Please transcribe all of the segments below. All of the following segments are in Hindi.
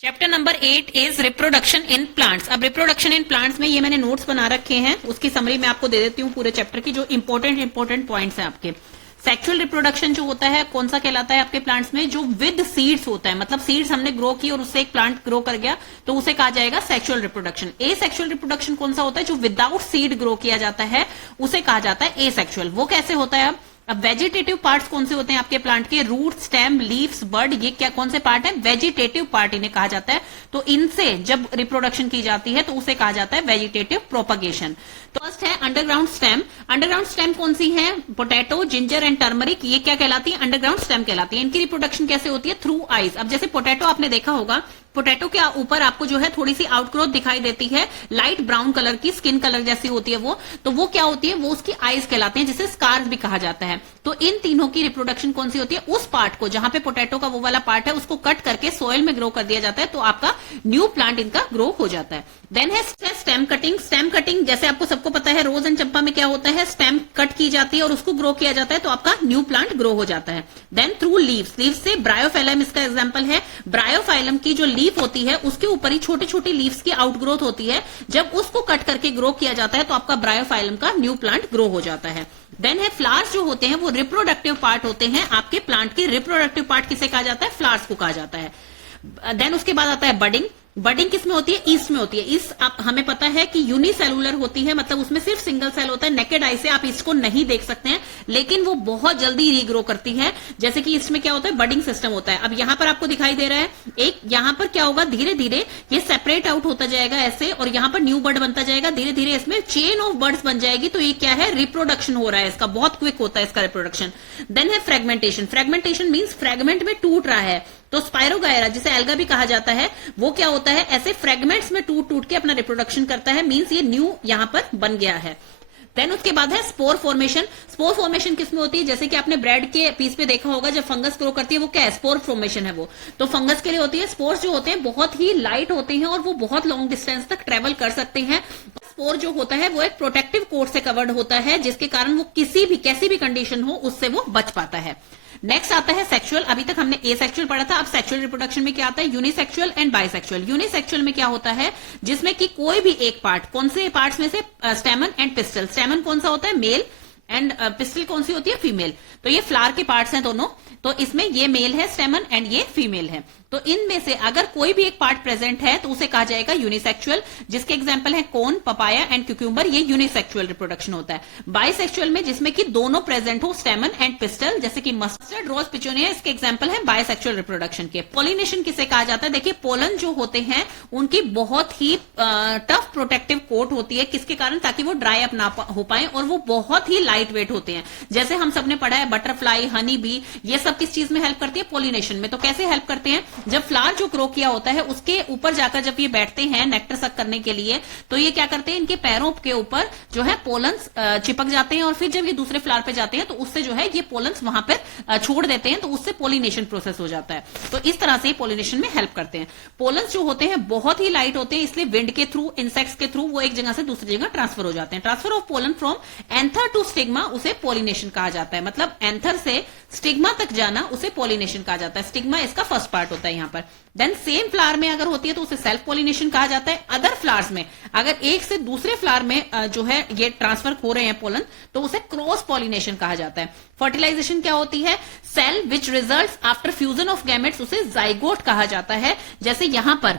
Chapter number 8 is reproduction in plants. अब रिप्रोडक्शन इन प्लांट्स में ये मैंने नोट्स बना रखे हैं, उसकी समरी मैं आपको दे देती हूँ पूरे चैप्टर की, जो इंपॉर्टेंट पॉइंट्स हैं आपके। सेक्सुअल रिप्रोडक्शन जो होता है कौन सा कहलाता है आपके प्लांट्स में, जो विद सीड्स होता है, मतलब सीड्स हमने ग्रो की और उससे एक प्लांट ग्रो कर गया तो उसे कहा जाएगा सेक्सुअल रिप्रोडक्शन। ए सेक्सुअल रिप्रोडक्शन कौन सा होता है, जो विदाउट सीड ग्रो किया जाता है उसे कहा जाता है ए सेक्सुअल। वो कैसे होता है? अब वेजिटेटिव पार्ट्स कौन से होते हैं आपके प्लांट के? रूट, स्टेम, लीव्स, बड, ये क्या कौन से पार्ट है? वेजिटेटिव पार्ट इन्हें कहा जाता है। तो इनसे जब रिप्रोडक्शन की जाती है तो उसे कहा जाता है वेजिटेटिव प्रोपगेशन। तो फर्स्ट है अंडरग्राउंड स्टेम। अंडरग्राउंड स्टेम कौन सी है? पोटैटो, जिंजर एंड टर्मरिक, ये क्या कहलाती है? अंडरग्राउंड स्टेम कहलाती है। इनकी रिप्रोडक्शन कैसे होती है? Through eyes. अब जैसे पोटैटो आपने देखा होगा, पोटैटो के ऊपर आपको जो है थोड़ी सी आउटग्रोथ दिखाई देती है, लाइट ब्राउन कलर की, स्किन कलर जैसी होती है वो, तो वो क्या होती है? वो उसकी आईज कहलाते हैं, जिसे स्कार्स भी कहा जाता है। तो इन तीनों की रिप्रोडक्शन कौन सी होती है? उस पार्ट को जहां पे पोटैटो का वो वाला पार्ट है उसको कट करके सोयल में ग्रो कर दिया जाता है, तो आपका न्यू प्लांट इनका ग्रो हो जाता है। देन है स्टेम कटिंग। स्टेम कटिंग जैसे आपको सबको पता है, रोज एंड चंपा में क्या होता है? स्टेम कट की जाती है और उसको ग्रो किया जाता है, तो आपका न्यू प्लांट ग्रो हो जाता है। Then through leaves. लीव्स से ब्रायोफाइलम इसका एग्जांपल है। ब्रायोफाइलम की जो लीफ होती है उसके ऊपर ही छोटी छोटी लीव्स की आउटग्रोथ होती है, जब उसको कट करके ग्रो किया जाता है तो आपका ब्रायोफाइलम का न्यू प्लांट ग्रो हो जाता है। देन है फ्लावर्स, जो होते हैं वो रिप्रोडक्टिव पार्ट होते हैं आपके प्लांट के। रिप्रोडक्टिव पार्ट किसे कहा जाता है? फ्लावर्स को कहा जाता है। देन उसके बाद आता है बडिंग। बडिंग किसमें होती है? ईस्ट में होती है। ईस्ट आप हमें पता है कि यूनिसेलुलर होती है, मतलब उसमें सिर्फ सिंगल सेल होता है। नेकेड आई से आप ईस्ट को नहीं देख सकते हैं, लेकिन वो बहुत जल्दी रीग्रो करती है। जैसे कि ईस्ट में क्या होता है? बडिंग सिस्टम होता है। अब यहां पर आपको दिखाई दे रहा है एक, यहां पर क्या होगा? धीरे धीरे ये सेपरेट आउट होता जाएगा ऐसे, और यहां पर न्यू बर्ड बनता जाएगा। धीरे धीरे इसमें चेन ऑफ बर्ड्स बन जाएगी। तो ये क्या है? रिप्रोडक्शन हो रहा है इसका, बहुत क्विक होता है इसका रिप्रोडक्शन। देन है फ्रेगमेंटेशन। फ्रेगमेंटेशन मीन्स फ्रेगमेंट में टूट रहा है। तो स्पाइरोगायरा, जिसे एल्गा भी कहा जाता है, वो क्या होता है? ऐसे फ्रेगमेंट्स में टूट टूट के अपना रिप्रोडक्शन करता है, मींस ये न्यू यहां पर बन गया है। देन उसके बाद है स्पोर फॉर्मेशन। स्पोर फॉर्मेशन किसमें होती है? जैसे कि आपने ब्रेड के पीस पे देखा होगा, जब फंगस ग्रो करती है वो क्या है? स्पोर फॉर्मेशन है वो। तो फंगस के लिए होती है। स्पोर्स जो होते हैं बहुत ही लाइट होते हैं और वो बहुत लॉन्ग डिस्टेंस तक ट्रेवल कर सकते हैं। स्पोर जो होता है वो एक प्रोटेक्टिव कोट से कवर्ड होता है, जिसके कारण वो कैसी भी कंडीशन हो उससे वो बच पाता है। नेक्स्ट आता है सेक्सुअल। अभी तक हमने ए सेक्सुअल पढ़ा था, अब सेक्सुअल रिप्रोडक्शन में क्या आता है? Unisexual and bisexual. यूनिसेक्सुअल में क्या होता है? जिसमें कि कोई भी एक पार्ट, कौन से पार्ट्स में से? स्टेमन एंड पिस्टल। स्टेमन कौन सा होता है? मेल, एंड पिस्टल कौन सी होती है? फीमेल। तो ये फ्लावर के पार्ट्स हैं दोनों, तो इसमें ये मेल है स्टेमन एंड ये फीमेल है। तो इनमें से अगर कोई भी एक पार्ट प्रेजेंट है तो उसे कहा जाएगा यूनिसेक्सुअल, जिसके एग्जांपल है कोन, पपाया एंड क्यूक्यूम्बर, ये यूनिसेक्सुअल रिप्रोडक्शन होता है। बाइसेक्सुअल में जिसमें कि दोनों प्रेजेंट हो, स्टेमन एंड पिस्टल, जैसे कि मस्टर्ड, रोज, पिचोनिया, इसके एग्जांपल है बाइसेक्सुअल रिप्रोडक्शन के। पॉलिनेशन किसे कहा जाता है? देखिए पोलन जो होते हैं उनकी बहुत ही टफ प्रोटेक्टिव कोट होती है, किसके कारण? ताकि वो ड्राई अप ना हो पाए, और वो बहुत ही लाइट वेट होते हैं। जैसे हम सबने पढ़ा है बटरफ्लाई, हनी बी, ये सब किस चीज में हेल्प करती है? पॉलिनेशन में। तो कैसे हेल्प करते हैं? जब फ्लावर जो ग्रो किया होता है उसके ऊपर जाकर जब ये बैठते हैं नेक्टर सक करने के लिए, तो ये क्या करते हैं? इनके पैरों के ऊपर जो है पोलन्स चिपक जाते हैं, और फिर जब ये दूसरे फ्लावर पे जाते हैं तो उससे जो है ये पोलन्स वहां पर छोड़ देते हैं, तो उससे पोलिनेशन प्रोसेस हो जाता है। तो इस तरह से पोलिनेशन में हेल्प करते हैं। पोलन्स जो होते हैं बहुत ही लाइट होते हैं, इसलिए विंड के थ्रू, इंसेक्ट्स के थ्रू वो एक जगह से दूसरी जगह ट्रांसफर हो जाते हैं। Transfer of pollen from anther to stigma उसे पोलिनेशन कहा जाता है। मतलब एंथर से स्टिग्मा तक जाना उसे पोलिनेशन कहा जाता है। स्टिग्मा इसका फर्स्ट पार्ट होता है यहां पर। देन सेम फ्लावर में अगर होती है तो उसे सेल्फ पोलिनेशन कहा जाता है। अदर फ्लावर्स में अगर एक से दूसरे फ्लावर में जो है ये ट्रांसफर हो रहे हैं पोलन, तो उसे क्रॉस पोलिनेशन कहा जाता है। फर्टिलाइजेशन क्या होती है? Cell which results after fusion of gametes, उसे जाइगोट कहा जाता है। जैसे यहां पर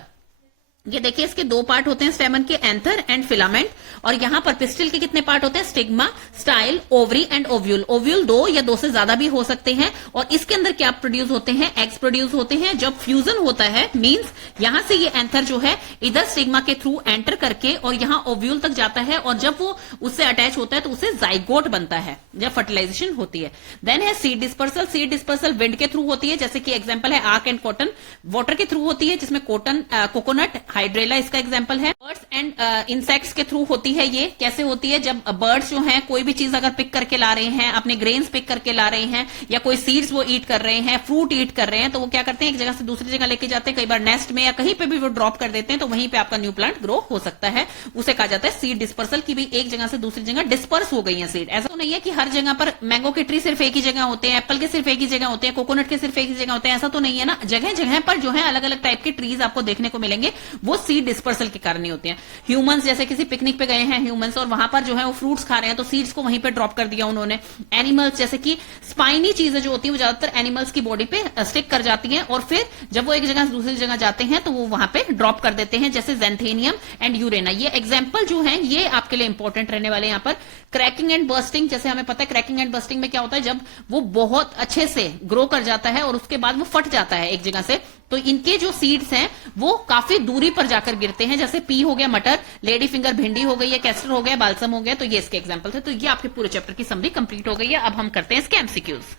ये देखिए, इसके दो पार्ट होते हैं स्टेमन के, एंथर एंड फिलामेंट, और यहां पर पिस्टिल के कितने पार्ट होते हैं? Stigma, style, ovary and ovule. Ovule दो या दो से ज्यादा भी हो सकते हैं, और इसके अंदर क्या प्रोड्यूस होते हैं? एग्स प्रोड्यूस होते हैं। जब फ्यूजन होता है मींस यहां से ये एंथर जो है इधर स्टिग्मा के थ्रू एंटर करके और यहां ओव्यूल तक जाता है, और जब वो उससे अटैच होता है तो उसे जाइगोट बनता है जब फर्टिलाइजेशन होती है। देन है seed dispersal. Seed dispersal wind के थ्रू होती है, जैसे कि एग्जांपल है आर्क एंड कॉटन। वाटर के थ्रू होती है, जिसमें कॉटन, कोकोनट, हाइड्रेला इसका एग्जांपल है। बर्ड्स एंड इंसेक्ट्स के थ्रू होती है। ये कैसे होती है? जब बर्ड्स जो हैं कोई भी चीज अगर पिक करके ला रहे हैं, अपने ग्रेन्स पिक करके ला रहे हैं, या कोई सीड्स वो ईट कर रहे हैं, फ्रूट ईट कर रहे हैं, तो वो क्या करते हैं? एक जगह से दूसरी जगह लेके जाते हैं, कई बार नेस्ट में या कहीं पे भी वो ड्रॉप कर देते हैं, तो वहीं पे आपका न्यू प्लांट ग्रो हो सकता है। उसे कहा जाता है सीड डिस्पर्सल की भी एक जगह से दूसरी जगह डिस्पर्स हो गई है सीड, ऐसा नहीं है कि हर जगह पर मैंगो के ट्री सिर्फ एक ही जगह होते हैं, एप्पल के सिर्फ एक ही जगह होते हैं, कोकोनट के सिर्फ एक ही जगह होते हैं, ऐसा तो नहीं है ना। जगह जगह पर जो है अलग अलग टाइप के ट्रीज आपको देखने को मिलेंगे, वो सीड डिस्पर्सल के कारण ही होते हैं। ह्यूमंस जैसे किसी पिकनिक पे गए हैं ह्यूमंस, और वहां पर जो है वो फ्रूट्स खा रहे हैं, तो सीड्स को वहीं पे ड्रॉप कर दिया उन्होंने। एनिमल्स जैसे कि स्पाइनी चीजें जो होती है वो ज्यादातर एनिमल्स की बॉडी पे स्टिक कर जाती हैं, और फिर जब वो एक जगह से दूसरी जगह जाते हैं तो वो वहां पे ड्रॉप कर देते हैं, जैसे ज़ैंथेनियम एंड यूरेना। ये एग्जांपल जो है ये आपके लिए इंपॉर्टेंट रहने वाले। यहाँ पर क्रैकिंग एंड बर्स्टिंग, जैसे हमें पता है क्रैकिंग एंड बर्स्टिंग में क्या होता है, जब वो बहुत अच्छे से ग्रो कर जाता है और उसके बाद वो फट जाता है एक जगह से, तो इनके जो सीड्स हैं वो काफी दूरी पर जाकर गिरते हैं, जैसे पी हो गया मटर, लेडी फिंगर भिंडी हो गई है, कैस्टर हो गया, बालसम हो गया। तो ये इसके एग्जांपल थे। तो ये आपके पूरे चैप्टर की समरी कंप्लीट हो गई है। अब हम करते हैं इसके MCQs.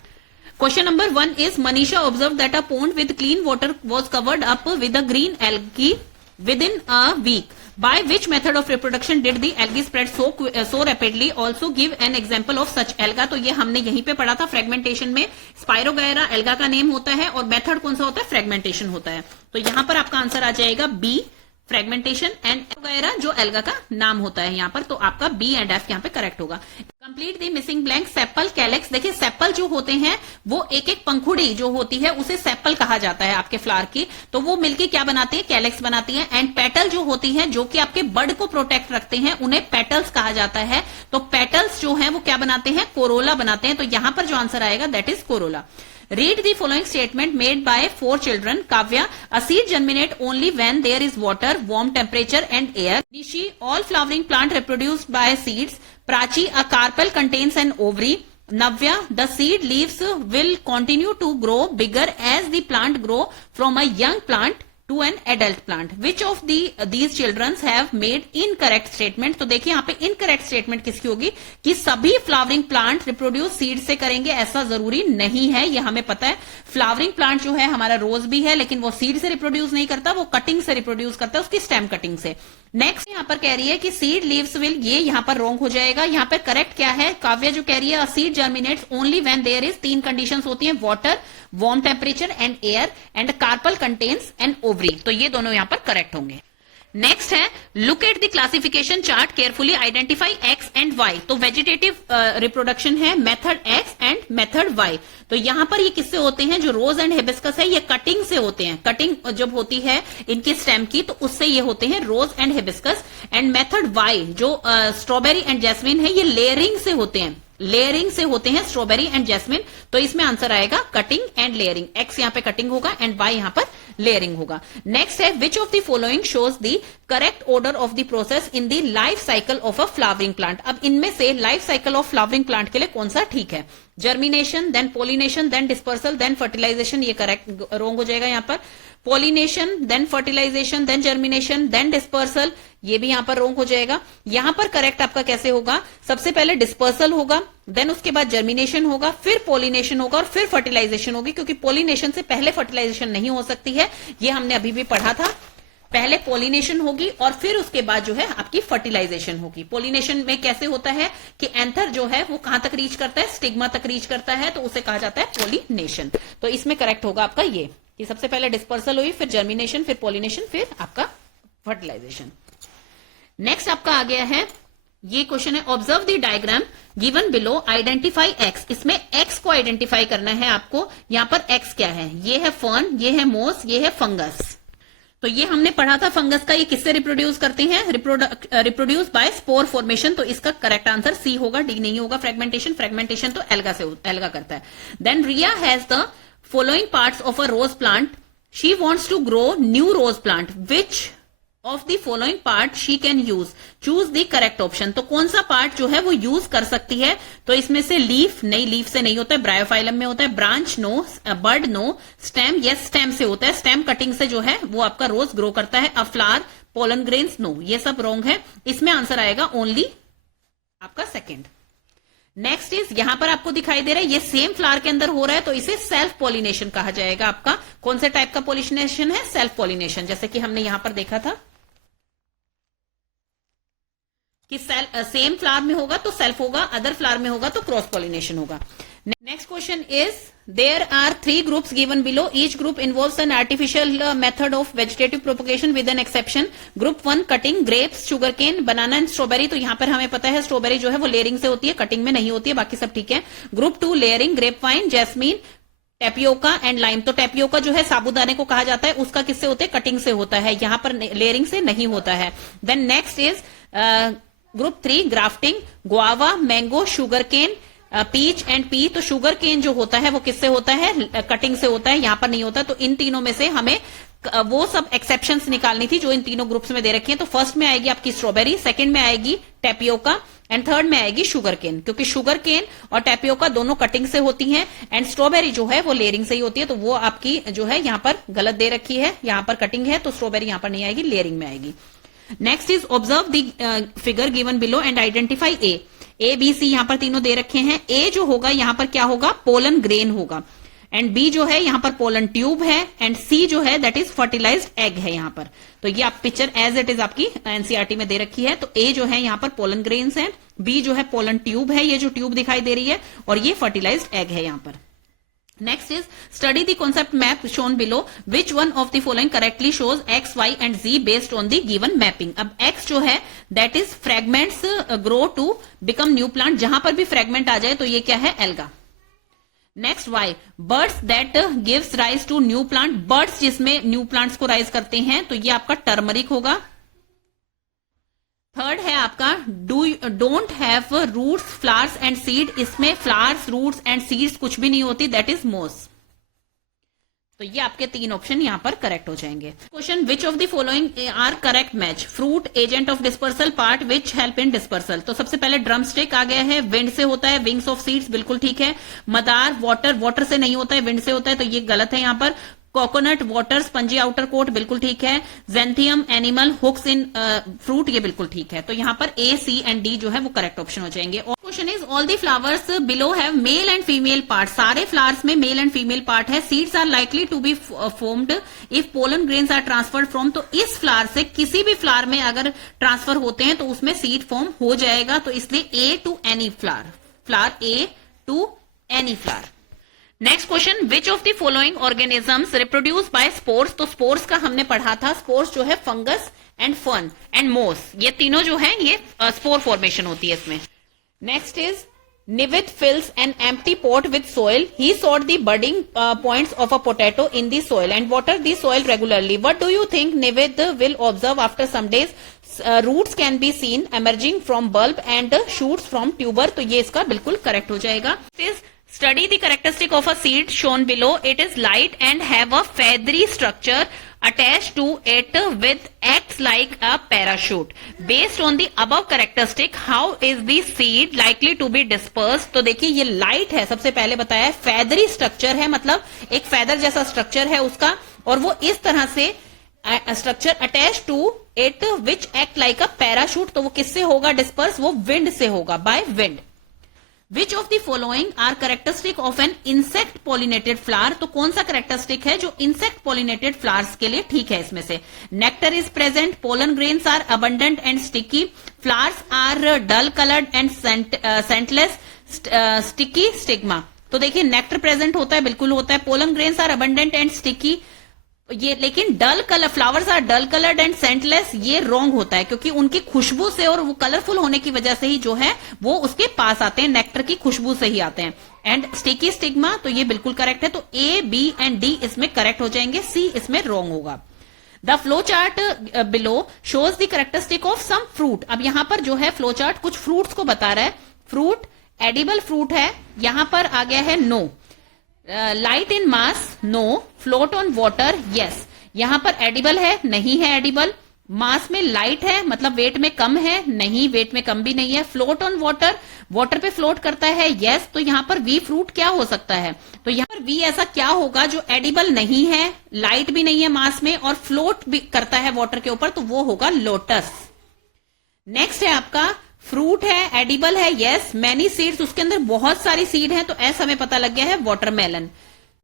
Question number 1 is Manisha observed that a pond with clean water was covered up with a green algae within a week. By which method of reproduction did the algae spread so rapidly? Also give an example of such alga. तो ये हमने यहीं पे पढ़ा था फ्रेगमेंटेशन में। स्पाइरोगैरा एल्गा का नेम होता है और मेथड कौन सा होता है, फ्रेगमेंटेशन होता है। तो यहां पर आपका आंसर आ जाएगा बी, फ्रेगमेंटेशन, एंड वगैरह जो एल्गा का नाम होता है यहाँ पर, तो आपका बी एंड एफ यहाँ पे करेक्ट होगा। Complete the missing blank. Sepal, calyx, देखिए सेपल जो होते हैं वो एक एक पंखुड़ी जो होती है उसे सेपल कहा जाता है आपके फ्लावर की, तो वो मिलके क्या बनाती है, कैलेक्स बनाती है। एंड पेटल जो होती है जो कि आपके बड को प्रोटेक्ट रखते हैं उन्हें पेटल्स कहा जाता है। तो पेटल्स जो है वो क्या बनाते हैं, कोरोला बनाते हैं। तो यहां पर जो आंसर आएगा that is Corolla. Read the following statement made by 4 children. Kavya, a seed germinate only when there is water, warm temperature and air. Nishi, all flowering plant reproduced by seeds. Prachi, a carpel contains an ovary. Navya, the seed leaves will continue to grow bigger as the plant grow from a young plant to an adult plant. Which of these children have made incorrect statement? तो देखिए यहाँ पे incorrect statement किसकी होगी कि सभी फ्लावरिंग प्लांट रिप्रोड्यूस सीड से करेंगे, ऐसा जरूरी नहीं है। ये हमें पता है फ्लावरिंग प्लांट जो है हमारा रोज भी है, लेकिन वो सीड से रिप्रोड्यूस नहीं करता, वो कटिंग से रिप्रोड्यूस करता है, उसकी स्टेम कटिंग से। नेक्स्ट यहाँ पर कह रही है कि सीड लीव्स विल, ये यहाँ पर रॉन्ग हो जाएगा। यहाँ पर करेक्ट क्या है, काव्या जो कह रही है seed germinates only when there is, 3 conditions होती हैं, water, warm temperature and air, and carpel contains an ovary. तो ये दोनों यहाँ पर करेक्ट होंगे। नेक्स्ट है look at the classification chart, carefully identify X and Y. तो वेजिटेटिव रिप्रोडक्शन है method X and method Y. तो यहां पर ये किससे होते हैं, जो रोज एंड हिबिस्कस है ये कटिंग से होते हैं। कटिंग जब होती है इनकी स्टेम की तो उससे ये होते हैं rose and hibiscus. And method Y जो स्ट्रॉबेरी एंड जैस्मिन है ये लेयरिंग से होते हैं, लेयरिंग से होते हैं स्ट्रॉबेरी एंड जैस्मिन। तो इसमें आंसर आएगा कटिंग एंड लेयरिंग। एक्स यहाँ पे कटिंग होगा एंड वाई यहाँ पर लेयरिंग होगा। नेक्स्ट है which of the following shows the correct order of the process in the life cycle of a flowering plant. अब इनमें से life cycle of flowering plant के लिए कौन सा ठीक है, germination, then pollination, then dispersal, then fertilisation. ये करेक्ट रॉन्ग हो जाएगा यहाँ पर। Pollination, then fertilisation, then germination, then dispersal, ये भी यहां पर रॉन्ग हो जाएगा। यहां पर करेक्ट आपका कैसे होगा, सबसे पहले डिस्पर्सल होगा, देन उसके बाद जर्मिनेशन होगा, फिर पोलिनेशन होगा और फिर फर्टिलाइजेशन होगी, क्योंकि पोलिनेशन से पहले फर्टिलाइजेशन नहीं हो सकती है। ये हमने अभी भी पढ़ा था। पहले पोलिनेशन होगी और फिर उसके बाद जो है आपकी फर्टिलाइजेशन होगी। पोलिनेशन में कैसे होता है कि एंथर जो है वो कहां तक रीच करता है, स्टिग्मा तक रीच करता है, तो उसे कहा जाता है पोलिनेशन। तो इसमें करेक्ट होगा आपका ये कि सबसे पहले डिस्पर्सल हुई, फिर जर्मिनेशन, फिर पोलिनेशन, फिर आपका फर्टिलाइजेशन। नेक्स्ट आपका आ गया है, ये क्वेश्चन है observe the diagram given below, identify x. इसमें एक्स को आइडेंटिफाई करना है आपको। यहां पर एक्स क्या है, ये है फर्न, ये है मोस, ये है फंगस। तो ये हमने पढ़ा था फंगस का, ये किससे रिप्रोड्यूस करते हैं, रिप्रोड्यूस बाय स्पोर फॉर्मेशन। तो इसका करेक्ट आंसर सी होगा, डी नहीं होगा। फ्रेगमेंटेशन, फ्रेगमेंटेशन तो एल्गा से एल्गा करता है। Then Riya has the following parts of a rose plant. She wants to grow new rose plant. Which of the following part she can use? Choose the correct option. तो कौन सा पार्ट जो है वो यूज कर सकती है, तो इसमें से लीफ नहीं, लीफ से नहीं होता है, ब्रायोफाइलम में होता है। Branch no, bud no, stem yes stem से होता है, स्टेम कटिंग से जो है वो आपका रोज ग्रो करता है। A flower, pollen grains no, ये सब रॉन्ग है। इसमें आंसर आएगा ओनली आपका सेकेंड। नेक्स्ट इज, यहां पर आपको दिखाई दे रहा है ये सेम फ्लावर के अंदर हो रहा है, तो इसे सेल्फ पॉलिनेशन कहा जाएगा। आपका कौन से टाइप का पॉलिनेशन है, सेल्फ पॉलिनेशन। जैसे कि हमने यहां पर देखा था कि सेम फ्लावर में होगा तो सेल्फ होगा, अदर फ्लावर में होगा तो क्रॉस पॉलिनेशन होगा। Next question is, there are 3 groups given below. Each group involves an artificial method of vegetative propagation with an exception. Group 1 cutting, grapes, sugarcane, banana and strawberry. तो यहाँ पर हमें पता है स्ट्रॉबेरी जो है वो लेयरिंग से होती है, कटिंग में नहीं होती है, बाकी सब ठीक है. Group 2 layering, grape vine, jasmine, tapioca and lime. तो टेपियोका जो है साबूदाने को कहा जाता है, उसका किससे होते हैं? कटिंग से होता है, यहाँ पर लेयरिंग से नहीं होता है. Then next is group 3 grafting, guava, mango, sugarcane, peach and pea. तो शुगर केन जो होता है वो किससे होता है? कटिंग से होता है, यहां पर नहीं होता. तो इन तीनों में से हमें वो सब एक्सेप्शंस निकालनी थी जो इन तीनों ग्रुप्स में दे रखी हैं. तो फर्स्ट में आएगी आपकी स्ट्रॉबेरी, सेकंड में आएगी टेपियोका एंड थर्ड में आएगी शुगर केन, क्योंकि शुगर केन और टेपियोका दोनों कटिंग से होती हैं एंड स्ट्रॉबेरी जो है वो लेयरिंग से ही होती है. तो वो आपकी जो है यहां पर गलत दे रखी है, यहां पर कटिंग है तो स्ट्रॉबेरी यहां पर नहीं आएगी, लेयरिंग में आएगी. Next is observe the figure given below and identify A B C. यहां पर तीनों दे रखे हैं. ए जो होगा यहां पर क्या होगा? पोलन ग्रेन होगा. एंड बी जो है यहां पर पोलन ट्यूब है. एंड सी जो है दैट इज फर्टिलाइज्ड एग है यहां पर. तो ये आप पिक्चर एज इट इज आपकी एनसीईआरटी में दे रखी है. तो ए जो है यहां पर पोलन ग्रेन्स है, बी जो है पोलन ट्यूब है, ये जो ट्यूब दिखाई दे रही है, और ये फर्टिलाइज्ड एग है यहां पर. Next is study the concept map shown below. Which one of the following correctly shows X, Y and Z based on the given mapping? अब X जो है that is fragments grow to become new plant. जहां पर भी fragment आ जाए तो ये क्या है? alga. Next Y, birds that gives rise to new plant. Birds जिसमें new plants को rise करते हैं तो ये आपका टर्मरिक होगा. थर्ड है आपका don't have roots, flowers and seed. इसमें फ्लावर्स, रूट्स एंड सीड्स कुछ भी नहीं होती, दैट इज मोस. तो ये आपके 3 ऑप्शन यहां पर करेक्ट हो जाएंगे. Question, which of the following are correct match? Fruit, agent of dispersal, part which help in dispersal. तो सबसे पहले ड्रम स्टिक आ गया है, विंड से होता है. विंग्स ऑफ सीड्स बिल्कुल ठीक है. मदार, वाटर, वाटर से नहीं होता है, विंड से होता है, तो ये गलत है यहां पर. Coconut, water, spongy outer coat बिल्कुल ठीक है. Xanthium, animal, hooks in fruit, ये बिल्कुल ठीक है. तो यहां पर ए, सी एंड डी जो है वो करेक्ट ऑप्शन हो जाएंगे. और question is, all the flowers below have male and female part. सारे फ्लावर्स में मेल एंड फीमेल पार्ट है. Seeds are likely to be formed if pollen grains are transferred from. तो इस फ्लावर से किसी भी फ्लावर में अगर ट्रांसफर होते हैं तो उसमें सीड फॉर्म हो जाएगा. तो इसलिए A to any flower, flower A to any flower. Next question, which of the following organisms reproduce by spores. तो स्पोर्स का हमने पढ़ा था. स्पोर्स जो है फंगस एंड फर्न एंड मोस, ये तीनों जो है ये स्पोर फॉर्मेशन होती है इसमें. Next is, Nivid fills an empty pot with soil. He sort the budding points of a potato in the soil and water the soil regularly. What do you think Nivid will observe after some days? Roots can be seen emerging from bulb and shoots from tuber. तो ये इसका बिल्कुल करेक्ट हो जाएगा. Study the characteristic of a seed shown below. It is light and have a feathery structure attached to it with acts like a parachute. Based on the above characteristic, how is the seed likely to be dispersed? तो देखिए ये light है, सबसे पहले बताया है. feathery structure है, मतलब एक feather जैसा structure है उसका, और वो इस तरह से structure attached to it which act like a parachute. तो वो किससे होगा disperse? वो wind से होगा, by wind. Which of the following are characteristic of an insect pollinated flower? तो कौन सा characteristic है जो insect pollinated flowers के लिए ठीक है इसमें से? Nectar is present, pollen grains are abundant and sticky, flowers are dull colored and scentless, sticky stigma. तो देखिए नेक्टर प्रेजेंट होता है, बिल्कुल होता है. Pollen grains are abundant and sticky, ये लेकिन dull colour, flowers are dull coloured and scentless, ये रॉन्ग होता है क्योंकि उनकी खुशबू से और वो कलरफुल होने की वजह से ही जो है वो उसके पास आते हैं, नेक्टर की खुशबू से ही आते हैं. एंड स्टिकी स्टिग्मा, तो ये बिल्कुल करेक्ट है. तो ए, बी एंड डी इसमें करेक्ट हो जाएंगे, सी इसमें रॉन्ग होगा. The flow chart below shows the characteristic of some fruit. अब यहां पर जो है फ्लो चार्ट कुछ फ्रूट्स को बता रहा है. फ्रूट एडिबल फ्रूट है, यहां पर आ गया है no. Light in mass, no. Float on water, yes. यहां पर एडिबल है, नहीं है एडिबल. मास में लाइट है, मतलब वेट में कम है, नहीं वेट में कम भी नहीं है. फ्लोट ऑन वाटर, वाटर पे फ्लोट करता है, यस. तो यहां पर वी फ्रूट क्या हो सकता है? तो यहां पर वी ऐसा क्या होगा जो एडिबल नहीं है, लाइट भी नहीं है मास में और फ्लोट भी करता है वाटर के ऊपर, तो वो होगा लोटस. नेक्स्ट है आपका फ्रूट है, एडिबल है, यस. मैनी सीड्स, उसके अंदर बहुत सारी सीड है, तो एस हमें पता लग गया है वाटरमेलन.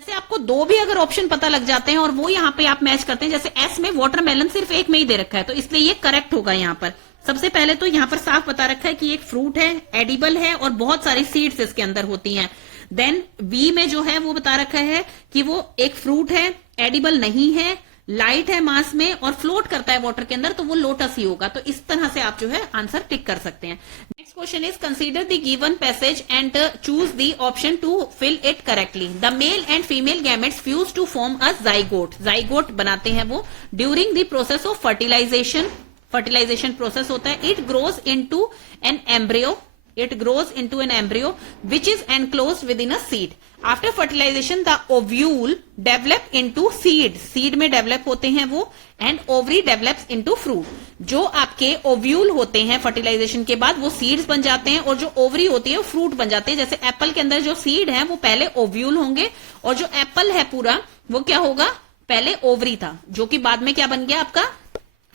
जैसे आपको दो भी अगर ऑप्शन पता लग जाते हैं और वो यहाँ पे आप मैच करते हैं, जैसे एस में वाटरमेलन सिर्फ एक में ही दे रखा है, तो इसलिए ये करेक्ट होगा. यहाँ पर सबसे पहले तो यहाँ पर साफ बता रखा है कि एक फ्रूट है, एडिबल है और बहुत सारी सीड्स इसके अंदर होती हैं. देन बी में जो है वो बता रखा है कि वो एक फ्रूट है, एडिबल नहीं है, लाइट है मास में और फ्लोट करता है वाटर के अंदर, तो वो लोटस ही होगा। तो इस तरह से आप जो है आंसर टिक कर सकते हैं। Next question is consider the given passage and choose the option to fill it correctly. The male and female gametes fuse to form a zygote. Zygote बनाते हैं वो during the process of fertilisation. Fertilisation process होता है। It grows into an embryo. It grows into an embryo which is enclosed within a seed. After fertilization, the ovule develop into seed. Seed में develop होते हैं वो, and ovary develops into fruit. जो आपके ovule होते हैं fertilization के बाद वो seeds बन जाते हैं, और जो ovary होती है वो fruit बन जाते हैं। जैसे एप्पल के अंदर जो seed है वो पहले ovule होंगे, और जो एप्पल है पूरा वो क्या होगा, पहले ovary था, जो कि बाद में क्या बन गया, आपका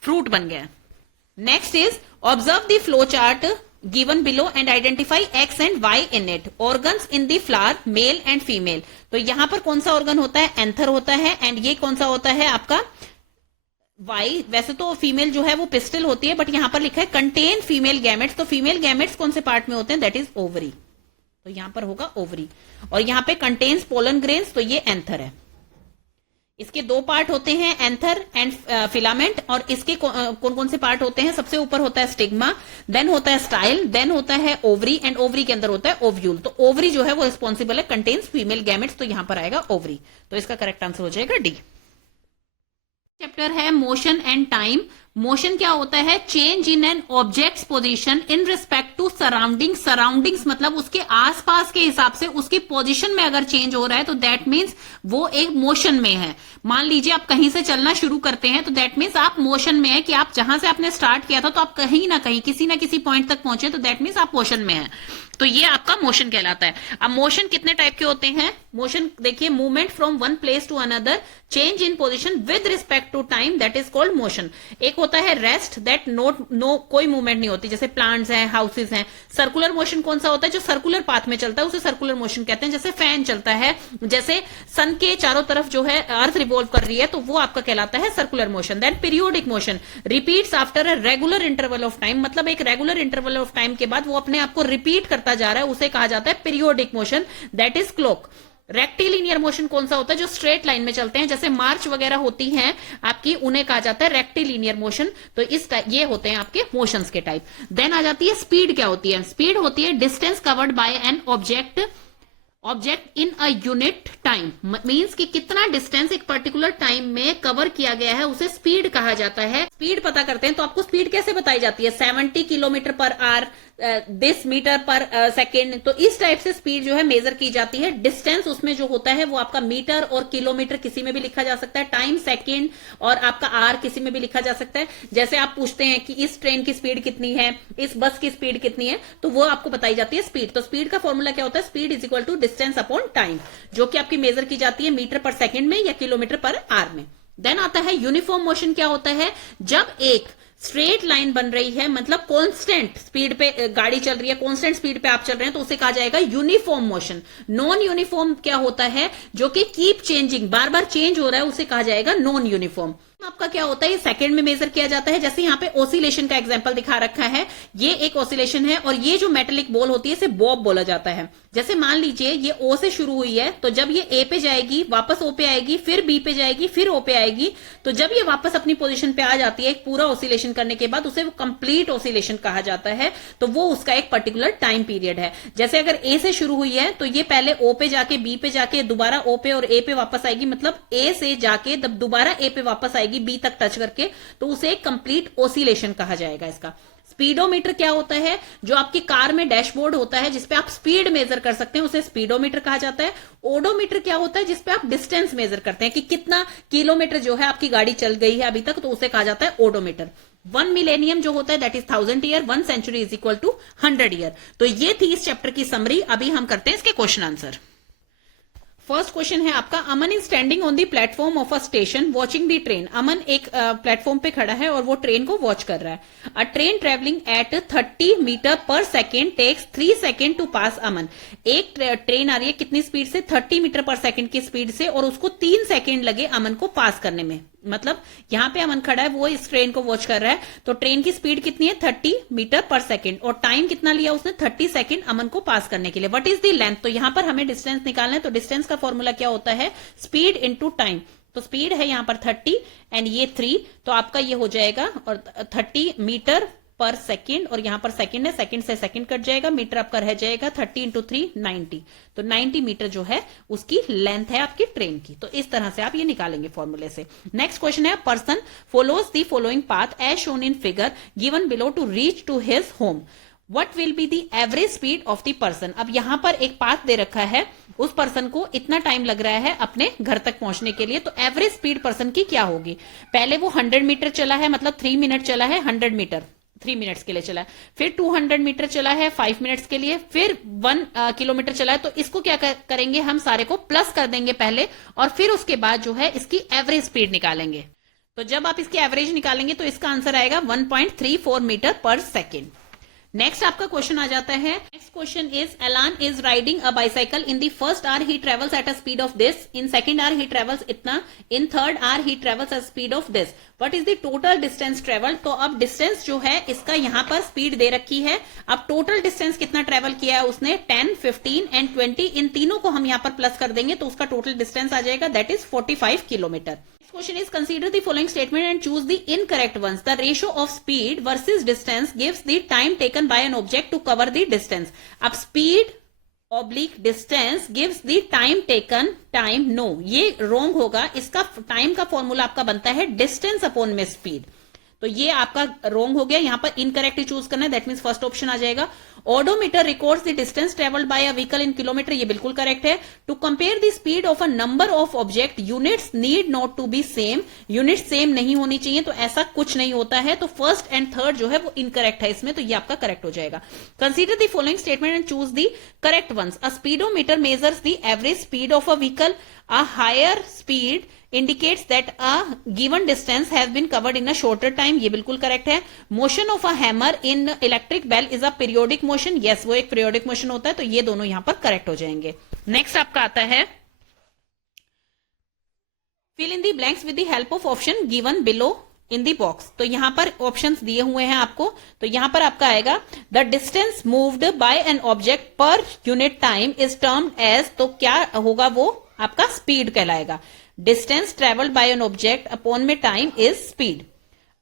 fruit बन गया। Next is observe the flow chart given below and identify X and Y in it. Organs in the flower, male and female. तो यहां पर कौन सा ऑर्गन होता है, एंथर होता है, एंड ये कौन सा होता है आपका Y। वैसे तो फीमेल जो है वो पिस्टल होती है, बट यहां पर लिखा है कंटेन फीमेल गैमेट्स। तो फीमेल गैमेट्स कौन से पार्ट में होते हैं, दैट इज ओवरी। तो यहां पर होगा ओवरी, और यहां पे कंटेन्स पोलन ग्रेन्स, तो ये एंथर है। इसके दो पार्ट होते हैं, एंथर एंड फिलामेंट। और इसके कौन कौन से पार्ट होते हैं, सबसे ऊपर होता है स्टिग्मा, देन होता है स्टाइल, देन होता है ओवरी, एंड ओवरी के अंदर होता है ओव्यूल। तो ओवरी जो है वो रिस्पॉन्सिबल है कंटेन्स फीमेल गैमेट्स, तो यहां पर आएगा ओवरी। तो इसका करेक्ट आंसर हो जाएगा डी। चैप्टर है मोशन एंड टाइम। मोशन क्या होता है, change in an object's position in respect to surrounding. Surroundings मतलब उसके आसपास के हिसाब से उसकी पोजीशन में अगर चेंज हो रहा है तो दैट मीन्स वो एक मोशन में है। मान लीजिए आप कहीं से चलना शुरू करते हैं तो दैट मीन्स आप मोशन में है, कि आप जहां से आपने स्टार्ट किया था तो आप कहीं ना कहीं किसी ना किसी पॉइंट तक पहुंचे, तो दैट मीन्स आप मोशन में है। तो ये आपका मोशन कहलाता है। अब मोशन कितने टाइप के होते हैं, मोशन देखिए, movement from one place to another, change in position with respect to time, that is called motion. एक होता है रेस्ट, दैट नो कोई मूवमेंट नहीं होती, जैसे प्लांट्स हैं, हाउसेस हैं। सर्कुलर मोशन कौन सा होता है, जो सर्कुलर पाथ में चलता है उसे सर्कुलर मोशन कहते हैं। जैसे फैन चलता है, जैसे सन के चारों तरफ जो है अर्थ रिवॉल्व कर रही है, तो वो आपका कहलाता है circular motion. Then periodic motion repeats after a regular interval of time, मतलब एक रेगुलर इंटरवल ऑफ टाइम के बाद वो अपने आप को रिपीट करता जा रहा है, उसे कहा जाता है periodic motion, that is clock. Rectilinear motion कौन सा होता है, जो स्ट्रेट लाइन में चलते हैं, जैसे मार्च वगैरह होती हैं आपकी, उन्हें कहा जाता है रेक्टिलिनियर मोशन। तो इस ये होते हैं आपके मोशंस के टाइप। देन आ जाती है स्पीड। क्या होती है, स्पीड होती है distance covered by an object in a unit time. Means कि कितना डिस्टेंस एक पर्टिकुलर टाइम में कवर किया गया है उसे स्पीड कहा जाता है। स्पीड पता करते हैं तो आपको स्पीड कैसे बताई जाती है, 70 kilometre per hour, this metre per second. तो इस टाइप से स्पीड जो है मेजर की जाती है। डिस्टेंस उसमें जो होता है वो आपका मीटर और किलोमीटर किसी में भी लिखा जा सकता है, टाइम सेकेंड और आपका आर किसी में भी लिखा जा सकता है। जैसे आप पूछते हैं कि इस ट्रेन की स्पीड कितनी है, इस बस की स्पीड कितनी है, तो वो आपको बताई जाती है स्पीड। तो स्पीड का फॉर्मूला क्या होता है, speed is equal to distance upon time, जो कि आपकी मेजर की जाती है मीटर पर सेकेंड में या किलोमीटर पर आर में। देन आता है यूनिफॉर्म मोशन। क्या होता है, जब एक स्ट्रेट लाइन बन रही है, मतलब कांस्टेंट स्पीड पे गाड़ी चल रही है, कांस्टेंट स्पीड पे आप चल रहे हैं, तो उसे कहा जाएगा यूनिफॉर्म मोशन। नॉन यूनिफॉर्म क्या होता है, जो कि कीप चेंजिंग, बार बार चेंज हो रहा है, उसे कहा जाएगा नॉन यूनिफॉर्म। आपका क्या होता है, ये सेकंड में मेजर किया जाता है। जैसे यहाँ पे ऑसिलेशन का एग्जांपल दिखा रखा है, ये एक ऑसिलेशन है, और ये जो मेटेलिक बॉल होती है इसे बॉब बोला जाता है। जैसे मान लीजिए ये ओ से शुरू हुई है, तो जब ये ए पे जाएगी, वापस ओ पे आएगी, फिर बी पे जाएगी, फिर ओ पे आएगी, तो जब ये वापस अपनी पोजीशन पे आ जाती है एक पूरा ऑसिलेशन करने के बाद, उसे वो कंप्लीट ऑसिलेशन कहा जाता है। तो वो उसका एक पर्टिकुलर टाइम पीरियड है। जैसे अगर ए से शुरू हुई है तो ये पहले ओ पे जाके, बी पे जाके, दोबारा ओ पे और ए पे वापस आएगी, मतलब ए से जाके दोबारा ए पे वापस आएगी बी तक टच करके, तो उसे एक कंप्लीट ऑसिलेशन कहा जाएगा इसका। स्पीडोमीटर क्या होता है, जो आपकी कार में डैशबोर्ड होता है जिसपे आप स्पीड मेजर कर सकते हैं, उसे स्पीडोमीटर कहा जाता है। ओडोमीटर क्या होता है, जिसपे आप डिस्टेंस मेजर करते हैं कि कितना किलोमीटर जो है आपकी गाड़ी चल गई है अभी तक, तो उसे कहा जाता है ओडोमीटर। 1 मिलेनियम जो होता है that is 1000 year, 1 century is equal to 100 year. तो ये थी इस चैप्टर की समरी। अभी हम करते हैं इसके क्वेश्चन आंसर। फर्स्ट क्वेश्चन है आपका, Aman is standing on the platform of a station watching the train. Aman एक प्लेटफॉर्म पे खड़ा है और वो ट्रेन को वॉच कर रहा है। A train travelling at 30 metre per second takes 3 second to pass Aman. एक ट्रेन आ रही है कितनी स्पीड से, 30 मीटर पर सेकेंड की स्पीड से, और उसको 3 सेकेंड लगे अमन को पास करने में। मतलब यहाँ पे अमन खड़ा है, वो इस ट्रेन को वॉच कर रहा है, तो ट्रेन की स्पीड कितनी है 30 मीटर पर सेकेंड, और टाइम कितना लिया उसने 30 सेकेंड अमन को पास करने के लिए। व्हाट इज द लेंथ, तो यहाँ पर हमें डिस्टेंस निकालना है, तो डिस्टेंस का फॉर्मूला क्या होता है, स्पीड इंटू टाइम। तो स्पीड है यहाँ पर 30 एंड ये 3, तो आपका ये हो जाएगा, और 30 मीटर पर सेकेंड, और यहां पर सेकेंड है, सेकेंड से सेकेंड कट जाएगा, मीटर आपका रह जाएगा 30 इंटू 3 90, तो 90 मीटर जो है उसकी लेंथ है आपकी ट्रेन की। तो इस तरह से आप ये निकालेंगे फॉर्मूले से। नेक्स्ट क्वेश्चन है, person follows the following path as shown in figure given below to reach to his home, what will be the average speed of the person. अब यहां पर एक पाथ दे रखा है, उस पर्सन को इतना टाइम लग रहा है अपने घर तक पहुंचने के लिए, तो एवरेज स्पीड पर्सन की क्या होगी। पहले वो 100 मीटर चला है, मतलब 3 मिनट चला है, 100 मीटर 3 मिनट्स के लिए चला है, फिर 200 मीटर चला है 5 मिनट्स के लिए, फिर 1 किलोमीटर चला है। तो इसको क्या करेंगे हम, सारे को प्लस कर देंगे पहले, और फिर उसके बाद जो है इसकी एवरेज स्पीड निकालेंगे। तो जब आप इसकी एवरेज निकालेंगे तो इसका आंसर आएगा 1.34 मीटर पर सेकेंड। नेक्स्ट आपका क्वेश्चन आ जाता है, next question is, Alan is riding a bicycle, in the first hour he travels at a speed of this, in second hour he travels इतना, in third hour he travels at speed of this, what is the total distance travel. तो अब डिस्टेंस जो है इसका यहाँ पर स्पीड दे रखी है, अब टोटल डिस्टेंस कितना ट्रेवल किया है उसने, 10, 15 एंड 20, इन तीनों को हम यहाँ पर प्लस कर देंगे तो उसका टोटल डिस्टेंस आ जाएगा, that is 45 kilometre. Question is, consider the following statement and choose the incorrect ones. The ratio of speed versus distance gives the time taken by an object to cover the distance. अब speed oblique distance gives the time taken, time no, ये wrong होगा। इसका time का फॉर्मूला आपका बनता है distance upon में speed, तो ये आपका रॉन्ग हो गया, यहां पर इनकरेक्ट चूज करना है, दैट मींस फर्स्ट ऑप्शन आ जाएगा। Odometer records the distance travelled by a vehicle in kilometre, ये बिल्कुल करेक्ट है। To compare the speed of a number of object, units need not to be same, unit same नहीं होनी चाहिए, तो ऐसा कुछ नहीं होता है, तो फर्स्ट एंड थर्ड जो है वो इनकरेक्ट है इसमें, तो ये आपका करेक्ट हो जाएगा। Consider the following statement and choose the correct ones. A speedometer measures the average speed of a vehicle, a higher speed indicates that a given distance has been covered in a shorter time, ये बिल्कुल करेक्ट है। motion of a hammer in electric bell is a periodic motion, yes वो एक periodic motion होता है, तो ये दोनों यहां पर करेक्ट हो जाएंगे। नेक्स्ट आपका आता है, fill in the blanks with the help of option given below in the box। तो यहां पर ऑप्शंस दिए हुए हैं आपको, तो यहां पर आपका आएगा the distance moved by an object per unit time is termed as, तो क्या होगा वो आपका स्पीड कहलाएगा। Distance travelled by an object upon में time is speed.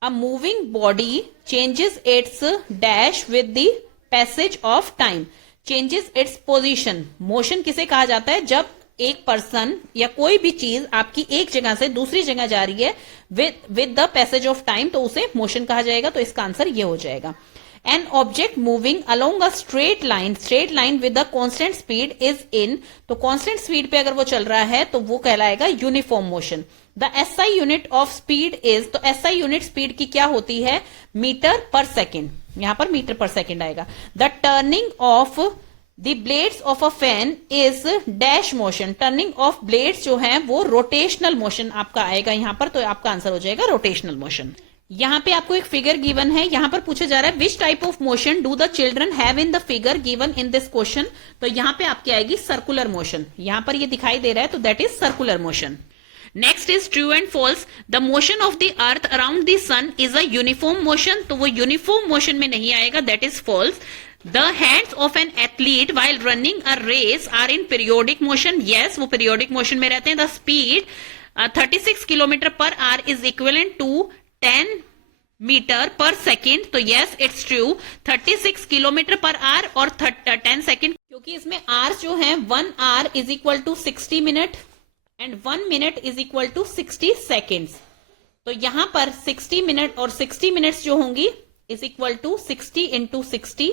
A moving body changes its dash with the passage of time, changes its position. Motion किसे कहा जाता है, जब एक पर्सन या कोई भी चीज आपकी एक जगह से दूसरी जगह जा रही है with the passage of time, तो उसे मोशन कहा जाएगा, तो इसका आंसर ये हो जाएगा। An object moving along a straight line with a constant speed is in, तो constant speed पे अगर वो चल रहा है तो वो कहलाएगा uniform motion. The SI unit of speed is, तो SI यूनिट स्पीड की क्या होती है, मीटर पर सेकेंड, यहां पर मीटर पर सेकेंड आएगा। The turning of the blades of a fan is dash motion, turning of blades जो है वो रोटेशनल मोशन आपका आएगा यहां पर, तो आपका आंसर हो जाएगा रोटेशनल मोशन। यहां पे आपको एक फिगर गिवन है, यहां पर पूछा जा रहा है विच type of motion do the children have in the figure given in this question, तो यहां पे आपकी आएगी सर्कुलर मोशन, यहां पर ये दिखाई दे रहा है, तो that is circular motion. Next is true and false, the motion of the earth around the sun is a uniform motion, तो वो यूनिफॉर्म मोशन में नहीं आएगा, that is false. The hands of an athlete while running a race are in periodic motion, yes वो periodic motion में रहते हैं। The speed 36 kilometre per hour is equivalent to 10 metre per second, तो yes it's true, 36 kilometre per hour और 10 सेकेंड, क्योंकि इसमें आर जो है 1 hour is equal to 60 minute and 1 minute is equal to 60 seconds, तो यहां पर 60 मिनट और 60 मिनट्स जो होंगी इज इक्वल टू 60 इंटू 60,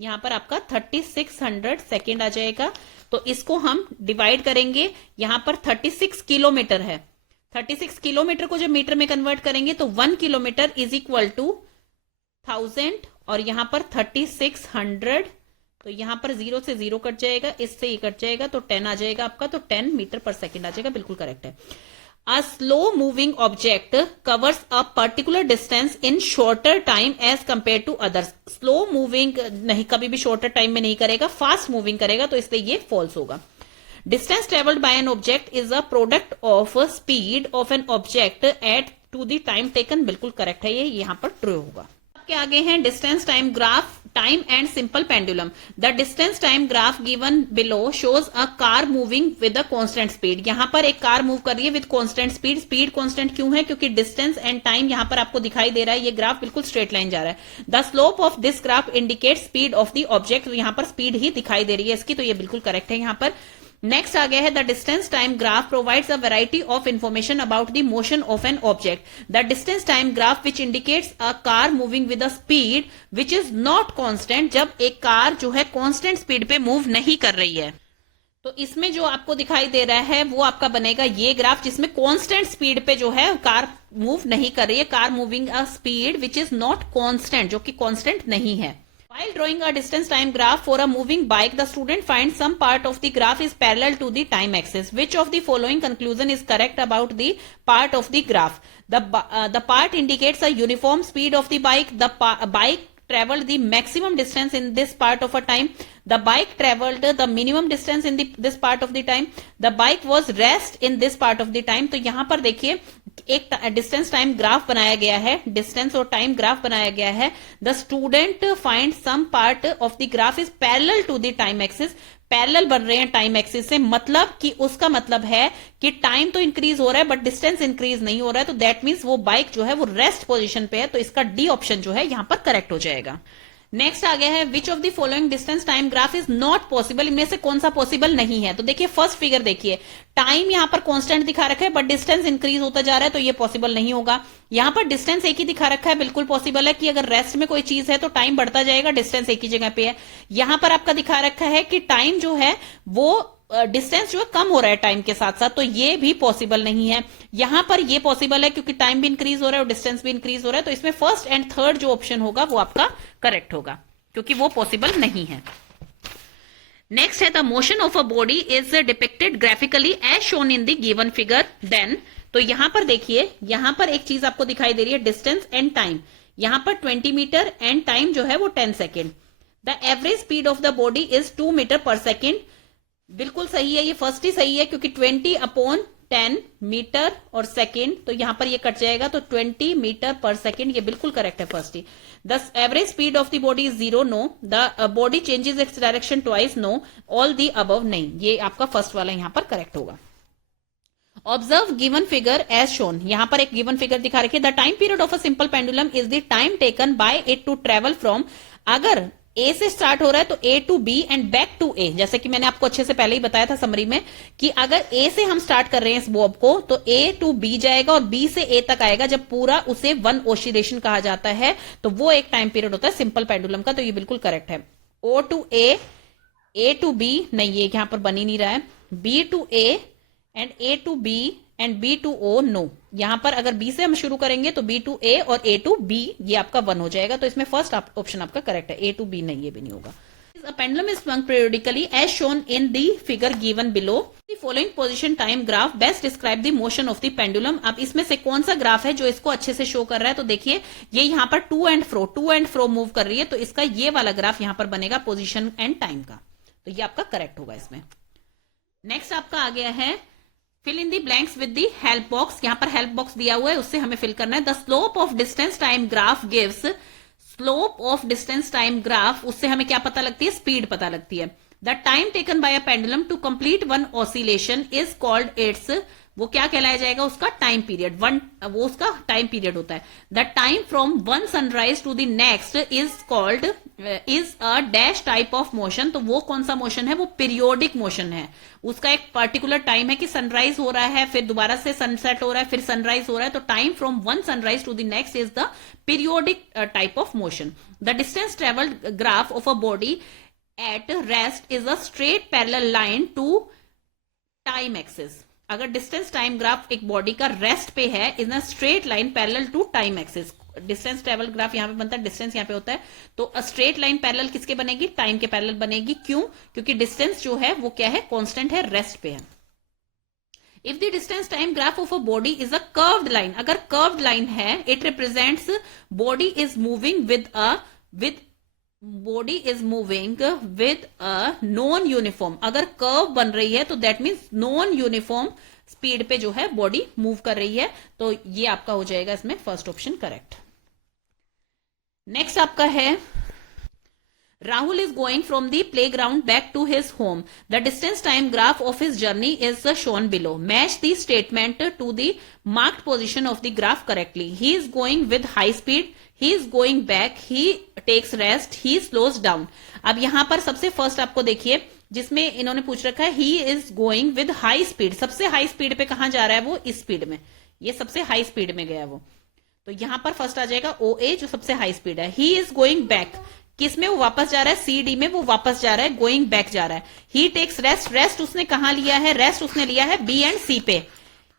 यहां पर आपका 3600 सेकेंड आ जाएगा। तो इसको हम डिवाइड करेंगे, यहां पर 36 किलोमीटर है, 36 किलोमीटर को जब मीटर में कन्वर्ट करेंगे तो 1 किलोमीटर इज इक्वल टू 1000 और यहां पर 3600, तो यहां पर 0 से 0 कट जाएगा, इससे ये कट जाएगा, तो 10 आ जाएगा आपका, तो 10 मीटर पर सेकेंड आ जाएगा, बिल्कुल करेक्ट है। A slow moving object covers a particular distance in shorter time as compared to others. Slow moving नहीं, कभी भी shorter time में नहीं करेगा, fast moving करेगा, तो इसलिए ये false होगा। Distance travelled by an object is a product of speed of an object at to the time taken, बिल्कुल करेक्ट है, ये यहाँ पर ट्रू होगा। आपके आगे हैं distance time graph, time and simple pendulum. The distance time graph given below shows a car moving with a constant speed. यहां पर एक कार मूव कर रही है with constant speed. Speed constant क्यों है? क्योंकि डिस्टेंस एंड टाइम यहां पर आपको दिखाई दे रहा है, ये ग्राफ बिल्कुल स्ट्रेट लाइन जा रहा है। The slope of this graph indicate speed of the object, यहां पर स्पीड ही दिखाई दे रही है इसकी, तो ये बिल्कुल करेक्ट है यहां पर। नेक्स्ट आ गया है the distance time graph provides a variety of information about the motion of an object. The distance time graph which indicates a car moving with a speed which is not constant, जब एक कार जो है कांस्टेंट स्पीड पे मूव नहीं कर रही है। तो इसमें जो आपको दिखाई दे रहा है वो आपका बनेगा ये ग्राफ, जिसमें कांस्टेंट स्पीड पे जो है कार मूव नहीं कर रही है, car moving a speed which is not constant, जो कि कांस्टेंट नहीं है। While drawing a distance time graph for a moving bike, the student finds some part of the graph is parallel to the time axis. Which of the following conclusion is correct about the part of the graph? The part indicates a uniform speed of the bike. The bike traveled the maximum distance in this part of a time. The bike traveled the minimum distance in this part of the time. The bike was rest in this part of the time. तो यहां पर देखिए एक डिस्टेंस टाइम ग्राफ बनाया गया है, डिस्टेंस और टाइम ग्राफ बनाया गया है। The student find some part of the graph is parallel to the time axis. Parallel बन रहे हैं टाइम एक्सिस से, मतलब कि उसका मतलब है कि टाइम तो इंक्रीज हो रहा है बट डिस्टेंस इंक्रीज नहीं हो रहा है, तो दैट मीन्स वो बाइक जो है वो रेस्ट पोजीशन पे है, तो इसका डी ऑप्शन जो है यहां पर करेक्ट हो जाएगा। नेक्स्ट आ गया है which of the following distance time graph is not possible, इनमें से कौन सा पॉसिबल नहीं है? तो देखिए फर्स्ट फिगर देखिए, टाइम यहां पर कांस्टेंट दिखा रखा है बट डिस्टेंस इंक्रीज होता जा रहा है, तो ये पॉसिबल नहीं होगा। यहां पर डिस्टेंस एक ही दिखा रखा है, बिल्कुल पॉसिबल है कि अगर रेस्ट में कोई चीज है तो टाइम बढ़ता जाएगा, डिस्टेंस एक ही जगह पे है। यहां पर आपका दिखा रखा है कि टाइम जो है वो डिस्टेंस जो है कम हो रहा है टाइम के साथ साथ, तो ये भी पॉसिबल नहीं है। यहां पर ये पॉसिबल है क्योंकि टाइम भी इंक्रीज हो रहा है और डिस्टेंस भी इंक्रीज हो रहा है, तो इसमें फर्स्ट एंड थर्ड जो ऑप्शन होगा वो आपका करेक्ट होगा, क्योंकि वो पॉसिबल नहीं है। नेक्स्ट है the motion of a body is depicted graphically as shown in the given figure. Then तो यहां पर देखिए, यहां पर एक चीज आपको दिखाई दे रही है डिस्टेंस एंड टाइम, यहां पर 20 मीटर एंड टाइम जो है वो 10 second. The average speed of the body is 2 metre per second, बिल्कुल सही है, ये फर्स्ट ही सही है क्योंकि 20/10 मीटर और सेकेंड, तो यहां पर ये कट जाएगा, तो 20 मीटर पर सेकेंड, ये बिल्कुल करेक्ट है फर्स्ट ही। The average speed of the body is 0, no. The body changes its direction twice, no. All the above, नहीं, ये आपका फर्स्ट वाला यहां पर करेक्ट होगा। Observe given figure as shown, यहां पर एक गिवन फिगर दिखा रखी है। The time period of a simple pendulum is the time taken by it to travel from, अगर ए से स्टार्ट हो रहा है तो A to B and back to A, जैसे कि मैंने आपको अच्छे से पहले ही बताया था समरी में कि अगर ए से हम स्टार्ट कर रहे हैं इस बॉब को तो ए टू बी जाएगा और बी से ए तक आएगा, जब पूरा उसे वन ऑसिलेशन कहा जाता है, तो वो एक टाइम पीरियड होता है सिंपल पेंडुलम का, तो ये बिल्कुल करेक्ट है। O to A to B, नहीं ये यहां पर बन ही नहीं रहा है, B to A and A to B and B to O, no. यहां पर अगर बी से हम शुरू करेंगे तो बी टू ए और ए टू बी, ये आपका 1 हो जाएगा, तो इसमें फर्स्ट ऑप्शन आपका करेक्ट है, ए टू बी नहीं, ये भी नहीं होगा। A pendulum is swung periodically as shown in the figure given below. The following position time graph best describe the motion of the pendulum. अब इसमें से कौन सा ग्राफ है जो इसको अच्छे से शो कर रहा है? तो देखिए ये यहाँ पर टू एंड फ्रो मूव कर रही है, तो इसका ये वाला ग्राफ यहाँ पर बनेगा पोजिशन एंड टाइम का, तो ये आपका करेक्ट होगा इसमें। नेक्स्ट आपका आ गया है fill in the blanks with the help box. यहां पर हेल्प बॉक्स दिया हुआ है, उससे हमें फिल करना है। The slope of distance time graph gives, slope of distance time graph, उससे हमें क्या पता लगती है? स्पीड पता लगती है। The time taken by a pendulum to complete one oscillation is called its, वो क्या कहलाया जाएगा? उसका टाइम पीरियड, वो उसका टाइम पीरियड होता है। The time from one sunrise to the next is called is a dash type of motion, तो वो कौन सा मोशन है? वो पीरियोडिक मोशन है, उसका एक पर्टिकुलर टाइम है कि सनराइज हो रहा है, फिर दोबारा से सनसेट हो रहा है, फिर सनराइज हो रहा है, तो time from one sunrise to the next is the periodic type of motion. The distance travelled graph of a body at rest is a straight parallel line to time axis. अगर डिस्टेंस टाइम ग्राफ एक बॉडी का रेस्ट पे है in a straight line parallel to time axis, distance travel graph यहां पे बनता है, डिस्टेंस यहां पे होता है, तो स्ट्रेट लाइन पैरेलल किसके बनेगी? टाइम के पैरेलल बनेगी। क्यों? क्योंकि डिस्टेंस जो है वो क्या है? कांस्टेंट है, रेस्ट पे है। If the distance time graph of a body is a curved line, अगर कर्व्ड लाइन है, it represents body is moving with body is moving with a non uniform, अगर कर्व बन रही है तो that means non uniform speed पे जो है बॉडी मूव कर रही है, तो ये आपका हो जाएगा इसमें फर्स्ट ऑप्शन करेक्ट। नेक्स्ट आपका है Rahul is going from the playground back to his home. The distance time graph of his journey is shown below. Match the statement to the marked position of the graph correctly. He is going with high speed. He is going back. He takes rest. He slows down. अब यहां पर सबसे फर्स्ट आपको देखिए जिसमें इन्होंने पूछ रखा है he is going with high speed, सबसे हाई स्पीड पे कहां जा रहा है वो, इस स्पीड में, ये सबसे हाई स्पीड में गया वो, तो यहां पर फर्स्ट आ जाएगा ओ ए जो सबसे हाई स्पीड है। ही इज गोइंग बैक, किस में वो वापस जा रहा है, सी डी में वो वापस जा रहा है, गोइंग बैक जा रहा है। ही टेक्स रेस्ट, रेस्ट उसने कहां लिया है, रेस्ट उसने लिया है बी एंड सी पे।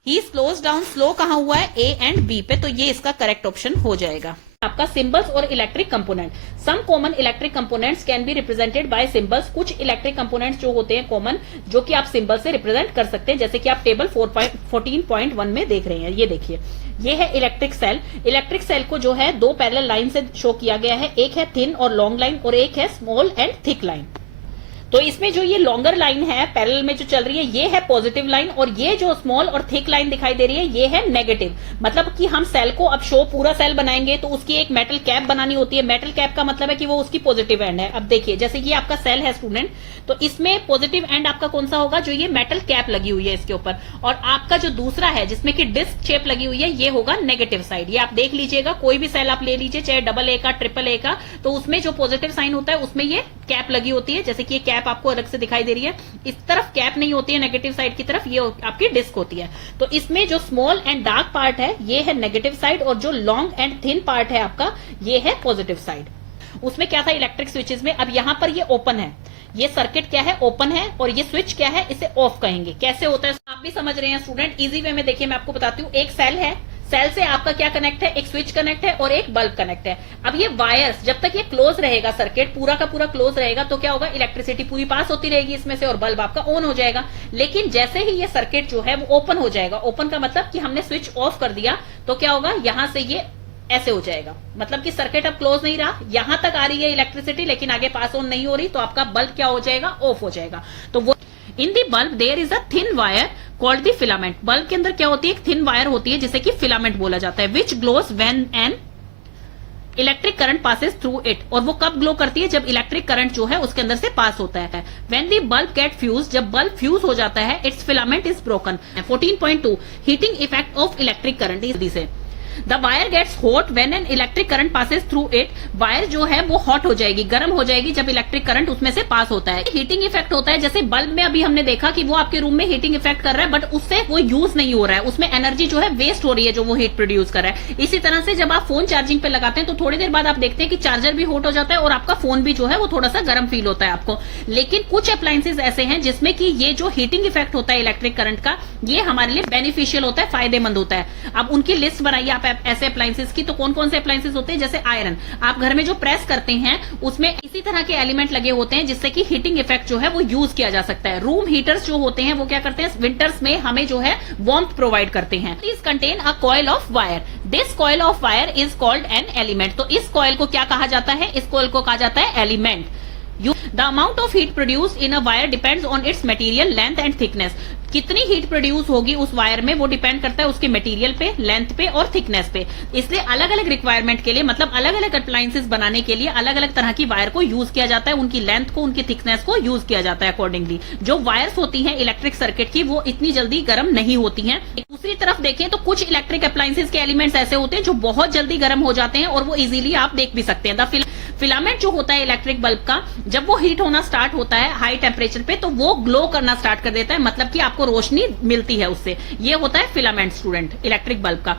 ही स्लोज डाउन, स्लो कहां हुआ है, ए एंड बी पे, तो ये इसका करेक्ट ऑप्शन हो जाएगा। आपका सिंबल्स और electric component, some common electric components can be represented by symbols, कुछ इलेक्ट्रिक कंपोनेंट्स जो होते हैं कॉमन जो कि आप सिंबल से रिप्रेजेंट कर सकते हैं, जैसे कि आप टेबल 14.1 में देख रहे हैं, ये देखिए ये है इलेक्ट्रिक सेल। इलेक्ट्रिक सेल को जो है दो पैरेलल लाइन से शो किया गया है, एक है थिन और लॉन्ग लाइन और एक है स्मॉल एंड थिक लाइन। तो इसमें जो ये लॉन्गर लाइन है पैरेलल में जो चल रही है ये है पॉजिटिव लाइन, और ये जो स्मॉल और थिक लाइन दिखाई दे रही है ये है नेगेटिव। मतलब कि हम सेल को अब शो पूरा सेल बनाएंगे तो उसकी एक मेटल कैप बनानी होती है, मेटल कैप का मतलब है कि वो उसकी पॉजिटिव एंड है। अब देखिए जैसे ये आपका सेल है स्टूडेंट, तो इसमें पॉजिटिव एंड आपका कौन सा होगा, जो ये मेटल कैप लगी हुई है इसके ऊपर, और आपका जो दूसरा है जिसमें कि डिस्क शेप लगी हुई है ये होगा नेगेटिव साइड। ये आप देख लीजिएगा, कोई भी सेल आप ले लीजिए चाहे डबल ए का ट्रिपल ए का, तो उसमें जो पॉजिटिव साइन होता है उसमें ये कैप लगी होती है, जैसे कि ये कैप आपको अलग से दिखाई दे रही है, इस तरफ कैप नहीं होती है नेगेटिव साइड की तरफ, ये आपकी डिस्क होती है। तो इसमें जो स्मॉल एंड डार्क पार्ट है ये है नेगेटिव साइड, और जो लॉन्ग एंड थिन पार्ट है आपका ये है पॉजिटिव साइड। उसमें क्या था इलेक्ट्रिक स्विचेस में, अब यहां पर ये ओपन है, ये सर्किट क्या है ओपन है, और ये स्विच क्या है इसे ऑफ कहेंगे। कैसे होता है आप भी समझ रहे हैं स्टूडेंट, इजी वे में देखिए मैं आपको बताती हूँ। एक सेल है, सेल से आपका क्या कनेक्ट है, एक स्विच कनेक्ट है और एक बल्ब कनेक्ट है। अब ये वायर्स जब तक ये क्लोज रहेगा, सर्किट पूरा का पूरा क्लोज रहेगा, तो क्या होगा इलेक्ट्रिसिटी पूरी पास होती रहेगी इसमें से और बल्ब आपका ऑन हो जाएगा। लेकिन जैसे ही ये सर्किट जो है वो ओपन हो जाएगा, ओपन का मतलब कि हमने स्विच ऑफ कर दिया, तो क्या होगा यहां से ये ऐसे हो जाएगा, मतलब कि सर्किट अब क्लोज नहीं रहा, यहां तक आ रही है इलेक्ट्रिसिटी लेकिन आगे पास ऑन नहीं हो रही, तो आपका बल्ब क्या हो जाएगा, ऑफ हो जाएगा। तो वो in the bulb there is a thin wire called the filament, bulb के अंदर क्या होती है, एक थिन वायर होती है जिसे कि फिलामेंट बोला जाता है, which glows when an electric current passes through it, और वो कब ग्लो करती है, जब इलेक्ट्रिक करंट जो है उसके अंदर से पास होता है। When the bulb get fuse, जब बल्ब फ्यूज हो जाता है, its filament is broken. 14.2 heating effect of electric current is say the wire gets hot when an electric current passes through it, wire जो है वो हॉट हो जाएगी, गर्म हो जाएगी जब इलेक्ट्रिक करंट उसमें से पास होता है। हीटिंग इफेक्ट होता है, जैसे बल्ब में अभी हमने देखा कि वो आपके रूम में हीटिंग इफेक्ट कर रहा है, बट उससे वो यूज नहीं हो रहा है, उसमें एनर्जी जो है वेस्ट हो रही है जो वो हीट प्रोड्यूस कर रहा है। इसी तरह से जब आप फोन चार्जिंग पे लगाते हैं तो थोड़ी देर बाद आप देखते हैं कि चार्जर भी हॉट हो जाता है और आपका फोन भी जो है वो थोड़ा सा गर्म फील होता है आपको। लेकिन कुछ अप्लायंसेज ऐसे हैं जिसमें कि ये जो हीटिंग इफेक्ट होता है इलेक्ट्रिक करंट का, ये हमारे लिए बेनिफिशियल होता है, फायदेमंद होता है। अब उनकी लिस्ट बनाइए आप ऐसे अप्लायंसेज की, तो कौन कौन से अप्लायंसेज होते हैं, जैसे आयरन आप घर में जो प्रेस करते हैं उसमें इसी तरह के एलिमेंट लगे होते हैं जिससे कि हीटिंग इफेक्ट जो है वो यूज किया जा सकता है। रूम हीटर्स जो होते हैं वो क्या करते हैं, विंटर्स में हमें जो है वार्मथ प्रोवाइड करते हैं। This contain a coil of wire, this coil of wire is called an element, तो इस कॉइल को क्या कहा जाता है, इस कॉइल को कहा जाता है element. The amount of heat produced in a wire depends on its material length and thickness. कितनी हीट प्रोड्यूस होगी उस वायर में वो डिपेंड करता है उसके मटेरियल पे, लेंथ पे और थिकनेस पे। इसलिए अलग अलग रिक्वायरमेंट के लिए, मतलब अलग अलग अप्लायंसेस बनाने के लिए अलग अलग तरह की वायर को यूज किया जाता है, उनकी लेंथ को, उनकी थिकनेस को यूज किया जाता है अकॉर्डिंगली। जो वायर्स होती हैं इलेक्ट्रिक सर्किट की वो इतनी जल्दी गर्म नहीं होती हैं। दूसरी तरफ देखें तो कुछ इलेक्ट्रिक अप्लायंसेस के एलिमेंट्स ऐसे होते हैं जो बहुत जल्दी गर्म हो जाते हैं और वो इजीली आप देख भी सकते हैं। फिलामेंट जो होता है इलेक्ट्रिक बल्ब का, जब वो हीट होना स्टार्ट होता है हाई टेम्परेचर पे तो वो ग्लो करना स्टार्ट कर देता है, मतलब कि आपको रोशनी मिलती है उससे। ये होता है फिलामेंट स्टूडेंट इलेक्ट्रिक बल्ब का।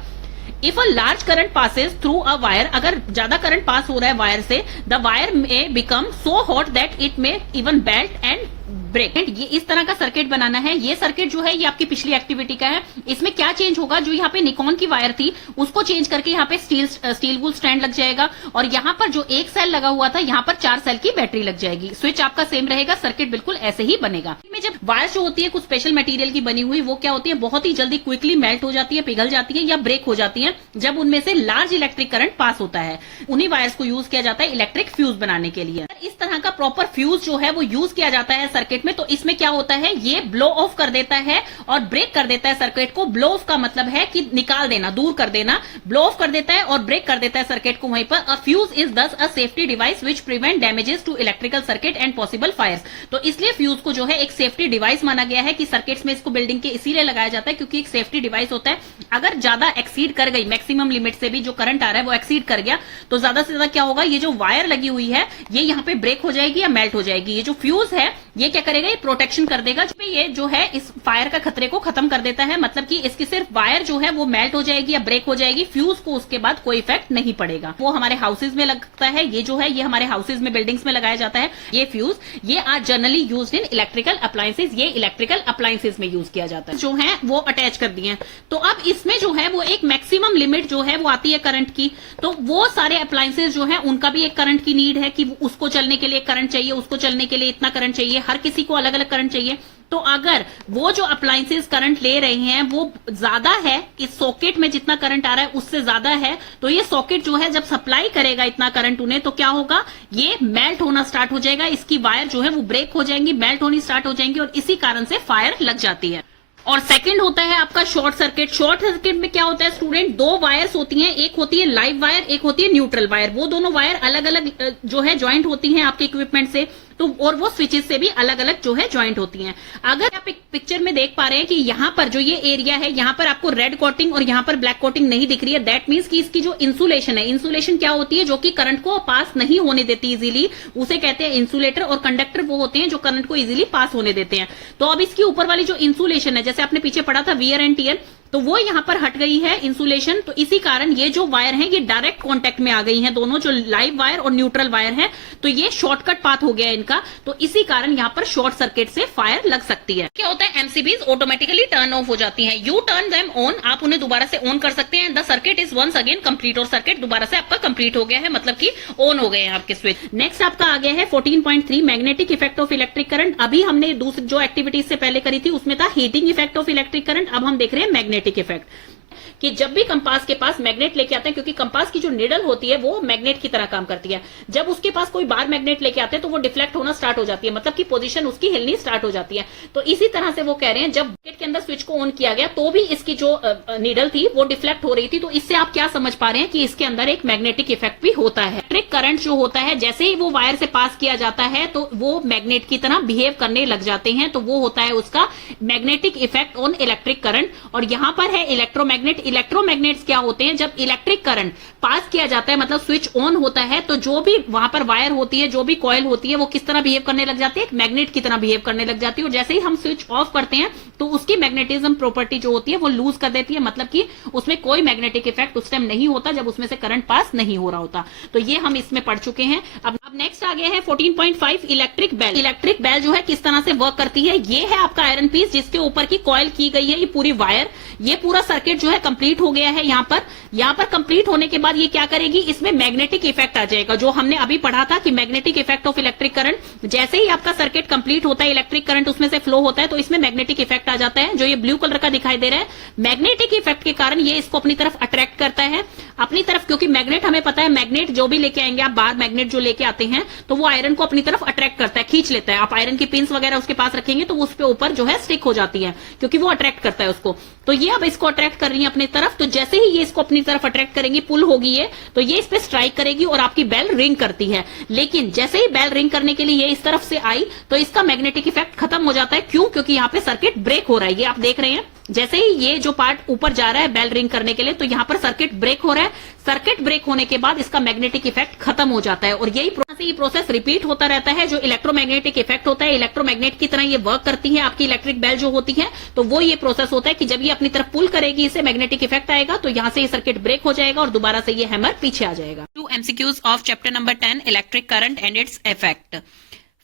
If a large current passes through a wire, अगर ज्यादा करंट पास हो रहा है वायर से, द वायर में become so hot that it में इवन बेल्ट एंड ब्रेक। ये इस तरह का सर्किट बनाना है। ये सर्किट जो है ये आपकी पिछली एक्टिविटी का है। इसमें क्या चेंज होगा, जो यहाँ पे निकॉन की वायर थी उसको चेंज करके यहाँ पे स्टील वूल स्टैंड लग जाएगा और यहाँ पर जो एक सेल लगा हुआ था यहाँ पर 4 सेल की बैटरी लग जाएगी। स्विच आपका सेम रहेगा, सर्किट बिल्कुल ऐसे ही बनेगा। में जब वायर जो होती है कुछ स्पेशल मटेरियल की बनी हुई, वो क्या होती है, बहुत ही जल्दी क्विकली मेल्ट हो जाती है, पिघल जाती है या ब्रेक हो जाती है जब उनमें से लार्ज इलेक्ट्रिक करंट पास होता है। उन्हीं वायर्स को यूज किया जाता है इलेक्ट्रिक फ्यूज बनाने के लिए। इस तरह का प्रॉपर फ्यूज जो है वो यूज किया जाता है सर्किट में। तो इसमें क्या होता है, ये ब्लो ऑफ कर देता है और ब्रेक कर देता है सर्किट को। ब्लो ऑफ का मतलब है कि निकाल देना, दूर कर देना। ब्लो ऑफ कर देता है और ब्रेक कर देता है सर्किट को वहीं पर। अ fuse is thus a safety device which prevent damages to electrical circuit and possible fires. तो इसलिए फ्यूज को जो है एक सेफ्टी डिवाइस माना गया है कि सर्किट्स में इसको बिल्डिंग के इसीलिए लगाया जाता है क्योंकि एक सेफ्टी डिवाइस होता है। अगर ज्यादा एक्सीड कर गई, मैक्सिमम लिमिट से भी जो करंट आ रहा है वो एक्सीड कर गया, तो ज्यादा से ज्यादा क्या होगा, ये जो वायर लगी हुई है ये यहाँ पे ब्रेक हो जाएगी या मेल्ट हो जाएगी। ये जो फ्यूज है ये क्या करेगा, ये प्रोटेक्शन कर देगा, ये जो है इस फायर का खतरे को खत्म कर देता है। मतलब कि इसकी सिर्फ वायर जो है वो मेल्ट हो जाएगी या ब्रेक हो जाएगी, फ्यूज को उसके बाद कोई इफेक्ट नहीं पड़ेगा। वो हमारे हाउसेज में लगता है, ये जो है ये हमारे हाउसेज में, बिल्डिंग्स में लगाया जाता है ये फ्यूज। ये are generally used in electrical appliances. ये इलेक्ट्रिकल अप्लायंसेज में यूज किया जाता है। जो है वो अटैच कर दिए हैं। तो अब इसमें जो है वो एक मैक्सिमम लिमिट जो है वो आती है करंट की। तो वो सारे अप्लायंसेज जो है उनका भी एक करंट की नीड है कि उसको चलने के लिए करंट चाहिए, उसको चलने के लिए इतना करंट चाहिए, हर किसी को अलग अलग करंट चाहिए। तो अगर वो जो अप्लायंसेज करंट ले रहे हैं वो ज्यादा है, इस सॉकेट में जितना करंट आ रहा है उससे ज्यादा है, तो ये सॉकेट जो है जब सप्लाई करेगा इतना करंट उन्हें, तो क्या होगा, ये मेल्ट होना स्टार्ट हो जाएगा। इसकी वायर जो है वो ब्रेक हो जाएंगी, मेल्ट होनी स्टार्ट हो जाएंगी और इसी कारण से फायर लग जाती है। और सेकंड होता है आपका शॉर्ट सर्किट। शॉर्ट सर्किट में क्या होता है स्टूडेंट, 2 वायर्स होती हैं, एक होती है लाइव वायर, एक होती है न्यूट्रल वायर। वो दोनों वायर अलग अलग जो है ज्वाइंट होती हैं आपके इक्विपमेंट से, तो और वो स्विचेस से भी अलग अलग जो है ज्वाइंट होती हैं। अगर आप एक पिक्चर में देख पा रहे हैं कि यहाँ पर जो ये एरिया है यहाँ पर आपको रेड कोटिंग और यहाँ पर ब्लैक कोटिंग नहीं दिख रही है, दैट मीन्स कि इसकी जो इंसुलेशन है, इंसुलेशन क्या होती है, जो कि करंट को पास नहीं होने देती इजीली, उसे कहते हैं इंसुलेटर। और कंडक्टर वो होते हैं जो करंट को इजीली पास होने देते हैं। तो अब इसकी ऊपर वाली जो इंसुलेशन है, जैसे आपने पीछे पढ़ा था वियर एंड टियर, तो वो यहां पर हट गई है इंसुलेशन। तो इसी कारण ये जो वायर है ये डायरेक्ट कांटेक्ट में आ गई हैं, दोनों जो लाइव वायर और न्यूट्रल वायर है, तो ये शॉर्टकट पाथ हो गया इनका। तो इसी कारण यहां पर शॉर्ट सर्किट से फायर लग सकती है। क्या होता है, एमसीबीज ऑटोमेटिकली टर्न ऑफ हो जाती हैं। यू टर्न देम ऑन, आप उन्हें दोबारा से ऑन कर सकते हैं। The circuit is once again complete, और सर्किट दोबारा से आपका कंप्लीट हो गया है, मतलब कि ऑन हो गए हैं आपके स्विच। नेक्स्ट आपका आ गया है 14.3 magnetic effect of electric current. अभी हमने दूसरी जो एक्टिविटीज से पहले करी थी उसमें था heating effect of electric current, अब हम देख रहे हैं मैग्नेटिक इफेक्ट। कि जब भी कंपास के पास मैग्नेट लेके आते हैं, क्योंकि कंपास की जो निडल होती है वो मैग्नेट की तरह काम करती है, जब उसके पास कोई बार मैग्नेट लेके आते हैं तो वो डिफ्लेक्ट होना स्टार्ट हो जाती है, मतलब कि पोजीशन उसकी हिलनी स्टार्ट हो जाती है। तो इसी तरह से वो कह रहे हैं जब बकेट के अंदर स्विच को ऑन किया गया तो भी इसकी जो निडल थी वो डिफ्लेक्ट हो रही थी। तो इससे आप क्या समझ पा रहे हैं कि इसके अंदर एक मैग्नेटिक इफेक्ट भी होता है। इलेक्ट्रिक करंट जो होता है जैसे ही वो वायर से पास किया जाता है तो वो मैग्नेट की तरह बिहेव करने लग जाते हैं, तो वो होता है उसका magnetic effect on electric current. और यहां पर है इलेक्ट्रोमैग्नेट। इलेक्ट्रोमैग्नेट्स क्या होते हैं, जब इलेक्ट्रिक करंट पास किया जाता है, मतलब स्विच ऑन होता है, तो जो भी वहां पर वायर होती है, जो भी कॉइल होती है, वो किस तरह बिहेव करने लग जाती है, एक मैग्नेट की तरह बिहेव करने लग जाती है। और जैसे ही हम स्विच ऑफ करते हैं तो उसकी मैग्नेटिज्म प्रॉपर्टी जो होती है वो लूज कर देती है, मतलब कि उसमें कोई मैग्नेटिक इफेक्ट उस टाइम नहीं होता जब उसमें से करंट पास नहीं हो रहा होता। तो ये हम इसमें पढ़ चुके हैं। अब नेक्स्ट आ गया है 14.5 इलेक्ट्रिक बेल। इलेक्ट्रिक बेल जो है किस तरह से वर्क करती है, ये है आपका आयरन पीस जिसके ऊपर की कॉइल की गई है ये पूरी वायर। ये पूरा सर्किट जो है कंप्लीट हो गया है। यहाँ पर कंप्लीट होने के बाद ये क्या करेगी, इसमें मैग्नेटिक इफेक्ट आ जाएगा, जो हमने अभी पढ़ा था कि magnetic effect of electric current. जैसे ही आपका सर्किट कंप्लीट होता है, इलेक्ट्रिक करंट उसमें से फ्लो होता है, तो इसमें मैग्नेटिक इफेक्ट आ जाता है, जो ये ब्लू कलर का दिखाई दे रहा है। मैग्नेटिक इफेक्ट के कारण ये इसको अपनी तरफ अट्रैक्ट करता है, अपनी तरफ, क्योंकि मैग्नेट हमें पता है, मैग्नेट जो भी लेके आएंगे आप, बाहर मैग्नेट जो लेके आते हैं, तो वो आयरन को अपनी तरफ अट्रैक्ट करता है, खींच लेता है। आप आयरन की पिंस वगैरह उसके पास रखेंगे तो उस पे ऊपर जो है स्टिक हो जाती है, क्योंकि वो अट्रैक्ट करता है उसको। तो ये अब इसको अट्रैक्ट कर रही है अपनी तरफ, तो जैसे ही ये इसको अपनी तरफ अट्रैक्ट करेंगी, पुल होगी ये, तो ये इस पे स्ट्राइक करेगी और आपकी बेल रिंग करती है। लेकिन जैसे ही बेल रिंग करने के लिए ये इस तरफ से आई तो इसका मैग्नेटिक इफेक्ट खत्म हो जाता है। क्यों? क्योंकि यहाँ पे सर्किट ब्रेक हो रहा है। ये आप देख रहे हैं, जैसे ही ये जो पार्ट ऊपर जा रहा है बेल रिंग करने के लिए, तो यहाँ पर सर्किट ब्रेक हो रहा है। सर्किट ब्रेक होने के बाद इसका मैग्नेटिक इफेक्ट खत्म हो जाता है और यही प्रोसेस रिपीट होता रहता है। जो इलेक्ट्रोमैग्नेटिक इफेक्ट होता है, इलेक्ट्रोमैग्नेट की तरह ये वर्क करती है आपकी इलेक्ट्रिक बेल जो होती है। तो वो ये प्रोसेस होता है कि जब ये अपनी तरफ पुल करेगी, इसे मैग्नेटिक इफेक्ट आएगा, तो यहाँ से ये सर्किट ब्रेक हो जाएगा और दोबारा से ये हैमर पीछे आ जाएगा। 2 MCQs of chapter number 10 electric current and its effect.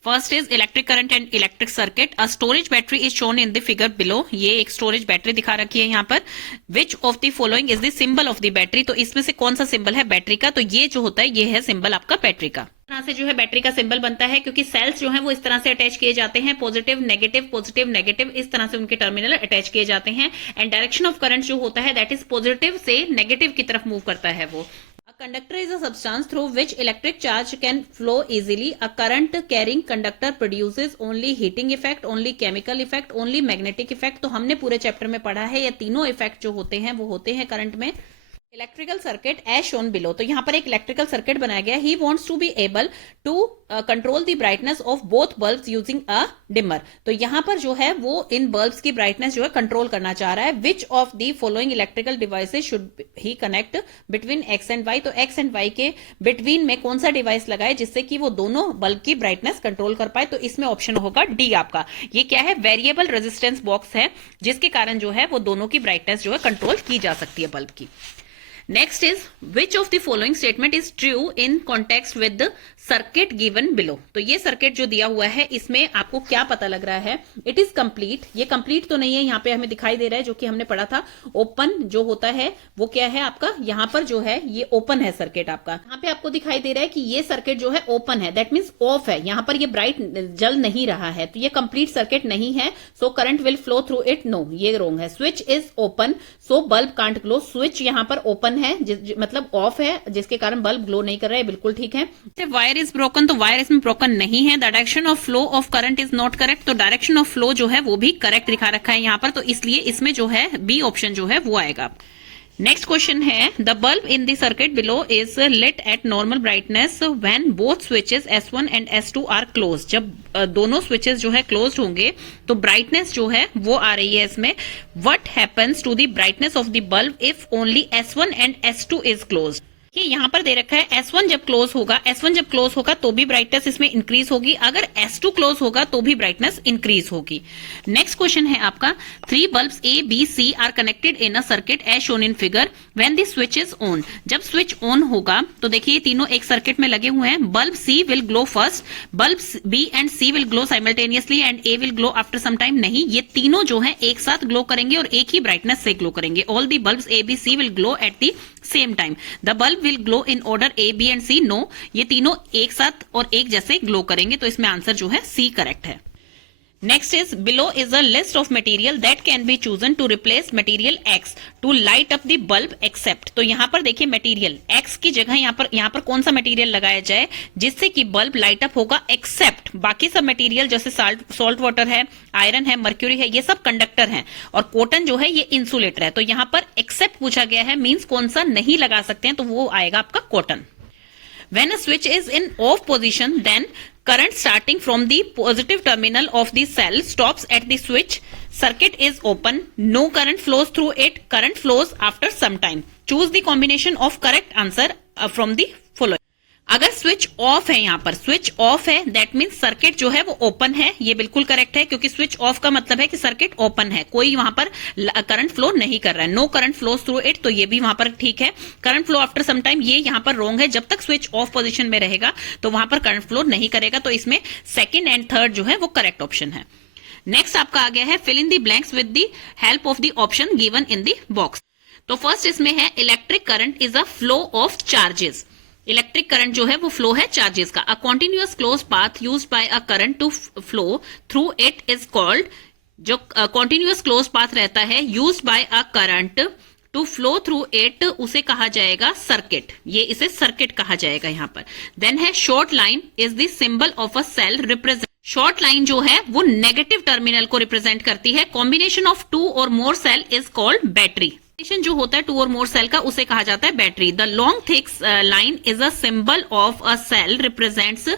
First is electric current and electric circuit. A storage battery is shown in the figure below. ये एक स्टोरेज बैटरी दिखा रखी है यहाँ पर। विच of the following is the symbol of the battery. तो इसमें से कौन सा सिंबल है बैटरी का। तो ये जो होता है ये है सिंबल आपका बैटरी का। इस तरह से जो है बैटरी का सिंबल बनता है, क्योंकि सेल्स जो है वो इस तरह से अटैच किए जाते हैं, पॉजिटिव नेगेटिव इस तरह से उनके टर्मिनल अटैच किए जाते हैं। एंड डायरेक्शन ऑफ करंट जो होता है दैट इज पॉजिटिव से नेगेटिव की तरफ मूव करता है वो। Conductor is a substance through which electric charge can flow easily. A current carrying conductor produces only heating effect, only chemical effect, only magnetic effect. तो हमने पूरे चैप्टर में पढ़ा है ये तीनों इफेक्ट जो होते हैं वो होते हैं करंट में। Electrical circuit as shown below. तो यहाँ पर एक इलेक्ट्रिकल सर्किट बनाया गया। He wants to be able to control the brightness of both bulbs using a dimmer. तो यहाँ पर जो है वो इन बल्ब्स की ब्राइटनेस जो है कंट्रोल करना चाह रहा है। Which of the following electrical devices should he connect between X and Y. तो एक्स एंड वाई के बिटवीन में कौन सा डिवाइस लगाए जिससे कि वो दोनों बल्ब की ब्राइटनेस कंट्रोल कर पाए। तो इसमें ऑप्शन होगा डी आपका। ये क्या है, वेरिएबल रेजिस्टेंस बॉक्स है जिसके कारण जो है वो दोनों की ब्राइटनेस जो है कंट्रोल की जा सकती है बल्ब की। Next is which of the following statement is true in context with the circuit given below. तो ये सर्किट जो दिया हुआ है इसमें आपको क्या पता लग रहा है। It is complete. ये कंप्लीट तो नहीं है, यहाँ पे हमें दिखाई दे रहा है जो कि हमने पढ़ा था। ओपन जो होता है वो क्या है आपका, यहाँ पर जो है ये ओपन है सर्किट आपका। यहाँ पे आपको दिखाई दे रहा है कि ये सर्किट जो है ओपन है, दैट मीन्स ऑफ है। यहाँ पर ये ब्राइट जल नहीं रहा है, तो ये कंप्लीट सर्किट नहीं है। So current will flow through it. No, ये रॉन्ग है। Switch is open so bulb can't glow. Switch यहाँ पर ओपन है मतलब ऑफ है जिसके कारण बल्ब ग्लो नहीं कर रहा है, बिल्कुल ठीक है। वायर इज ब्रोकन, तो वायर इसमें ब्रोकन नहीं है। The direction of flow of current is not correct. तो डायरेक्शन ऑफ फ्लो जो है वो भी करेक्ट दिखा रखा है यहाँ पर, तो इसलिए इसमें जो है बी ऑप्शन जो है वो आएगा। नेक्स्ट क्वेश्चन है the bulb in the circuit below is lit at normal brightness when both switches S1 and S2 are close. जब दोनों स्विचेस जो है क्लोज्ड होंगे तो ब्राइटनेस जो है वो आ रही है इसमें। What happens to the brightness of the bulb if only S1 and S2 is closed. यहाँ पर दे रखा है S1 जब क्लोज होगा तो भी ब्राइटनेस इसमें इंक्रीज होगी, अगर S2 क्लोज होगा तो भी ब्राइटनेस इंक्रीज होगी। नेक्स्ट क्वेश्चन है आपका 3 bulbs A, B, C are connected in a circuit as shown in figure when the switch is on. जब स्विच ऑन होगा तो देखिए तीनों एक सर्किट में लगे हुए हैं। Bulb C will glow first, bulb B and C will glow simultaneously and A will glow after some time. नहीं, ये तीनों जो है एक साथ ग्लो करेंगे और एक ही ब्राइटनेस से ग्लो करेंगे। All the bulbs A, B, C will glow at the same time. The bulb will glow in order A, B and C। No, ये तीनों एक साथ और एक जैसे ग्लो करेंगे, तो इसमें आंसर जो है C करेक्ट है। Next is below is a list of material that can be chosen to replace material X to light up the bulb except. तो यहाँ पर देखिए मटेरियल X की जगह यहाँ पर कौन सा मटेरियल लगाया जाए जिससे कि बल्ब लाइट अप होगा, एक्सेप्ट बाकी सब मटेरियल जैसे सॉल्ट वाटर है, आयरन है, मर्क्यूरी है, ये सब कंडक्टर हैं और कॉटन जो है ये इंसुलेटर है। तो यहाँ पर एक्सेप्ट पूछा गया है, मीन्स कौन सा नहीं लगा सकते हैं, तो वो आएगा आपका cotton. When a switch is in off position, then current starting from the positive terminal of the cell stops at the switch. Circuit is open. No current flows through it. Current flows after some time. Choose the combination of correct answer from the following. अगर स्विच ऑफ है, यहाँ पर स्विच ऑफ है दैट मीन्स सर्किट जो है वो ओपन है, ये बिल्कुल करेक्ट है क्योंकि स्विच ऑफ का मतलब है कि सर्किट ओपन है, कोई वहां पर करंट फ्लो नहीं कर रहा है। No current flows through it, तो ये भी वहां पर ठीक है। Current flow after some time, ये यहाँ पर रॉन्ग है। जब तक स्विच ऑफ पोजीशन में रहेगा तो वहां पर करंट फ्लो नहीं करेगा, तो इसमें सेकेंड एंड थर्ड जो है वो करेक्ट ऑप्शन है। नेक्स्ट आपका आ गया है fill in the blanks with the help of the option given in the box. तो फर्स्ट इसमें है electric current is a flow of charges. Electric current जो है वो फ्लो है चार्जेस का। A continuous close path used by a current to flow through it is called. जो कॉन्टिन्यूअस क्लोज पाथ रहता है used by a current to flow through it, उसे कहा जाएगा सर्किट। ये इसे सर्किट कहा जाएगा यहाँ पर। देन है short line is the symbol of a cell represent. Short line जो है वो नेगेटिव टर्मिनल को रिप्रेजेंट करती है। कॉम्बिनेशन ऑफ 2 और मोर सेल इज कॉल्ड बैटरी। जो होता है 2 और मोर सेल का, उसे कहा जाता है battery. The long thick line is a symbol of a cell represents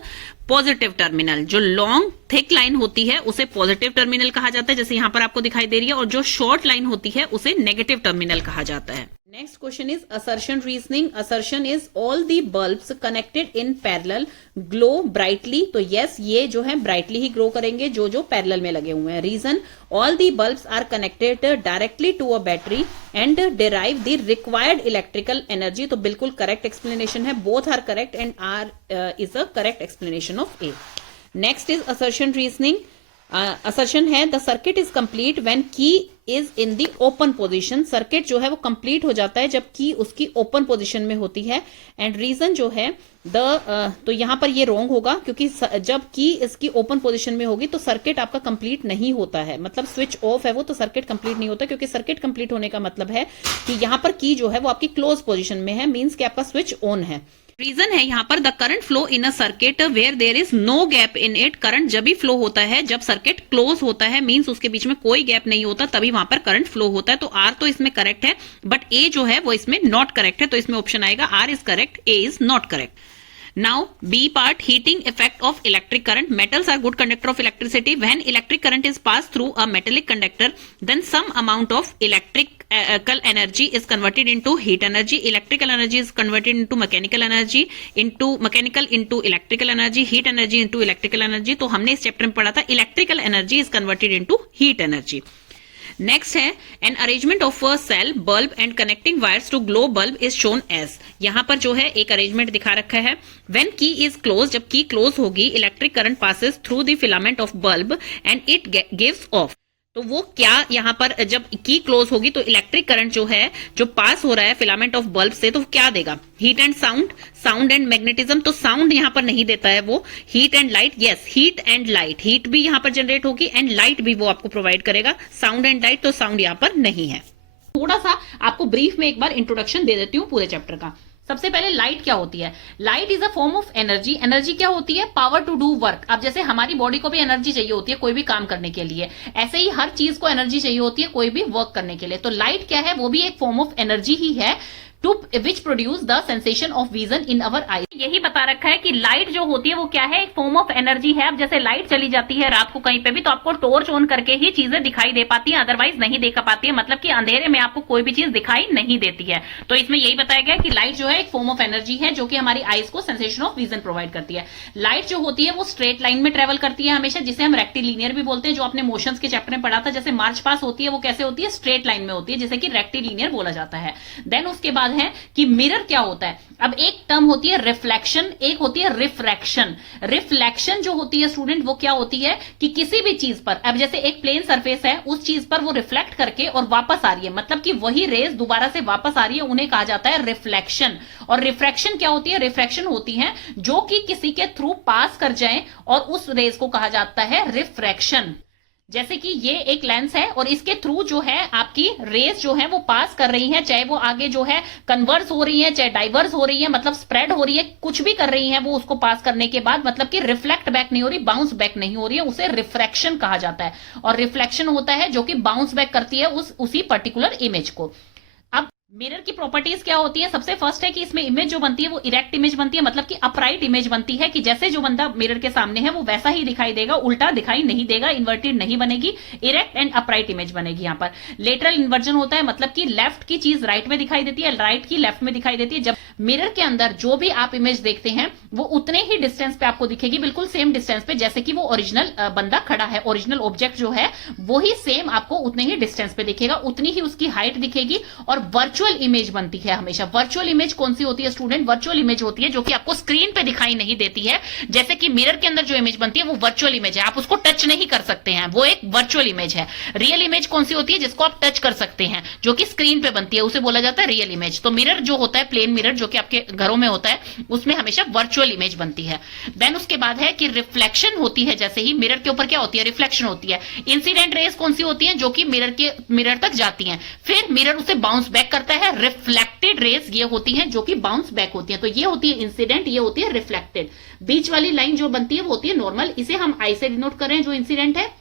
positive terminal. जो लॉन्ग थिक लाइन होती है उसे पॉजिटिव टर्मिनल कहा जाता है, जैसे यहाँ पर आपको दिखाई दे रही है, और जो शॉर्ट लाइन होती है उसे नेगेटिव टर्मिनल कहा जाता है। Next question is assertion reasoning. Assertion is all the bulbs connected in parallel glow brightly. तो यस, ये जो है ब्राइटली ही ग्लो करेंगे जो जो पैरेलल में लगे हुए हैं। Reason, all the bulbs are connected directly to a battery and derive the required electrical energy. तो बिल्कुल करेक्ट एक्सप्लेनेशन है, both are correct and R is a correct explanation of A. Next is assertion reasoning. Assertion है the circuit is complete when key is in the open position. Circuit जो है वो कंप्लीट हो जाता है जब की उसकी ओपन पोजीशन में होती है। एंड रीजन जो है तो यहां पर ये रॉन्ग होगा, क्योंकि जब की इसकी ओपन पोजीशन में होगी तो सर्किट आपका कंप्लीट नहीं होता है, मतलब स्विच ऑफ है वो तो सर्किट कंप्लीट नहीं होता, क्योंकि सर्किट कंप्लीट होने का मतलब है कि यहां पर की जो है वो आपकी क्लोज पोजीशन में है, मींस कि आपका स्विच ऑन है। रीजन है यहाँ पर the current flow in a circuit where there is no gap in it. Current जब भी फ्लो होता है जब सर्किट क्लोज होता है, मींस उसके बीच में कोई गैप नहीं होता, तभी वहां पर करंट फ्लो होता है। तो आर तो इसमें करेक्ट है, बट ए जो है वो इसमें नॉट करेक्ट है, तो इसमें ऑप्शन आएगा R is correct, A is not correct. Now B part, heating effect of electric current. Metals are good conductor of electricity. When electric current is passed through a metallic conductor, then some amount of electrical energy is converted into heat energy. Electrical energy is converted into mechanical energy, into electrical energy, heat energy into electrical energy. तो हमने इस चैप्टर में पढ़ा था electrical energy is converted into heat energy. Next है an arrangement of a cell bulb and connecting wires to glow bulb is shown as. यहां पर जो है एक अरेंजमेंट दिखा रखा है। व्हेन की इज क्लोज, जब की क्लोज होगी, electric current passes through the filament of bulb and it gives off. तो वो क्या यहाँ पर जब की क्लोज होगी तो इलेक्ट्रिक करंट जो है जो पास हो रहा है फिलामेंट ऑफ बल्ब से, तो क्या देगा? Heat and sound, sound and magnetism. तो साउंड यहाँ पर नहीं देता है वो, heat and light. Yes, heat and light, heat भी यहाँ पर जनरेट होगी एंड लाइट भी वो आपको प्रोवाइड करेगा। साउंड एंड लाइट, तो साउंड यहाँ पर नहीं है। थोड़ा सा आपको ब्रीफ में एक बार इंट्रोडक्शन दे देती हूँ पूरे चैप्टर का। सबसे पहले लाइट क्या होती है? Light is a form of energy. Energy क्या होती है? Power to do work. अब जैसे हमारी बॉडी को भी एनर्जी चाहिए होती है कोई भी काम करने के लिए, ऐसे ही हर चीज को एनर्जी चाहिए होती है कोई भी वर्क करने के लिए। तो लाइट क्या है? वो भी एक फॉर्म ऑफ एनर्जी ही है, to which produce the sensation of vision in our eye. यही बता रखा है कि लाइट जो होती है वो क्या है? एक फॉर्म ऑफ एनर्जी है। अब जैसे लाइट चली जाती है रात को कहीं पे भी, तो आपको टॉर्च ऑन करके ही चीजें दिखाई दे पाती है, अदरवाइज नहीं देखा पाती है, मतलब कि अंधेरे में आपको कोई भी चीज दिखाई नहीं देती है। तो इसमें यही बताया गया कि लाइट जो है एक फॉर्म ऑफ एनर्जी है जो कि हमारी आईज को सेंसेशन ऑफ विजन प्रोवाइड करती है। लाइट जो होती है वो स्ट्रेट लाइन में ट्रेवल करती है हमेशा, जिसे हम रेक्टिलिनियर भी बोलते हैं, जो आपने मोशंस के चैप्टर में पढ़ा था। जैसे मार्च पास होती है वो कैसे होती है? स्ट्रेट लाइन में होती है, जिसे कि रेक्टिलिनियर बोला जाता है। देन उसके बाद है कि मिरर क्या होता है? अब एक टर्म होती है रिफ्लेक्शन, एक होती है रिफ्रैक्शन। रिफ्लेक्शन जो होती है स्टूडेंट वो क्या होती है कि किसी भी चीज पर, अब जैसे एक प्लेन सरफेस है, उस चीज पर वो रिफ्लेक्ट करके और वापस आ रही है, मतलब कि वही रेज दोबारा से वापस आ रही है, उन्हें कहा जाता है रिफ्लेक्शन। और रिफ्रैक्शन क्या होती है? रिफ्रैक्शन होती है जो कि किसी के थ्रू पास कर जाए और उस रेज को कहा जाता है रिफ्रैक्शन। जैसे कि ये एक लेंस है और इसके थ्रू जो है आपकी रेज जो है वो पास कर रही है, चाहे वो आगे जो है कन्वर्स हो रही है, चाहे डाइवर्स हो रही है, मतलब स्प्रेड हो रही है, कुछ भी कर रही है वो उसको पास करने के बाद, मतलब कि रिफ्लेक्ट बैक नहीं हो रही, बाउंस बैक नहीं हो रही है, उसे रिफ्रैक्शन कहा जाता है। और रिफ्लेक्शन होता है जो कि बाउंस बैक करती है उसी पर्टिकुलर इमेज को। अब मिरर की प्रॉपर्टीज क्या होती है? सबसे फर्स्ट है कि इसमें इमेज जो बनती है वो इरेक्ट इमेज बनती है, मतलब कि अपराइट इमेज बनती है, कि जैसे जो बंदा मिरर के सामने है वो वैसा ही दिखाई देगा, उल्टा दिखाई नहीं देगा, इन्वर्टेड नहीं बनेगी, इरेक्ट एंड अपराइट इमेज बनेगी। यहाँ पर लेटरल इन्वर्जन होता है, मतलब कि लेफ्ट की चीज राइट में दिखाई देती है, राइट की लेफ्ट में दिखाई देती है। जब मिरर के अंदर जो भी आप इमेज देखते हैं वो उतने ही डिस्टेंस पे आपको दिखेगी, बिल्कुल सेम डिस्टेंस पे, जैसे कि वो ओरिजिनल बंदा खड़ा है, ओरिजिनल ऑब्जेक्ट जो है वो ही सेम आपको उतने ही डिस्टेंस पे दिखेगा, उतनी ही उसकी हाइट दिखेगी। और वर्चुअल इमेज बनती है हमेशा। वर्चुअल इमेज कौन सी होती है स्टूडेंट? वर्चुअल इमेज होती है जो कि आपको स्क्रीन पे दिखाई नहीं देती है। जैसे कि मिरर के अंदर जो इमेज बनती है वो वर्चुअल इमेज है, आप उसको टच नहीं कर सकते हैं, वो एक वर्चुअल इमेज है। रियल इमेज कौन सी होती है? जिसको आप टच कर सकते हैं, जो कि स्क्रीन पे बनती है, उसे बोला जाता है रियल इमेज। तो मिरर जो होता है, प्लेन मिरर जो कि आपके घरों में होता है, उसमें हमेशा वर्चुअल इमेज बनती है। देन उसके बाद है कि रिफ्लेक्शन होती है, जैसे ही मिरर के ऊपर क्या होती है? रिफ्लेक्शन होती है। इंसिडेंट रेज कौन सी होती है? जो कि मिरर तक जाती है, फिर मिरर उसे बाउंस बैक करता है। रिफ्लेक्टेड रेज ये होती हैं जो कि बाउंस बैक होती हैं। तो ये होती है इंसिडेंट, ये होती है रिफ्लेक्टेड। बीच वाली लाइन जो बनती है वो होती है नॉर्मल, इसे हम आई से डिनोट कर रहे हैं जो इंसिडेंट है।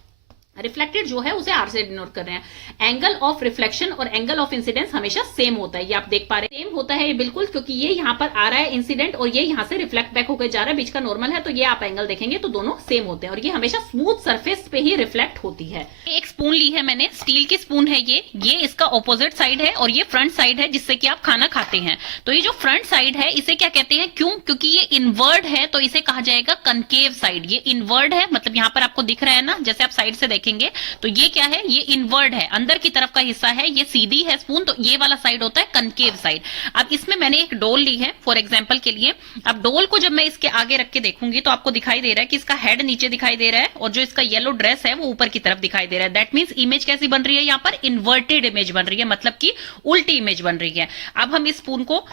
रिफ्लेक्टेड जो है उसे आर से डिनोट कर रहे हैं। एंगल ऑफ रिफ्लेक्शन और एंगल ऑफ इंसिडेंस हमेशा सेम होता है, ये आप देख पा रहे हैं, सेम होता है ये बिल्कुल, क्योंकि ये यहाँ पर आ रहा है इंसिडेंट और ये यहाँ से रिफ्लेक्ट बैक होकर जा रहा है, बीच का नॉर्मल है, तो ये आप एंगल देखेंगे तो दोनों सेम होते हैं और ये हमेशा स्मूथ सरफेस पे ही रिफ्लेक्ट होती है। एक स्पून ली है मैंने, स्टील की स्पून है ये इसका ऑपोजिट साइड है और ये फ्रंट साइड है जिससे कि आप खाना खाते हैं। तो ये जो फ्रंट साइड है इसे क्या कहते हैं? क्यों? क्योंकि ये इनवर्ड है तो इसे कहा जाएगा कनकेव साइड। ये इनवर्ड है, मतलब यहाँ पर आपको दिख रहा है ना, जैसे आप साइड से देखें देखेंगे तो ये क्या है, ये इनवर्ड है, अंदर की तरफ का हिस्सा है, ये सीधी है स्पून, तो ये वाला साइड होता है कनकेव साइड। अब इसमें मैंने एक डोल ली है फॉर एग्जांपल के लिए। अब डोल को जब मैं इसके आगे रख के देखूंगी तो आपको दिखाई दे रहा है कि इसका हेड नीचे दिखाई दे रहा है और जो इसका येलो ड्रेस है वो ऊपर की तरफ दिखाई दे रहा है। दैट मींस इमेज कैसी बन रही है, यहाँ पर इन्वर्टेड इमेज बन रही है, मतलब कि उल्टी इमेज बन रही है। अब हम इस स्पून को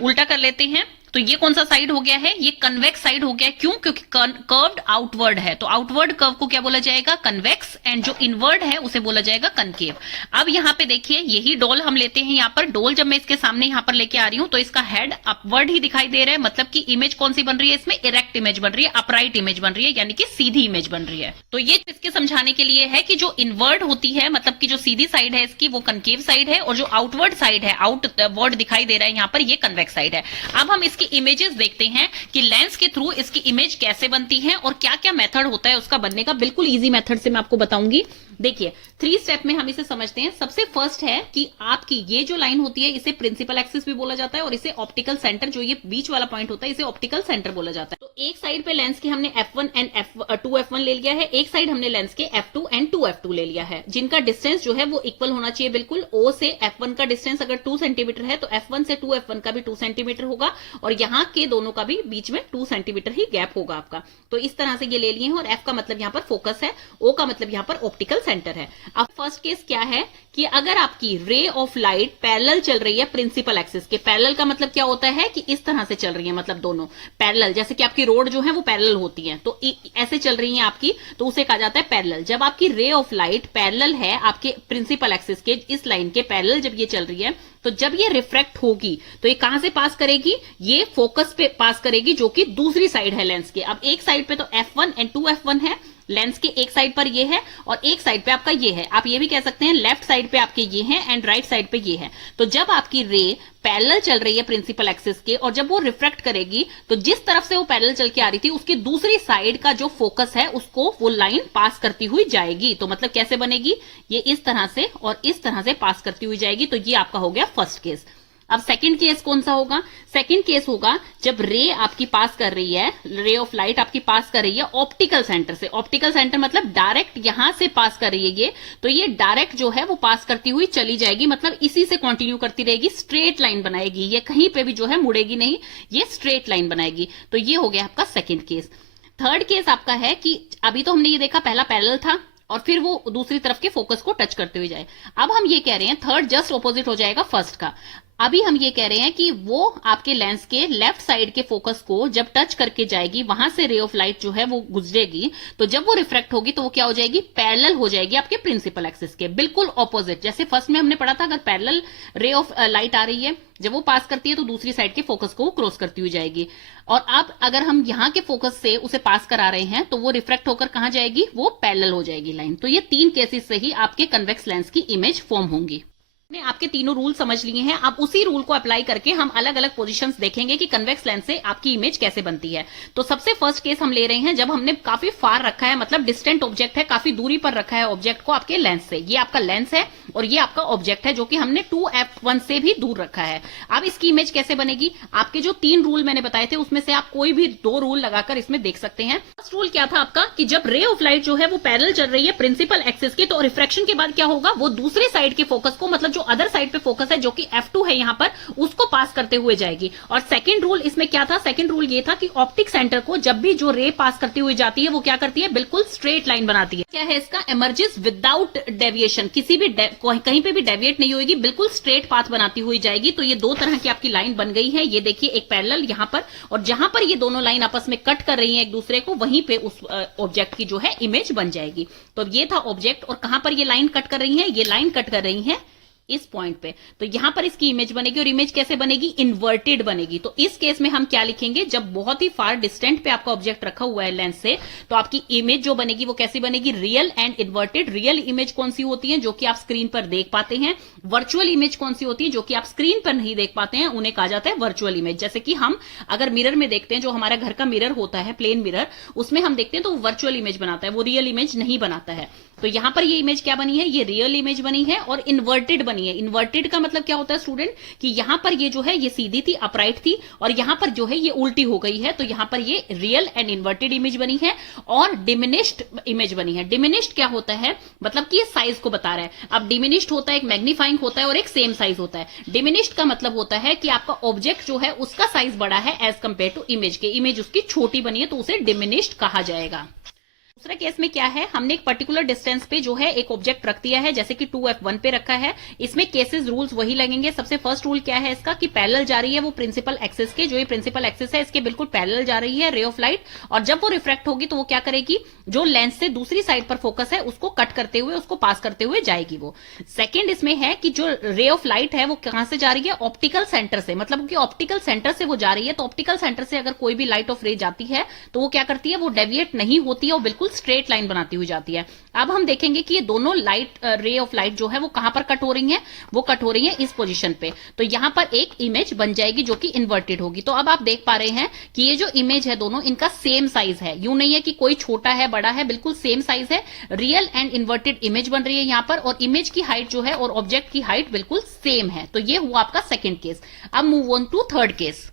उल्टा कर लेते हैं, तो ये कौन सा साइड हो गया है, ये कन्वेक्स साइड हो गया है। क्यों? क्योंकि कर्व्ड आउटवर्ड है, तो आउटवर्ड कर्व को क्या बोला जाएगा, कन्वेक्स, एंड जो इनवर्ड है उसे बोला जाएगा कनकेव। अब यहाँ पे देखिए यही डोल हम लेते हैं, यहाँ पर डोल जब मैं इसके सामने यहाँ पर लेके आ रही हूँ तो इसका हेड अपवर्ड ही दिखाई दे रहा है, मतलब कि इमेज कौन सी बन रही है, इसमें इरेक्ट इमेज बन रही है, अपराइट इमेज बन रही है, यानी कि सीधी इमेज बन रही है। तो ये इसके समझाने के लिए है कि जो इनवर्ड होती है, मतलब कि जो सीधी साइड है इसकी वो कनकेव साइड है, और जो आउटवर्ड साइड है, आउटवर्ड दिखाई दे रहा है यहाँ पर, ये कन्वेक्स साइड है। अब हम इसकी इमेजेस देखते हैं कि लेंस के थ्रू इसकी इमेज कैसे बनती है और क्या क्या मेथड होता है उसका बनने का। बिल्कुल इजी मेथड से मैं आपको बताऊंगी। देखिए 3 स्टेप में हम इसे समझते हैं। सबसे फर्स्ट है कि आपकी ये जो लाइन होती है इसे प्रिंसिपल एक्सिस भी बोला जाता है और इसे ऑप्टिकल सेंटर, जो ये बीच वाला पॉइंट होता है, इसे ऑप्टिकल सेंटर बोला जाता है। तो एक साइड पे लेंस के हमने f1 एंड f2f1 ले लिया है, एक साइड हमने लेंस के f2 एंड 2f2 ले लिया है, जिनका डिस्टेंस जो है वो इक्वल होना चाहिए बिल्कुल। O से f1 का डिस्टेंस अगर 2 सेंटीमीटर है तो f1 से 2f1 का भी 2 सेंटीमीटर होगा, और यहाँ के दोनों का भी बीच में 2 सेंटीमीटर ही गैप होगा आपका। तो इस तरह से ये ले लिए हैं, और f का मतलब यहाँ पर फोकस है, O का मतलब यहाँ पर ऑप्टिकल सेंटर है। अब फर्स्ट केस क्या है कि अगर आपकी रे ऑफ लाइट पैरेलल चल रही है प्रिंसिपल एक्सिस के, पैरेलल का मतलब क्या होता है कि इस तरह से चल रही है, मतलब दोनों पैरेलल, जैसे कि आपकी रोड जो है वो पैरेलल होती है, तो ऐसे चल रही है आपकी, तो उसे कहा जाता है पैरेलल। जब आपकी रे ऑफ लाइट पैरेलल है आपके प्रिंसिपल एक्सिस के, इस लाइन के पैरेलल जब ये चल रही है, तो जब ये रिफ्रैक्ट होगी तो ये कहां से पास करेगी, ये फोकस पे पास करेगी, जो कि दूसरी साइड है लेंस के। अब एक साइड पे तो f1 एंड 2f1 है, लेंस के एक साइड पर ये है और एक साइड पे आपका ये है। आप ये भी कह सकते हैं लेफ्ट साइड पे आपके ये है एंड राइट साइड पे ये है। तो जब आपकी रे पैरेलल चल रही है प्रिंसिपल एक्सिस के, और जब वो रिफ्रैक्ट करेगी तो जिस तरफ से वो पैरेलल चल के आ रही थी उसकी दूसरी साइड का जो फोकस है उसको वो लाइन पास करती हुई जाएगी। तो मतलब कैसे बनेगी, ये इस तरह से और इस तरह से पास करती हुई जाएगी। तो ये आपका हो गया फर्स्ट केस। अब सेकंड केस कौन सा होगा, सेकंड केस होगा जब रे आपकी पास कर रही है, रे ऑफ लाइट आपकी पास कर रही है ऑप्टिकल सेंटर से। ऑप्टिकल सेंटर मतलब डायरेक्ट यहां से पास कर रही है ये, तो ये डायरेक्ट जो है वो पास करती हुई चली जाएगी, मतलब इसी से कंटिन्यू करती रहेगी, स्ट्रेट लाइन बनाएगी, ये कहीं पे भी जो है मुड़ेगी नहीं, ये स्ट्रेट लाइन बनाएगी। तो ये हो गया आपका सेकंड केस। थर्ड केस आपका है कि अभी तो हमने ये देखा पहला पैरेलल था और फिर वो दूसरी तरफ के फोकस को टच करते हुए जाए। अब हम ये कह रहे हैं थर्ड जस्ट ऑपोजिट हो जाएगा फर्स्ट का। अभी हम ये कह रहे हैं कि वो आपके लेंस के लेफ्ट साइड के फोकस को जब टच करके जाएगी, वहां से रे ऑफ लाइट जो है वो गुजरेगी, तो जब वो रिफ्रैक्ट होगी तो वो क्या हो जाएगी, पैरेलल हो जाएगी आपके प्रिंसिपल एक्सिस के, बिल्कुल ऑपोजिट। जैसे फर्स्ट में हमने पढ़ा था अगर पैरेलल रे ऑफ लाइट आ रही है, जब वो पास करती है तो दूसरी साइड के फोकस को क्रॉस करती हुई जाएगी। और अब अगर हम यहाँ के फोकस से उसे पास करा रहे हैं तो वो रिफ्रैक्ट होकर कहां जाएगी, वो पैरेलल हो जाएगी लाइन। तो ये 3 केसेस से ही आपके कन्वेक्स लेंस की इमेज फॉर्म होंगी। ने आपके तीनों रूल समझ लिए हैं। अब उसी रूल को अप्लाई करके हम अलग अलग पोजीशंस देखेंगे कि कन्वेक्स लेंस से आपकी इमेज कैसे बनती है। तो सबसे फर्स्ट केस हम ले रहे हैं जब हमने काफी फार रखा है, मतलब डिस्टेंट ऑब्जेक्ट है, काफी दूरी पर रखा है ऑब्जेक्ट को आपके लेंस से। ये आपका लेंस है और ये आपका ऑब्जेक्ट है जो कि हमने 2f1 से भी दूर रखा है। अब इसकी इमेज कैसे बनेगी, आपके जो 3 रूल मैंने बताए थे उसमें से आप कोई भी 2 रूल लगाकर इसमें देख सकते हैं। फर्स्ट रूल क्या था आपका कि जब रे ऑफ लाइट जो है वो पैरेलल चल रही है प्रिंसिपल एक्सिस के, तो रिफ्रैक्शन के बाद क्या होगा, वो दूसरे साइड के फोकस को, मतलब जो अदर साइड पे फोकस है जो कि f2 है यहां पर, उसको पास करते हुए जाएगी। और सेकंड रूल इसमें क्या था, सेकंड रूल ये था कि ऑप्टिक सेंटर को जब भी जो रे पास करती हुई जाती है वो क्या करती है, बिल्कुल स्ट्रेट लाइन बनाती है। क्या है इसका, इमर्जेस विदाउट डेविएशन, किसी भी कहीं पे भी डेविएट नहीं होगी, बिल्कुल स्ट्रेट पाथ बनाती हुई जाएगी। तो ये 2 तरह की आपकी लाइन बन गई है। ये देखिए एक पैरेलल यहां पर, और जहां पर ये दोनों लाइन आपस में कट कर रही है एक दूसरे को, वहीं पे उस ऑब्जेक्ट की जो है इमेज बन जाएगी। तो ये था ऑब्जेक्ट, और कहां पर ये लाइन कट कर रही है, ये लाइन कट कर रही है इस पॉइंट पे। तो यहां पर इसकी इमेज बनेगी, और इमेज कैसे बनेगी, इन्वर्टेड बनेगी। तो इस केस में हम क्या लिखेंगे, जब बहुत ही फार डिस्टेंट पे आपका ऑब्जेक्ट रखा हुआ है लेंस से, तो आपकी इमेज जो बनेगी वो कैसी बनेगी, real and inverted. Real image कौन सी होती है, जो कि आप स्क्रीन पर देख पाते हैं। वर्चुअल इमेज कौन सी होती है, जो कि आप स्क्रीन पर नहीं देख पाते हैं, उन्हें कहा जाता है वर्चुअल इमेज। जैसे कि हम अगर मिरर में देखते हैं, जो हमारा घर का मिरर होता है, प्लेन मिरर, उसमें हम देखते हैं तो वर्चुअल इमेज बनाता है, वो रियल इमेज नहीं बनाता है। तो यहां पर ये इमेज क्या बनी है, ये रियल इमेज बनी है और इन्वर्टेड बनी है। इन्वर्टेड का मतलब क्या होता है स्टूडेंट, कि यहां पर ये जो है ये सीधी थी, अपराइट थी, और यहां पर जो है ये उल्टी हो गई है, तो यहां पर ये रियल एंड इन्वर्टेड इमेज बनी है और डिमिनिश्ड इमेज बनी है। डिमिनिश्ड क्या होता है, मतलब कि ये साइज को बता रहा है। अब डिमिनिश्ड होता है, एक मैग्नीफाइंग होता है और एक सेम साइज होता है। डिमिनिश्ड का मतलब होता है कि आपका ऑब्जेक्ट जो है उसका साइज बड़ा है एज कंपेयर टू इमेज के, इमेज उसकी छोटी बनी है, तो उसे डिमिनिश्ड कहा जाएगा। दूसरा केस में क्या है, हमने एक पर्टिकुलर डिस्टेंस पे जो है एक ऑब्जेक्ट रख दिया है, जैसे कि 2f1 पे रखा है। इसमें केसेस रूल्स वही लगेंगे। सबसे फर्स्ट रूल क्या है इसका, कि पैरेलल जा रही है वो प्रिंसिपल एक्सिस के, जो ये प्रिंसिपल एक्सिस है इसके बिल्कुल पैरेलल जा रही है रे ऑफ लाइट, और जब वो रिफ्रैक्ट होगी तो वो क्या करेगी, जो लेंस से दूसरी साइड पर फोकस है उसको कट करते हुए, उसको पास करते हुए जाएगी वो। सेकेंड इसमें है कि जो रे ऑफ लाइट है वो कहां से जा रही है, ऑप्टिकल सेंटर से, मतलब कि ऑप्टिकल सेंटर से वो जा रही है। तो ऑप्टिकल सेंटर से अगर कोई भी लाइट ऑफ रे जाती है तो वो क्या करती है, वो डेविएट नहीं होती है, वो बिल्कुल स्ट्रेट लाइन बनाती हुई जाती है। अब हम देखेंगे कि ये दोनों लाइट रे ऑफ लाइट जो है वो कहां पर कट हो रही है, वो कट हो रही है इस पोजीशन पे। तो यहां पर एक इमेज बन जाएगी जो कि इन्वर्टेड होगी। तो अब आप देख पा रहे हैं कि ये जो इमेज है दोनों इनका सेम साइज है, यूं नहीं है कि कोई छोटा है बड़ा है, बिल्कुल सेम साइज है। रियल एंड इन्वर्टेड इमेज बन रही है यहां पर, और इमेज की हाइट जो है और ऑब्जेक्ट की हाइट बिल्कुल सेम है। तो ये हुआ आपका सेकेंड केस। अब move on to third case.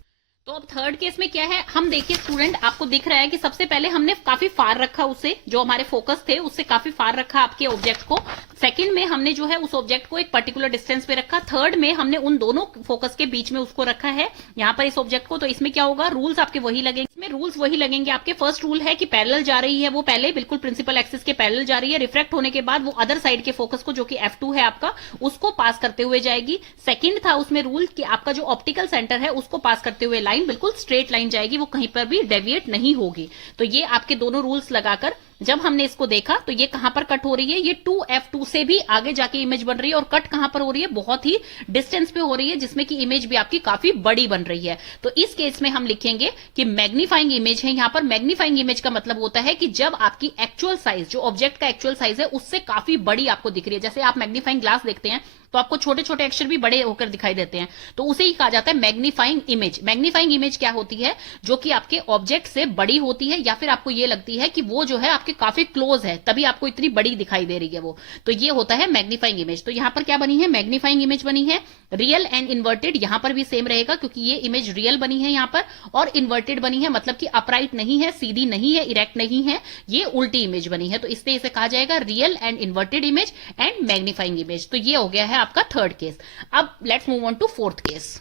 तो अब थर्ड केस में क्या है, हम देखिए स्टूडेंट, आपको दिख रहा है कि सबसे पहले हमने काफी फार रखा उसे, जो हमारे फोकस थे उससे काफी फार रखा आपके ऑब्जेक्ट को। सेकंड में हमने जो है उस ऑब्जेक्ट को एक पर्टिकुलर डिस्टेंस पे रखा। थर्ड में हमने उन दोनों फोकस के बीच में उसको रखा है यहां पर इस ऑब्जेक्ट को। तो इसमें क्या होगा, रूल्स आपके वही लगेंगे। इसमें रूल्स वही लगेंगे आपके। फर्स्ट रूल है कि पैरेलल जा रही है, वो पहले बिल्कुल प्रिंसिपल एक्सिस के पैरेलल जा रही है। रिफ्रैक्ट होने के बाद वो अदर साइड के फोकस को, जो कि f2 है आपका, उसको पास करते हुए जाएगी। सेकंड था उसमें रूल कि आपका जो ऑप्टिकल सेंटर है उसको पास करते हुए लाइन बिल्कुल स्ट्रेट लाइन जाएगी, वो कहीं पर भी डेविएट नहीं होगी। तो ये आपके दोनों रूल्स लगाकर जब हमने इसको देखा तो ये कहां पर कट हो रही है, ये 2f2 से भी आगे जाके इमेज बन रही है, और कट कहां पर हो रही है, बहुत ही डिस्टेंस पे हो रही है, जिसमें कि इमेज भी आपकी काफी बड़ी बन रही है। तो इस केस में हम लिखेंगे कि मैग्नीफाइंग इमेज है। यहां पर मैग्नीफाइंग इमेज का मतलब होता है कि जब आपकी एक्चुअल साइज, जो ऑब्जेक्ट का एक्चुअल साइज है, उससे काफी बड़ी आपको दिख रही है। जैसे आप मैग्नीफाइंग ग्लास देखते हैं तो आपको छोटे छोटे अक्षर भी बड़े होकर दिखाई देते हैं, तो उसे ही कहा जाता है मैग्नीफाइंग इमेज। मैग्नीफाइंग इमेज क्या होती है, जो कि आपके ऑब्जेक्ट से बड़ी होती है, या फिर आपको ये लगती है कि वो जो है आपके काफी क्लोज है, तभी आपको इतनी बड़ी दिखाई दे रही है वो। तो ये होता है मैग्नीफाइंग इमेज। तो यहां पर क्या बनी है, मैग्नीफाइंग इमेज बनी है। रियल एंड इन्वर्टेड यहां पर भी सेम रहेगा, क्योंकि ये इमेज रियल बनी है यहां पर, और इन्वर्टेड बनी है, मतलब कि अपराइट नहीं है, सीधी नहीं है, इरेक्ट नहीं है, ये उल्टी इमेज बनी है। तो इसलिए इसे कहा जाएगा real and inverted image and magnifying image. तो ये हो गया है आपका थर्ड केस। अब let's move on to fourth case.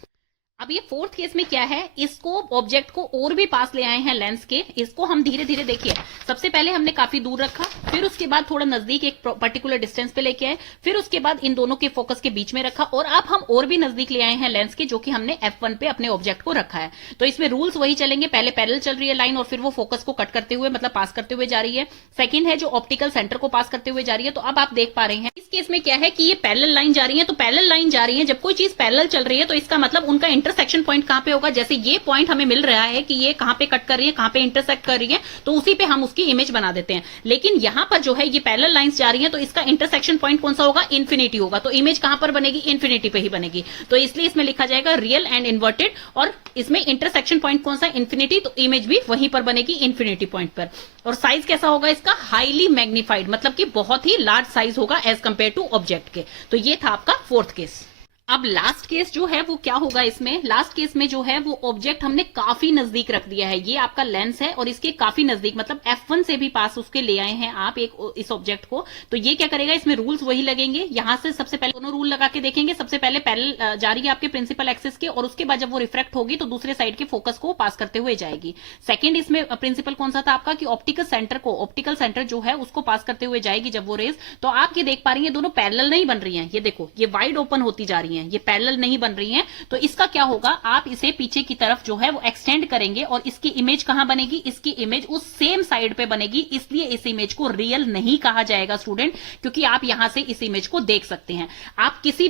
अब ये फोर्थ केस में क्या है, इसको ऑब्जेक्ट को और भी पास ले आए हैं लेंस के। इसको हम धीरे धीरे देखिए, सबसे पहले हमने काफी दूर रखा, फिर उसके बाद थोड़ा नजदीक एक पर्टिकुलर डिस्टेंस पे लेके आए, फिर उसके बाद इन दोनों के फोकस के बीच में रखा, और अब हम और भी नजदीक ले आए हैं लेंस के, जो कि हमने f1 पे अपने ऑब्जेक्ट को रखा है। तो इसमें रूल्स वही चलेंगे, पहले पैरेलल चल रही है लाइन और फिर वो फोकस को कट करते हुए, मतलब पास करते हुए जा रही है। सेकंड है जो ऑप्टिकल सेंटर को पास करते हुए जा रही है। तो अब आप देख पा रहे हैं इस केस में क्या है कि ये पैरेलल लाइन जा रही है। तो पैरेलल लाइन जा रही है, जब कोई चीज पैरेलल चल रही है तो इसका मतलब उनका इंटरसेक्शन पॉइंट कहां पे होगा। जैसे ये पॉइंट हमें मिल रहा है कि ये कहां पे कट कर रही है, कहां पे इंटरसेक्ट कर रही है, तो उसी पे हम उसकी इमेज बना देते हैं। लेकिन यहां पर जो है ये पैरेलल लाइंस जा रही हैं, तो इसका इंटरसेक्शन पॉइंट कौन सा होगा, इन्फिनिटी होगा। तो इमेज कहां पर बनेगी, इन्फिनिटी पे ही बनेगी। तो इसलिए इसमें लिखा जाएगा रियल एंड इन्वर्टेड, और इसमें इंटरसेक्शन पॉइंट कौन सा, इन्फिनिटी, तो इमेज भी वहीं पर बनेगी इन्फिनिटी पॉइंट पर। और साइज कैसा होगा इसका, हाईली मैग्नीफाइड, मतलब कि बहुत ही लार्ज साइज होगा एज कंपेयर टू ऑब्जेक्ट के। तो ये था आपका फोर्थ केस। अब लास्ट केस जो है वो क्या होगा, इसमें लास्ट केस में जो है वो ऑब्जेक्ट हमने काफी नजदीक रख दिया है। ये आपका लेंस है और इसके काफी नजदीक, मतलब f1 से भी पास उसके ले आए हैं आप एक इस ऑब्जेक्ट को। तो ये क्या करेगा, इसमें रूल्स वही लगेंगे। यहां से सबसे पहले दोनों रूल लगा के देखेंगे। सबसे पहले पैरेलल जा रही है आपके प्रिंसिपल एक्सिस के, और उसके बाद जब वो रिफ्रैक्ट होगी तो दूसरे साइड के फोकस को पास करते हुए जाएगी। सेकंड इसमें प्रिंसिपल कौन सा था आपका, कि ऑप्टिकल सेंटर जो है उसको पास करते हुए जाएगी जब वो रेज। तो आप ये देख पा रही है दोनों पैरेलल नहीं बन रही है, ये देखो ये वाइड ओपन होती जा रही है, ये पैरेलल नहीं बन रही हैं। तो इसका क्या होगा, आप इसे पीछे की तरफ जो है वो एक्सटेंड करेंगे, और इसकी इमेज कहां बनेगी, इसकी इमेज उस सेम साइड पे बनेगी। इसलिए इस इमेज को रियल नहीं कहा जाएगा स्टूडेंट, क्योंकि आप यहां से इस इमेज को देख सकते हैं। आप किसी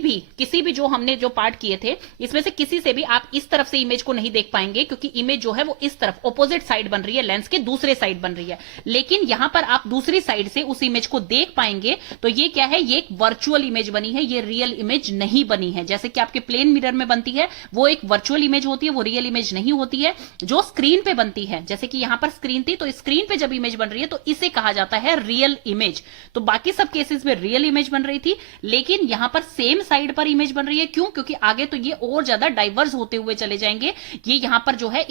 भी जो हमने जो पार्ट किए थे इसमें से किसी से भी आप इस तरफ से इमेज को नहीं देख पाएंगे, क्योंकि इमेज जो है वो इस तरफ ऑपोजिट साइड बन रही है, लेंस के दूसरे साइड बन रही है। लेकिन यहां पर आप दूसरी साइड से उस इमेज को देख पाएंगे। तो ये क्या है, ये एक वर्चुअल इमेज बनी है, ये रियल इमेज नहीं बनी है। है, जैसे कि आपके प्लेन मिरर में बनती है वो एक वर्चुअल इमेज होती है, वो रियल इमेज नहीं होती है। जो स्क्रीन पे बनती है, जैसे कि यहां पर स्क्रीन थी, तो स्क्रीन पे जब इमेज बन रही है तो इसे कहा जाता है रियल इमेज। तो बाकी सब केसेस में रियल इमेज बन रही थी, लेकिन यहां पर सेम साइड पर इमेज बन रही है। क्यों? क्योंकि आगे तो ये और ज्यादा डाइवर्स होते हुए चले जाएंगे। ये यहां पर जो है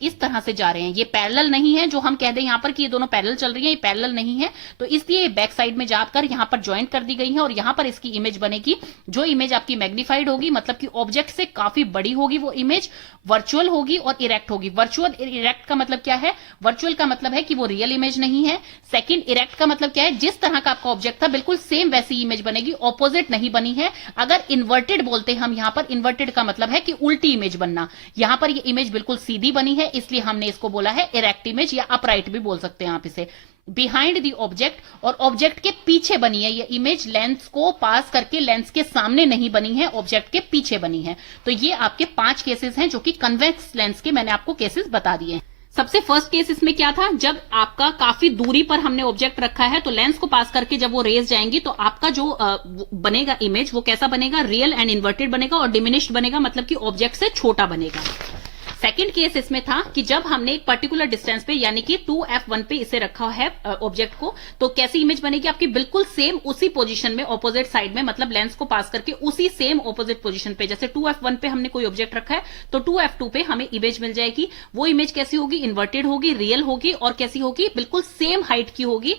इस तरह से जा रहे हैं, ये पैरेलल नहीं है। जो हम कह दें यहां पर कि ये दोनों पैरेलल चल रही है, ये पैरेलल नहीं है, तो इसलिए बैक साइड में जाकर यहां पर ज्वाइन कर दी गई है और यहां पर इसकी इमेज बनेगी। जो इमेज आपकी मैग्नीफाइड होगी, मतलब कि ऑब्जेक्ट से काफी बड़ी होगी, वो इमेज वर्चुअल होगी और इरेक्ट होगी। वर्चुअल इरेक्ट का मतलब क्या है? वर्चुअल का मतलब है कि वो रियल इमेज नहीं है। सेकंड, इरेक्ट का मतलब क्या है? जिस तरह का आपका ऑब्जेक्ट था बिल्कुल सेम वैसी इमेज बनेगी, ऑपोजिट नहीं बनी है। अगर इन्वर्टेड बोलते हैं हम यहां पर, इन्वर्टेड का मतलब है कि उल्टी इमेज बनना। यहां पर ये इमेज बिल्कुल सीधी बनी है, इसलिए हमने इसको बोला है इरेक्ट इमेज, या अपराइट भी बोल सकते हैं आप इसे। बिहाइंड द ऑब्जेक्ट, और ऑब्जेक्ट के पीछे बनी है ये इमेज, लेंस को पास करके लेंस के सामने नहीं बनी है, ऑब्जेक्ट के पीछे बनी है। तो ये आपके 5 केसेस हैं जो कि कन्वेक्स लेंस के मैंने आपको केसेस बता दिए हैं। सबसे फर्स्ट केस इसमें क्या था? जब आपका काफी दूरी पर हमने ऑब्जेक्ट रखा है, तो लेंस को पास करके जब वो रेज जाएंगी तो आपका जो बनेगा इमेज, वो कैसा बनेगा? रियल एंड इन्वर्टेड बनेगा और डिमिनिश्ड बनेगा, मतलब कि ऑब्जेक्ट से छोटा बनेगा। सेकंड केस इसमें था कि जब हमने एक पर्टिकुलर डिस्टेंस पे, यानी कि 2f1 पे इसे रखा है ऑब्जेक्ट को, तो कैसी इमेज बनेगी आपकी? बिल्कुल सेम उसी पोजीशन में, ऑपोजिट साइड में, मतलब लेंस को पास करके उसी सेम ऑपोजिट पोजीशन पे। जैसे 2f1 पे हमने कोई ऑब्जेक्ट रखा है, तो 2f2 पे हमें इमेज मिल जाएगी। वो इमेज कैसी होगी? इन्वर्टेड होगी, रियल होगी, और कैसी होगी? बिल्कुल सेम हाइट की होगी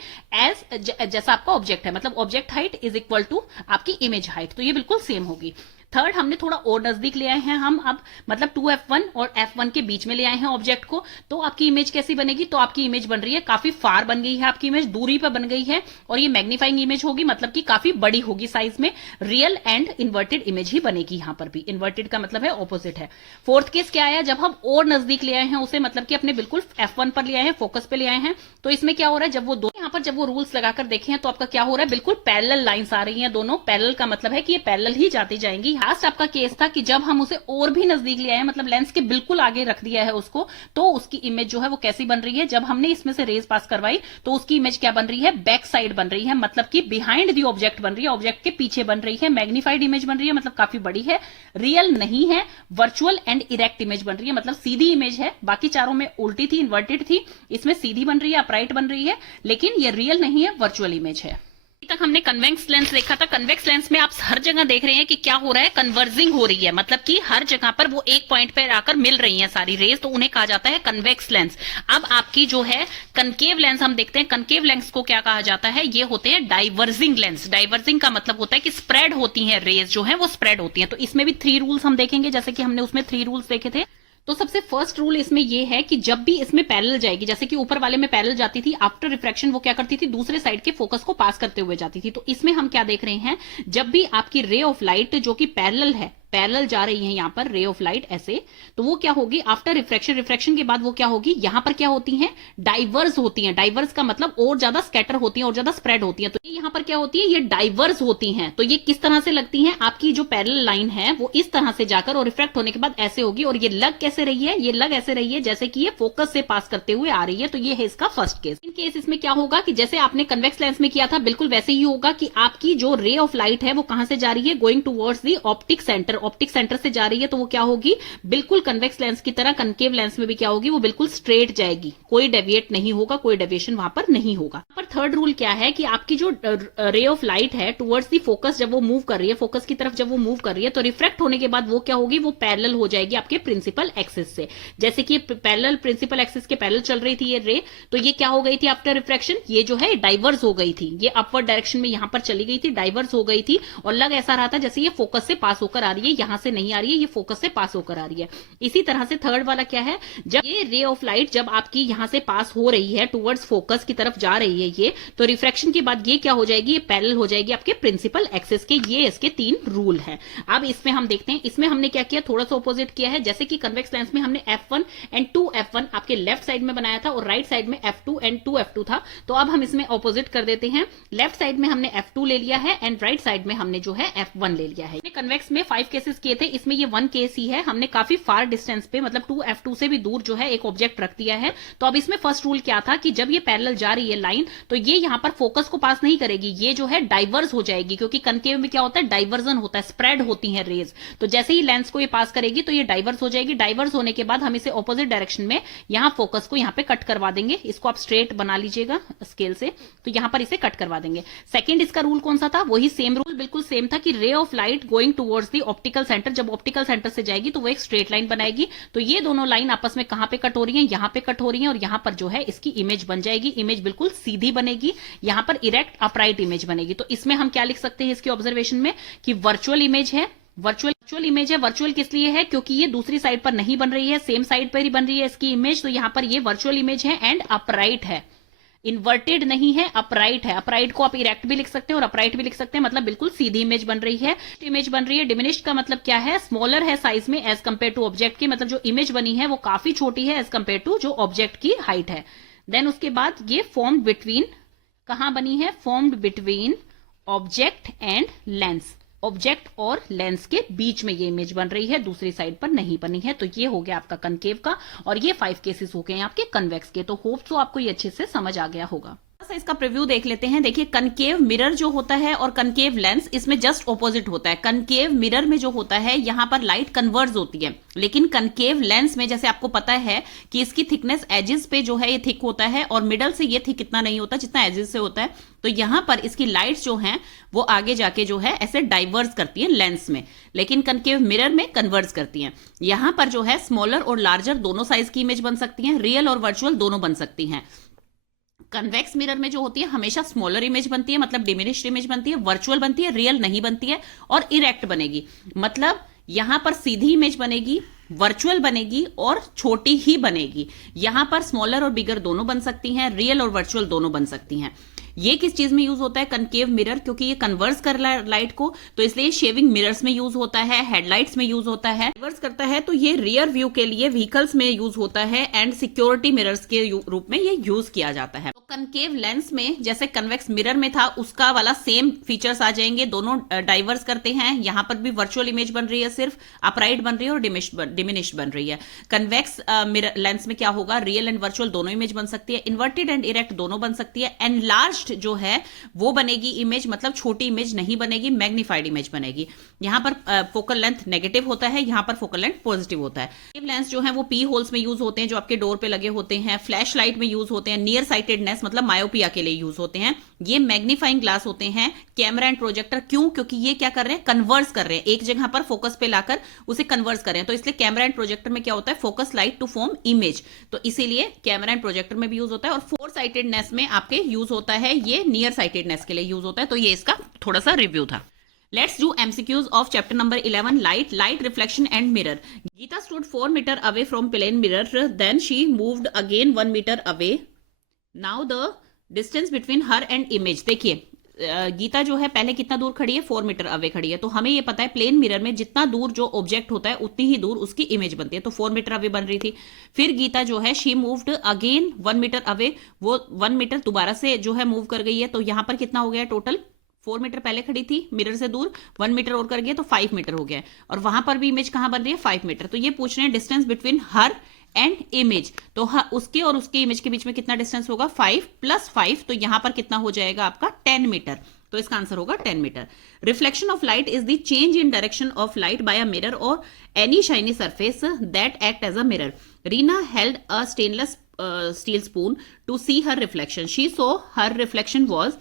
जैसा आपका ऑब्जेक्ट है, मतलब object height is equal to आपकी इमेज हाइट, तो ये बिल्कुल सेम होगी। थर्ड, हमने थोड़ा और नजदीक ले आए हैं हम अब, मतलब 2f1 और f1 के बीच में ले आए हैं ऑब्जेक्ट को, तो आपकी इमेज कैसी बनेगी? तो आपकी इमेज बन रही है, काफी फार बन गई है आपकी इमेज, दूरी पर बन गई है, और ये मैग्नीफाइंग इमेज होगी, मतलब कि काफी बड़ी होगी साइज में। रियल एंड इन्वर्टेड इमेज ही बनेगी यहां पर भी, इन्वर्टेड का मतलब है ऑपोजिट है। फोर्थ केस क्या आया? जब हम और नजदीक ले आए हैं उसे, मतलब कि अपने बिल्कुल f1 पर ले आए हैं, फोकस पे ले आए हैं, तो इसमें क्या हो रहा है? जब वो दो यहां पर जब वो रूल्स लगाकर देखें तो आपका क्या हो रहा है? बिल्कुल पैरेलल लाइंस आ रही हैं दोनों। पैरेलल का मतलब है कि ये पैरेलल ही जाती जाएंगी। लास्ट आपका केस था कि जब हम उसे और भी नजदीक ले आए, मतलब लेंस के बिल्कुल आगे रख दिया है उसको, तो उसकी इमेज जो है वो कैसी बन रही है? जब हमने इसमें से रेज पास करवाई तो उसकी इमेज क्या बन रही है? बैक साइड बन रही है, मतलब कि बिहाइंड दी ऑब्जेक्ट बन रही है, ऑब्जेक्ट के पीछे बन रही है। मैग्नीफाइड इमेज बन रही है, मतलब काफी बड़ी है, रियल नहीं है। वर्चुअल एंड इरेक्ट इमेज बन रही है, मतलब सीधी इमेज है। बाकी चारों में उल्टी थी, इन्वर्टेड थी, इसमें सीधी बन रही है, अपराइट बन रही है, लेकिन ये रियल नहीं है, वर्चुअल इमेज है। तक हमने कन्वेक्स लेंस देखा था। कन्वेक्स लेंस में आप हर जगह देख रहे हैं कि क्या हो रहा है? कन्वर्जिंग हो रही है, मतलब कि हर जगह पर वो एक पॉइंट पर आकर मिल रही हैं सारी रेज, तो उन्हें कहा जाता है कन्वेक्स लेंस। अब आपकी जो है कनकेव लेंस हम देखते हैं। कनकेव लेंस को क्या कहा जाता है? ये होते हैं डाइवर्जिंग लेंस। डाइवर्जिंग का मतलब होता है कि स्प्रेड होती हैं रेज, जो है वो स्प्रेड होती हैं। तो इसमें भी 3 रूल्स हम देखेंगे, जैसे कि हमने उसमें 3 रूल्स देखे थे। तो सबसे फर्स्ट रूल इसमें ये है कि जब भी इसमें पैरेलल जाएगी, जैसे कि ऊपर वाले में पैरेलल जाती थी, आफ्टर रिफ्रैक्शन वो क्या करती थी? दूसरे साइड के फोकस को पास करते हुए जाती थी। तो इसमें हम क्या देख रहे हैं? जब भी आपकी रे ऑफ लाइट जो कि पैरेलल है, पैरेलल जा रही है यहां पर रे ऑफ लाइट ऐसे, तो वो क्या होगी? आफ्टर रिफ्रैक्शन, रिफ्रैक्शन के बाद वो क्या होगी? यहां पर क्या होती हैं? डाइवर्स होती हैं। डाइवर्स का मतलब और ज्यादा स्कैटर होती हैं और ज्यादा स्प्रेड होती हैं। तो ये यहां पर क्या होती है? ये डाइवर्स होती हैं। तो ये किस तरह से लगती हैं? आपकी जो पैरेलल लाइन है वो इस तरह से जाकर और रिफ्रैक्ट होने के बाद ऐसे होगी, और ये लग कैसे रही है? ये लग ऐसे रही है जैसे कि ये फोकस से पास करते हुए आ रही है। तो ये है इसका फर्स्ट केस। इन केस इसमें क्या होगा कि जैसे आपने कन्वेक्स लेंस में किया था, बिल्कुल वैसे ही होगा कि आपकी जो रे ऑफ लाइट है वो कहां से जा रही है? Going towards the optic centre. Optic centre से जा रही है, तो वो क्या होगी? बिल्कुल कन्वेक्स लेंस की तरह कनकेव लेंस में भी क्या होगी? वो बिल्कुल स्ट्रेट जाएगी, कोई डेविएट नहीं होगा, कोई डेविएशन वहां पर नहीं होगा। पर थर्ड रूल क्या है कि आपकी जो रे ऑफ लाइट है टुवर्ड्स दी फोकस, जब वो मूव कर रही है, फोकस की तरफ जब वो मूव कर रही है, तो रिफ्रैक्ट होने के बाद वो क्या होगी? वो पैरेलल हो जाएगी आपके प्रिंसिपल एक्सिस से। जैसे कि पैरेलल, प्रिंसिपल एक्सिस के पैरेलल चल रही थी ये रे, तो ये क्या हो गई थी? आफ्टर रिफ्रैक्शन ये जो है डाइवर्स हो गई थी, ये अपवर्ड डायरेक्शन में यहां पर चली गई थी, डाइवर्स हो गई थी, और लग ऐसा रहा था जैसे ये फोकस से पास होकर आ रही है, यहां से नहीं आ रही है, ये फोकस से पास होकर आ रही है। इसी तरह से थर्ड वाला क्या है? जब ये रे ऑफ लाइट जब आपकी यहां से पास हो रही है, टुवर्ड्स फोकस की तरफ जा रही है ये, तो रिफ्रैक्शन के बाद ये क्या हो जाएगी? ये पैरेलल हो जाएगी आपके प्रिंसिपल एक्सिस के। ये इसके 3 रूल है। अब इसमें हम देखते हैं, इसमें हमने क्या किया? थोड़ा सा ऑपोजिट किया है। जैसे कि कन्वेक्स लेंस में हमने f1 एंड 2f1 आपके लेफ्ट साइड में बनाया था और राइट साइड में f2 एंड 2f2 था, तो अब हम इसमें ऑपोजिट कर देते हैं। लेफ्ट साइड में हमने f2 ले लिया है एंड राइट साइड में हमने जो है f1 ले लिया है। कन्वेक्स में 5 केसेस केसेस किए थे, इसमें ये 1 केस ही है, हमने काफी फार डिस्टेंस पे मतलब 2f2 से भी दूर जो है एक ऑब्जेक्ट रख दिया है। तो अब इसमें फर्स्ट रूल क्या था कि जब ये पैरेलल जा रही है लाइन, तो ये यहां पर फोकस को पास नहीं करेगी, ये जो है डाइवर्स हो जाएगी, क्योंकि कनकेव में क्या होता है, डाइवर्जन होता है, स्प्रेड होती है रेज। तो जैसे ही लेंस को ये पास करेगी तो ये डाइवर्स हो जाएगी। डाइवर्स होने के बाद हम इसे ऑपोजिट डायरेक्शन में यहां फोकस को यहां पे कट करवा देंगे। इसको आप स्ट्रेट बना लीजिएगा स्केल से, तो यहां पर इसे कट करवा देंगे। सेकंड इसका रूल कौन सा था, वही सेम रूल, बिल्कुल सेम था कि रे of light going towards the optical centre, जब ऑप्टिकल सेंटर से जाएगी तो वो एक स्ट्रेट लाइन बनाएगी। तो ये दोनों लाइन आपस में कहां पे कट हो रही है, यहां पे कट हो रही है, और यहां पर जो है इसकी इमेज बन जाएगी। इमेज बिल्कुल सीधी बनेगी, यहां पर इरेक्ट अपराइट इमेज बनेगी। तो इसमें हम क्या लिख सकते हैं इसकी ऑब्जर्वेशन में कि वर्चुअल इमेज है, वर्चुअल इमेज है। वर्चुअल किस लिए है, क्योंकि ये दूसरी साइड पर नहीं बन रही है, सेम साइड पर ही बन रही है इसकी इमेज। तो यहां पर ये वर्चुअल इमेज है एंड अपराइट है, इन्वर्टेड नहीं है, अपराइट है। अपराइट को आप इरेक्ट भी लिख सकते हैं और अपराइट भी लिख सकते हैं, मतलब बिल्कुल सीधी इमेज बन रही है। इमेज बन रही है, डिमिनिश्ड का मतलब क्या है, स्मॉलर है साइज में एज कंपेयर टू ऑब्जेक्ट की, मतलब जो इमेज बनी है वो काफी छोटी है एज कंपेयर टू जो ऑब्जेक्ट की हाइट है। देन उसके बाद ये फॉर्म्ड बिटवीन, कहां बनी है, formed between object and lens, object और लेंस के बीच में ये इमेज बन रही है, दूसरी साइड पर नहीं बनी है। तो ये हो गया आपका कनकेव का, और ये 5 केसेस हो गए आपके कन्वेक्स के। तो होप सो आपको ये अच्छे से समझ आ गया होगा। इसका प्रीव्यू देख लेते हैं। देखिए कनकेव मिरर जो होता है और कनकेव लेंस इसमें जस्ट ऑपोजिट होता है। कनकेव मिरर में जो होता है यहां पर लाइट कन्वर्ज होती है, लेकिन कनकेव लेंस में जैसे आपको पता है कि इसकी थिकनेस एजेस पे जो है ये थिक होता है, और मिडल से ये थिक इतना नहीं होता जितना एजेस से होता है। तो यहां पर इसकी लाइट्स जो हैं वो आगे जाके जो है ऐसे डाइवर्स करती हैं लेंस में, लेकिन कनकेव मिरर में कन्वर्ज करती हैं। यहां पर जो है स्मॉलर और लार्जर दोनों साइज की इमेज बन सकती हैं, रियल और वर्चुअल दोनों बन सकती हैं। कन्वेक्स मिरर में जो होती है हमेशा स्मॉलर इमेज बनती है, मतलब डिमिनिश्ड इमेज बनती है, वर्चुअल बनती है, रियल नहीं बनती है, और इरेक्ट बनेगी, मतलब यहां पर सीधी इमेज बनेगी, वर्चुअल बनेगी और छोटी ही बनेगी। यहां पर स्मॉलर और बिगर दोनों बन सकती हैं, रियल और वर्चुअल दोनों बन सकती हैं। ये किस चीज में यूज होता है कनकेव मिरर, क्योंकि ये कन्वर्स कर रहा है लाइट को, तो इसलिए शेविंग मिरर्स में यूज होता है, हेडलाइट्स में यूज होता है। कन्वर्स करता है तो ये रियर व्यू के लिए व्हीकल्स में यूज होता है, एंड सिक्योरिटी मिरर्स के रूप में ये यूज किया जाता है। तो कनकेव लेंस में जैसे कन्वेक्स मिरर में था उसका वाला सेम फीचर्स आ जाएंगे, दोनों डाइवर्स करते हैं। यहां पर भी वर्चुअल इमेज बन रही है, सिर्फ अपराइट बन रही है और डिमिनिश्ड बन रही है। कन्वेक्स मिरर लेंस में क्या होगा, रियल एंड वर्चुअल दोनों इमेज बन सकती है, इन्वर्टेड एंड इरेक्ट दोनों बन सकती है। एनलार्ज्ड जो है वो बनेगी इमेज, मतलब छोटी इमेज नहीं बनेगी, मैग्नीफाइड इमेज बनेगी। यहां पर फोकल लेंथ नेगेटिव होता है, यहां पर फोकल लेंथ पॉजिटिव होता है। लेंस जो है वो पी होल्स में यूज होते हैं जो आपके डोर पे लगे होते हैं, फ्लैश लाइट में यूज होते हैं, नियर साइटेडनेस मतलब मायोपिया के लिए यूज होते हैं। ये मैग्नीफाइंग ग्लास होते हैं, कैमरा एंड प्रोजेक्टर। क्यों, क्योंकि ये क्या कर रहे हैं, कन्वर्स कर रहे हैं, एक जगह पर फोकस पे लाकर उसे कन्वर्स कर रहे हैं। तो इसलिए कैमरा एंड प्रोजेक्टर में क्या होता है, focus light to form image, तो इसीलिए कैमरा एंड प्रोजेक्टर में भी यूज होता है। और फोर साइटेडनेस में आपके यूज होता है, ये नियर साइटेडनेस के लिए यूज होता है। तो ये इसका थोड़ा सा रिव्यू था। Let's do MCQs of chapter number 11, light, reflection and mirror. Geeta stood 4 meter away from plane mirror. Then she moved again 1 meter away. Now the distance between her and image. देखिए गीता जो है पहले कितना दूर खड़ी है, 4 मीटर अवे खड़ी है। तो हमें ये पता है प्लेन मिरर में जितना दूर जो ऑब्जेक्ट होता है उतनी ही दूर उसकी इमेज बनती है। तो 4 मीटर अवे बन रही थी। फिर गीता जो है she moved again 1 metre away, वो 1 मीटर दोबारा से जो है मूव कर गई है। तो यहां पर कितना हो गया टोटल, 4 मीटर पहले खड़ी थी मिरर से दूर, 1 मीटर और कर गया तो 5 मीटर हो गया। और वहां पर भी इमेज कहां बन रही है, 5 मीटर। तो ये पूछ रहे हैं distance between her and image, तो उसके और उसके इमेज के बीच में कितना डिस्टेंस होगा, 5 + 5, तो यहां पर कितना हो जाएगा आपका 10 मीटर। तो इसका आंसर होगा 10 metre. Reflection of light is the change in direction of light by a mirror or any shiny surface that act as a mirror. Reena held a stainless steel spoon to see her reflection. She saw her reflection was,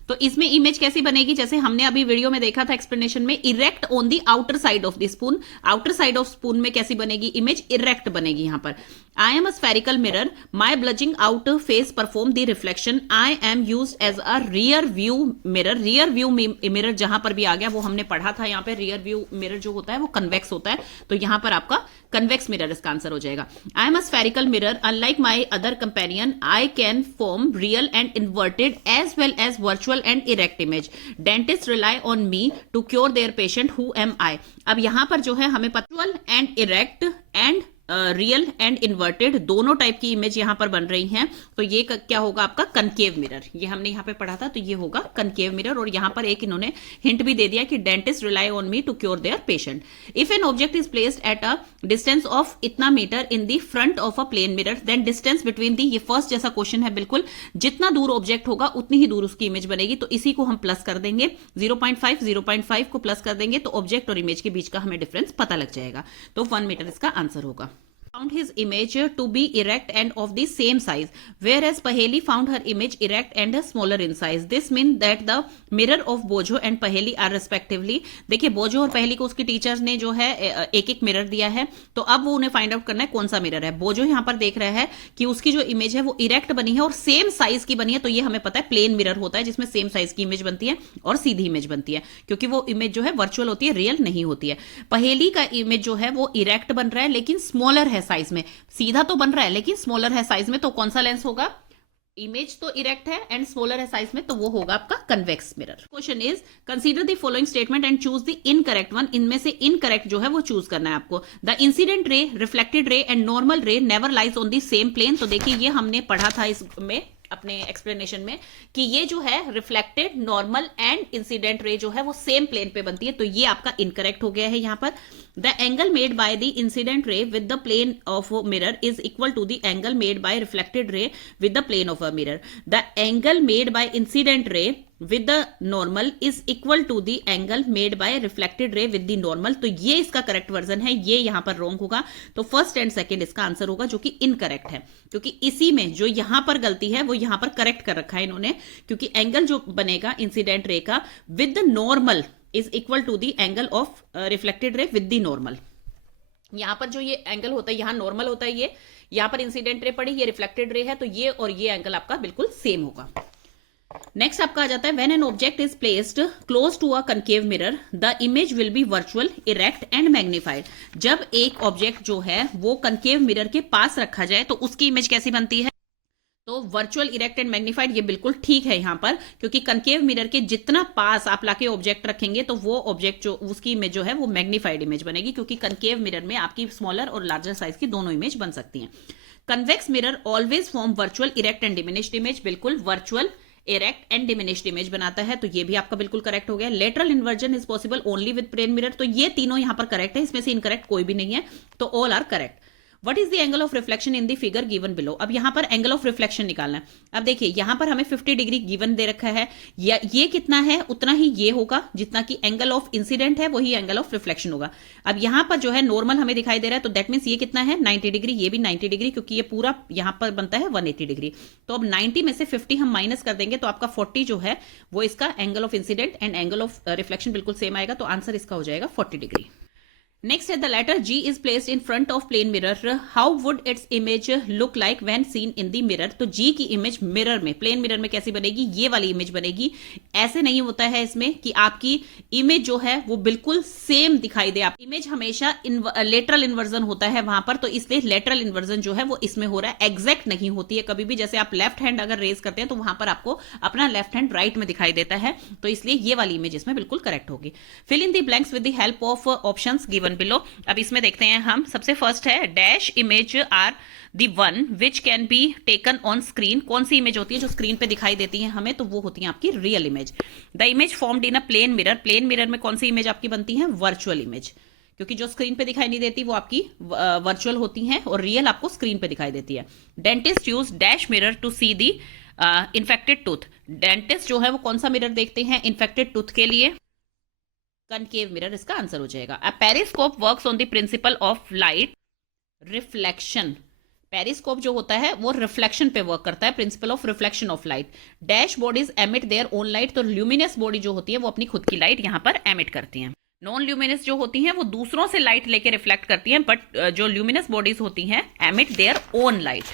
तो इसमें इमेज कैसी बनेगी, जैसे हमने अभी वीडियो में देखा था एक्सप्लेनेशन में, erect on the outer side of the spoon. Outer side of spoon में कैसी बनेगी इमेज, इरेक्ट बनेगी। यहां पर I am a spherical mirror, my bulging out face perform the reflection, I am used as a rear view mirror. Rear view mirror जहां पर भी आ गया वो हमने पढ़ा था, यहाँ पे रियर व्यू मिरर जो होता है वो कन्वेक्स होता है, तो यहां पर आपका कन्वेक्स मिरर इसका आंसर हो जाएगा। I am a spherical mirror, unlike my other companion I can form real and inverted as well as virtual and erect image. Dentists rely on me to cure their patient. Who am I? अब यहां पर जो है हमें virtual and erect and real and inverted दोनों टाइप की इमेज यहां पर बन रही हैं, तो ये क्या होगा आपका कनकेव मिरर। ये हमने यहाँ पे पढ़ा था, तो ये होगा कनकेव मिरर। और यहाँ पर एक इन्होंने हिंट भी दे दिया कि dentist rely on me to cure their patient. If an object is placed at a distance of इतना metre in the front of a plane mirror, then distance between the, ये फर्स्ट जैसा क्वेश्चन है बिल्कुल, जितना दूर ऑब्जेक्ट होगा उतनी ही दूर उसकी इमेज बनेगी। तो इसी को हम प्लस कर देंगे, 0.5 को प्लस कर देंगे तो ऑब्जेक्ट और इमेज के बीच का हमें डिफरेंस पता लग जाएगा। तो 1 मीटर इसका आंसर होगा। Found his image to be erect and of the same size, whereas Paheli found her image erect and smaller in size. This means that the mirror of Bojo and Paheli are respectively, देखिए बोझो और पहेली को उसकी टीचर्स ने जो है एक एक मिरर दिया है, तो अब वो उन्हें फाइंड आउट करना है कौन सा मिरर है। बोझो यहाँ पर देख रहा है कि उसकी जो इमेज है वो इरेक्ट बनी है और सेम साइज की बनी है, तो ये हमें पता है प्लेन मिरर होता है जिसमें सेम साइज की इमेज बनती है और सीधी इमेज बनती है, क्योंकि वो इमेज जो है वर्चुअल होती है, रियल नहीं होती है। पहेली का इमेज जो है वो इरेक्ट बन रहा है लेकिन स्मॉलर है साइज में, सीधा तो बन रहा है लेकिन स्मॉलर है साइज में, तो कौन सा लेंस होगा? इमेज तो इरेक्ट है एंड स्मॉलर है साइज में, तो वो होगा आपका convex mirror. Question is consider the following statement and choose the incorrect one. इनमें से इनकरेक्ट जो है वो चूज करना है आपको। The incident ray, reflected ray and normal ray never lies on the same plane. तो देखिए ये हमने पढ़ा था इसमें अपने एक्सप्लेनेशन में कि ये जो है reflected, normal and incident ray जो है वो सेम प्लेन पे बनती है, तो ये आपका इनकरेक्ट हो गया है यहां पर। The angle made by the incident ray with the plane of mirror is equal to the angle made by reflected ray with the plane of a mirror. The angle made by incident ray with the normal is equal to the angle made by reflected ray with the normal। तो ये इसका करेक्ट वर्जन है, ये यहां पर रॉन्ग होगा, तो फर्स्ट एंड सेकंड इसका आंसर होगा जो कि इनकरेक्ट है, क्योंकि इसी में जो यहां पर गलती है वो यहां पर करेक्ट कर रखा है इन्होंने, क्योंकि एंगल जो बनेगा इंसिडेंट रे का with the normal is equal to the angle of reflected ray with the normal. यहां पर जो ये एंगल होता है, यहां नॉर्मल होता है, ये यहां पर इंसिडेंट रे पड़ी, ये रिफ्लेक्टेड रे है, तो ये और ये एंगल आपका बिल्कुल सेम होगा। नेक्स्ट आपका आ जाता है when an object is placed close to a concave mirror the image will be virtual, erect and magnified. जब एक ऑब्जेक्ट जो है वो कनकेव मिरर के पास रखा जाए तो उसकी इमेज कैसी बनती है? तो वर्चुअल, इरेक्ट एंड मैग्नीफाइड, ये बिल्कुल ठीक है यहां पर, क्योंकि कनकेव मिरर के जितना पास आप लाके ऑब्जेक्ट रखेंगे तो वो ऑब्जेक्ट जो उसकी इमेज जो है वो मैग्नीफाइड इमेज बनेगी, क्योंकि कनकेव मिरर में आपकी स्मॉलर और लार्जर साइज की दोनों इमेज बन सकती हैं। Convex mirror always form virtual, erect and diminished image, बिल्कुल virtual, erect and diminished image बनाता है, तो ये भी आपका बिल्कुल करेक्ट हो गया। Lateral inversion is possible only with plane mirror, तो ये तीनों यहां पर करेक्ट है, इसमें से इनकरेक्ट कोई भी नहीं है, तो all are correct. What is the angle of reflection in the figure given below? अब यहां पर एंगल ऑफ रिफ्लेक्शन निकालना है। अब देखिए यहां पर हमें 50 डिग्री गिवन दे रखा है, या ये कितना है उतना ही ये होगा, जितना कि एंगल ऑफ इंसिडेंट है वही एंगल ऑफ रिफ्लेक्शन होगा। अब यहां पर जो है नॉर्मल हमें दिखाई दे रहा है, तो दैट मीन्स ये कितना है 90 डिग्री, ये भी 90 डिग्री, क्योंकि ये पूरा यहां पर बनता है 180 डिग्री। तो अब 90 में से 50 हम माइनस कर देंगे, तो आपका 40 जो है वो इसका angle of incident and angle of reflection बिल्कुल सेम आएगा, तो आंसर इसका हो जाएगा 40 डिग्री। Next है the letter G is placed in front of plane mirror. How would its image look like when seen in the mirror? तो G की इमेज मिरर में, प्लेन मिरर में कैसी बनेगी? ये वाली इमेज बनेगी। ऐसे नहीं होता है इसमें कि आपकी इमेज जो है वो बिल्कुल सेम दिखाई दे। आप इमेज हमेशा लेटरल इन्वर्जन होता है वहां पर, तो इसलिए लेटरल इन्वर्जन जो है वो इसमें हो रहा है, एग्जैक्ट नहीं होती है कभी भी। जैसे आप लेफ्ट हैंड अगर रेज करते हैं तो वहां पर आपको अपना लेफ्ट हैंड राइट में दिखाई देता है, तो इसलिए ये वाली इमेज इसमें बिल्कुल करेक्ट होगी। Fill in the blanks with the help of options given below. अब इसमें देखते हैं हम, सबसे फर्स्ट है dash image are the one which can be taken on screen. कौन सी इमेज होती है जो स्क्रीन पे दिखाई देती है हमें? तो वो होती है आपकी real image. The image formed in a plane mirror, plane mirror में कौन सी इमेज आपकी बनती है? वर्चुअल इमेज, क्योंकि जो स्क्रीन पे दिखाई नहीं देती वो आपकी वर्चुअल होती हैं और रियल आपको स्क्रीन पे दिखाई देती है। Dentist use dash mirror to see the infected tooth. Dentist जो है वो कौन सा मिरर देखते हैं इन्फेक्टेड टूथ के लिए? कनकेव मिरर इसका आंसर हो जाएगा। A periscope works on the principle of light reflection. Periscope जो होता है वो रिफ्लेक्शन पे वर्क करता है, principle of reflection of light. Dash bodies emit their own light, तो ल्यूमिनस बॉडी जो होती है वो अपनी खुद की लाइट यहां पर एमिट करती हैं। नॉन ल्यूमिनस जो होती हैं वो दूसरों से लाइट लेके रिफ्लेक्ट करती हैं, बट जो ल्यूमिनस बॉडीज होती हैं emit their own light.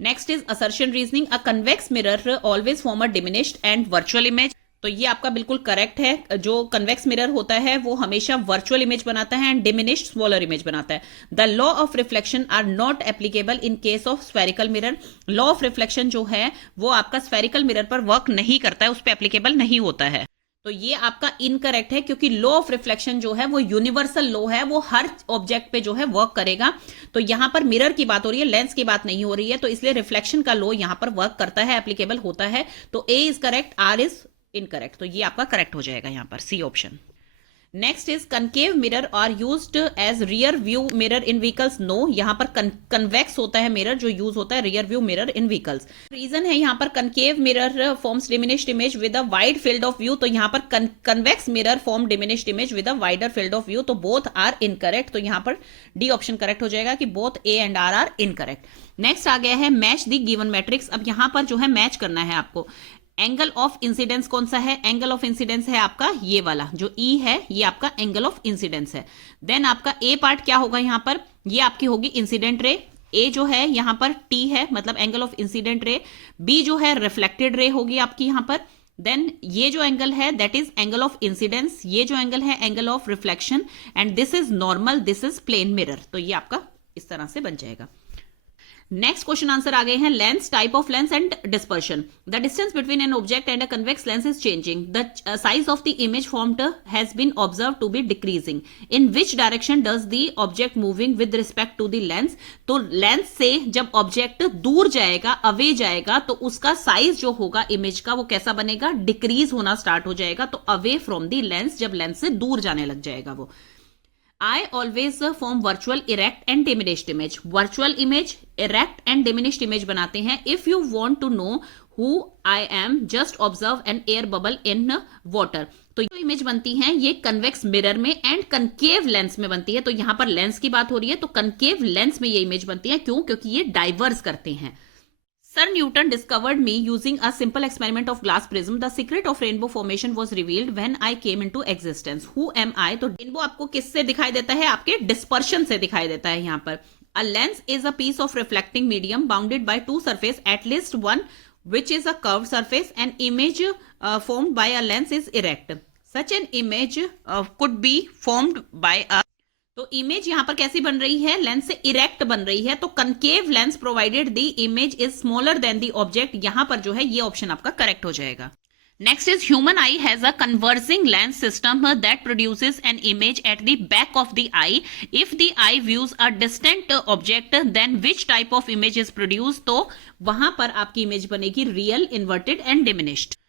Next is assertion reasoning. A convex mirror always form a diminished and virtual image, तो ये आपका बिल्कुल करेक्ट है। जो कन्वेक्स मिरर होता है वो हमेशा वर्चुअल इमेज बनाता है एंड डिमिनिश्ड स्मॉलर इमेज बनाता है। The law of reflection are not applicable in case of spherical mirror. Law of reflection जो है वो आपका स्फेरिकल मिरर पर वर्क नहीं करता है, उस पर एप्लीकेबल नहीं होता है। तो ये आपका इनकरेक्ट है, क्योंकि लॉ ऑफ रिफ्लेक्शन जो है वो यूनिवर्सल लॉ है, वो हर ऑब्जेक्ट पे जो है वर्क करेगा। तो यहां पर मिरर की बात हो रही है, लेंस की बात नहीं हो रही है, तो इसलिए रिफ्लेक्शन का लॉ यहां पर वर्क करता है, एप्लीकेबल होता है। तो A is correct, R is incorrect. तो ये आपका करेक्ट हो जाएगा यहां पर, C option. Next is concave mirror are used as rear view mirror in vehicles. No, यहां पर कन्वेक्स होता है मिरर जो यूज होता है rear view mirror in vehicles. Reason है यहां पर concave mirror forms diminished image with a wide field of view. तो यहां पर convex mirror form diminished image with a wider field of view. तो बोथ आर इनकरेक्ट। तो यहां पर डी ऑप्शन करेक्ट हो जाएगा कि both A and R incorrect. Next आ गया है मैच द गिवन मैट्रिक्स। अब यहां पर जो है मैच करना है आपको। एंगल ऑफ इंसिडेंस कौन सा है? एंगल ऑफ इंसिडेंस है आपका ये वाला जो ई है, ये आपका एंगल ऑफ इंसिडेंस है। देन आपका ए पार्ट क्या होगा यहां पर? ये आपकी होगी इंसिडेंट रे। ए जो है यहां पर टी है, मतलब angle of incident ray. B जो है रिफ्लेक्टेड रे होगी आपकी यहां पर। देन ये जो एंगल है that is angle of incidence, ये जो एंगल है angle of reflection, and this is normal, this is plane mirror. तो ये आपका इस तरह से बन जाएगा। नेक्स्ट क्वेश्चन आंसर आ गए हैं। Lens, type of lens and dispersion. The distance between an object and a convex lens is changing. The size of the image formed has been observe to be decreasing. In which direction does the object moving with respect to the lens. तो लेंस से जब ऑब्जेक्ट दूर जाएगा, अवे जाएगा, तो उसका साइज जो होगा इमेज का वो कैसा बनेगा? डिक्रीज होना स्टार्ट हो जाएगा। तो अवे फ्रॉम द लेंस, जब लेंस से दूर जाने लग जाएगा वो। I always form virtual, erect and diminished image. Virtual image, erect and diminished image बनाते हैं. If you want to know who I am, just observe an air bubble in water. तो ये इमेज बनती है ये कन्वेक्स मिरर में एंड कनकेव लेंस में बनती है। तो यहां पर लेंस की बात हो रही है, तो कनकेव लेंस में ये इमेज बनती है। क्यों? क्योंकि ये डाइवर्स करते हैं। Sir Newton discovered me using a simple experiment of glass prism. The secret of rainbow formation was revealed when I came into existence. Who am I? तो रेनबो आपको किससे दिखाई देता है? आपके डिस्पर्शन से दिखाई देता है यहाँ पर। A lens is a piece of reflecting medium bounded by two surfaces, at least one which is a curved surface. An image formed by a lens is erect. Such an image could be formed by a तो इमेज यहां पर कैसी बन रही है? लेंस से इरेक्ट बन रही है। तो concave lens provided the image is smaller than the object. यहां पर जो है ये ऑप्शन आपका करेक्ट हो जाएगा। Next is human eye has a converging lens system that produces an image at the back of the eye. If the eye views a distant object then which type of image is produce. तो वहां पर आपकी इमेज बनेगी real, inverted and diminished.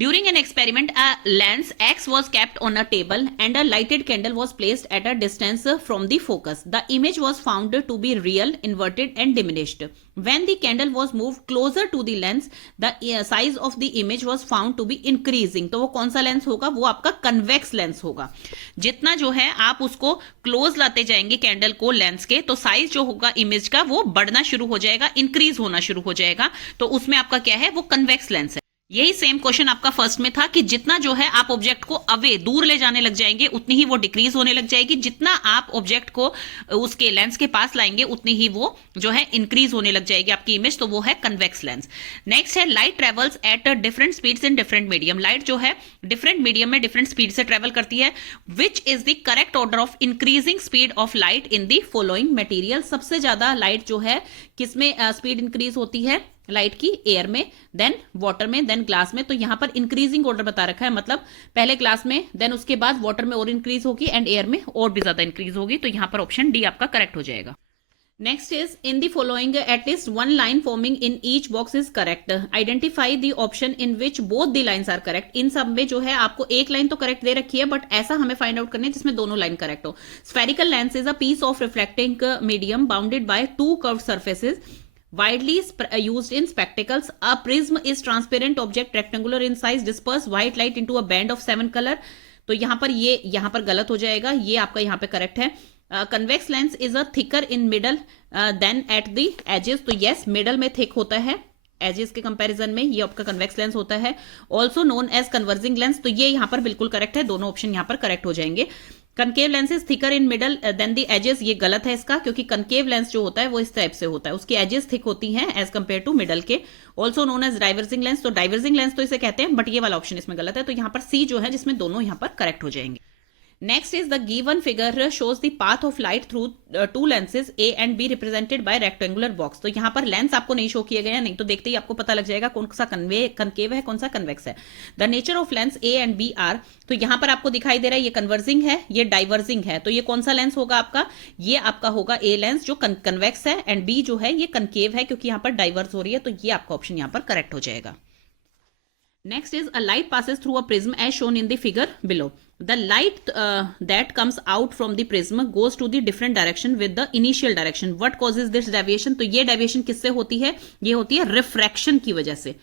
During an experiment, a lens X was kept on a table and a lighted candle was placed at a distance from the focus. The image was found to be real, inverted and diminished. When the candle was moved closer to the lens, the size of the image was found to be increasing. तो वो कौन सा लेंस होगा? वो आपका कन्वेक्स लेंस होगा। जितना जो है आप उसको क्लोज लाते जाएंगे कैंडल को लेंस के, तो साइज जो होगा इमेज का वो बढ़ना शुरू हो जाएगा, इंक्रीज होना शुरू हो जाएगा। तो उसमें आपका क्या है? वो कन्वेक्स लेंस है। यही सेम क्वेश्चन आपका फर्स्ट में था कि जितना जो है आप ऑब्जेक्ट को अवे, दूर ले जाने लग जाएंगे, उतनी ही वो डिक्रीज होने लग जाएगी। जितना आप ऑब्जेक्ट को उसके लेंस के पास लाएंगे, उतनी ही वो जो है इंक्रीज होने लग जाएगी आपकी इमेज। तो वो है कन्वेक्स लेंस। नेक्स्ट है light travels at different speeds in different medium. Light जो है डिफरेंट मीडियम में डिफरेंट स्पीड से ट्रेवल करती है। Which is the correct order of increasing speed of light in the following material. सबसे ज्यादा लाइट जो है किसमें स्पीड इंक्रीज होती है? लाइट की एयर में, देन वाटर में, देन ग्लास में। तो यहां पर इंक्रीजिंग ऑर्डर बता रखा है, मतलब पहले ग्लास में, देन उसके बाद वाटर में और इंक्रीज होगी एंड एयर में और भी ज्यादा इंक्रीज होगी। तो यहां पर ऑप्शन डी आपका करेक्ट हो जाएगा। Next is in the following at least one line forming in each box is correct. Identify the option in which both the lines are correct. इन सब में जो है आपको एक लाइन तो करेक्ट दे रखी है, बट ऐसा हमें फाइंड आउट करना है जिसमें दोनों लाइन करेक्ट हो। Spherical lens is a piece of reflecting medium bounded by two curved surfaces widely used in spectacles. A prism is transparent object rectangular in size, disperse white light into a band of 7 color. तो यहां पर ये यहां पर गलत हो जाएगा, ये आपका यहां पे करेक्ट है। convex lens is a thicker in middle than at the edges. तो yes, middle में thick होता है एजेस के कंपैरिजन में, ये आपका कन्वेक्स लेंस होता है। Also known as converging lens. तो ये यहां पर बिल्कुल करेक्ट है, दोनों ऑप्शन यहां पर करेक्ट हो जाएंगे। Concave lens is thicker in middle than the edges, ये गलत है इसका, क्योंकि कनकेव लेंस जो होता है वो इस टाइप से होता है, उसकी एजेस थिक होती हैं एज कंपेयर टू मिडल के। Also known as diverging lens. तो डाइवर्जिंग लेंस तो इसे कहते हैं, बट ये वाला ऑप्शन इसमें गलत है। तो यहाँ पर सी जो है जिसमें दोनों यहाँ पर करेक्ट हो जाएंगे। Next is the given figure shows the path of light through to lenses A and B represented bye rectangular box. तो यहाँ पर लेंस आपको नहीं शो किए गए हैं, नहीं तो देखते ही आपको पता लग जाएगा कौन सा कनकेव है कौन सा कन्वेक्स है। The nature of lens A and B are, तो यहाँ पर आपको दिखाई दे रहा है ये कन्वर्जिंग है ये डाइवर्जिंग है, तो ये कौन सा लेंस होगा आपका, ये आपका होगा ए लेंस जो कन्वेक्स है, एंड बी जो है ये कनकेव है क्योंकि यहाँ पर डाइवर्स हो रही है, तो ये आपका ऑप्शन यहाँ पर करेक्ट हो जाएगा। Next is a light passes through a prism as shown in the figure below. The light that comes out from the prism goes to the different direction with the initial direction. What causes this deviation? तो ये deviation किससे होती है, ये होती है रिफ्रैक्शन की वजह से।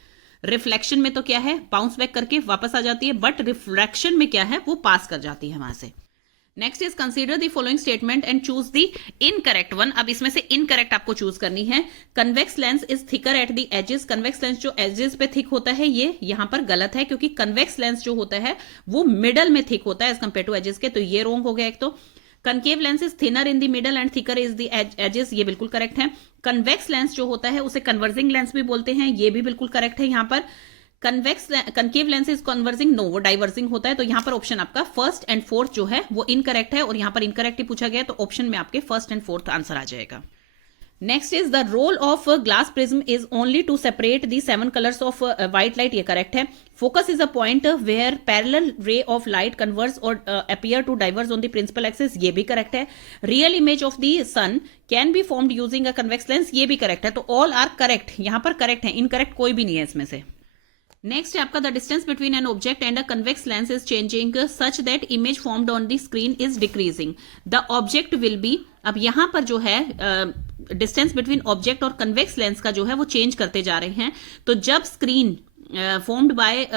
रिफ्लेक्शन में तो क्या है बाउंस बैक करके वापस आ जाती है, बट रिफ्रैक्शन में क्या है वो पास कर जाती है वहां से। Next is consider the following statement and choose the incorrect one. अब इसमें से इनकरेक्ट आपको चूज करनी है। Convex lens is thicker at the edges, convex lens जो एजेस पे थिक होता है ये यहां पर गलत है, क्योंकि कन्वेक्स लेंस जो होता है वो मिडल में थिक होता है एज कंपेयर टू एजेस के, तो ये रॉन्ग हो गया एक तो। Concave lens is thinner in the middle and thicker is the edges, ये बिल्कुल करेक्ट है। कन्वेक्स लेंस जो होता है उसे कन्वर्जिंग लेंस भी बोलते हैं, ये भी बिल्कुल करेक्ट है। यहाँ पर concave lens is converging, no वो डाइवर्जिंग होता है, तो यहां पर ऑप्शन आपका फर्स्ट एंड फोर्थ जो है वो इनकरेक्ट है, और यहां पर इनकरेक्ट ही पूछा गया तो ऑप्शन में आपके फर्स्ट एंड फोर्थ आंसर आ जाएगा। Next is the role of glass prism is only to separate the 7 colours of white light, ये करेक्ट है। Focus is a point where parallel ray of light converse or appear to diverse on the principal axis, ये भी करेक्ट है। Real image of the sun can be formed using a convex lens, ये भी करेक्ट है। तो ऑल आर करेक्ट, यहां पर करेक्ट है, इनकरेक्ट कोई भी नहीं है इसमें से। नेक्स्ट है आपका the distance between an object and a convex lens is changing such that image formed on the screen is decreasing, the object will be, अब यहां पर जो है डिस्टेंस बिटवीन ऑब्जेक्ट और कन्वेक्स लेंस का जो है वो चेंज करते जा रहे हैं, तो जब स्क्रीन फॉर्म्ड बाय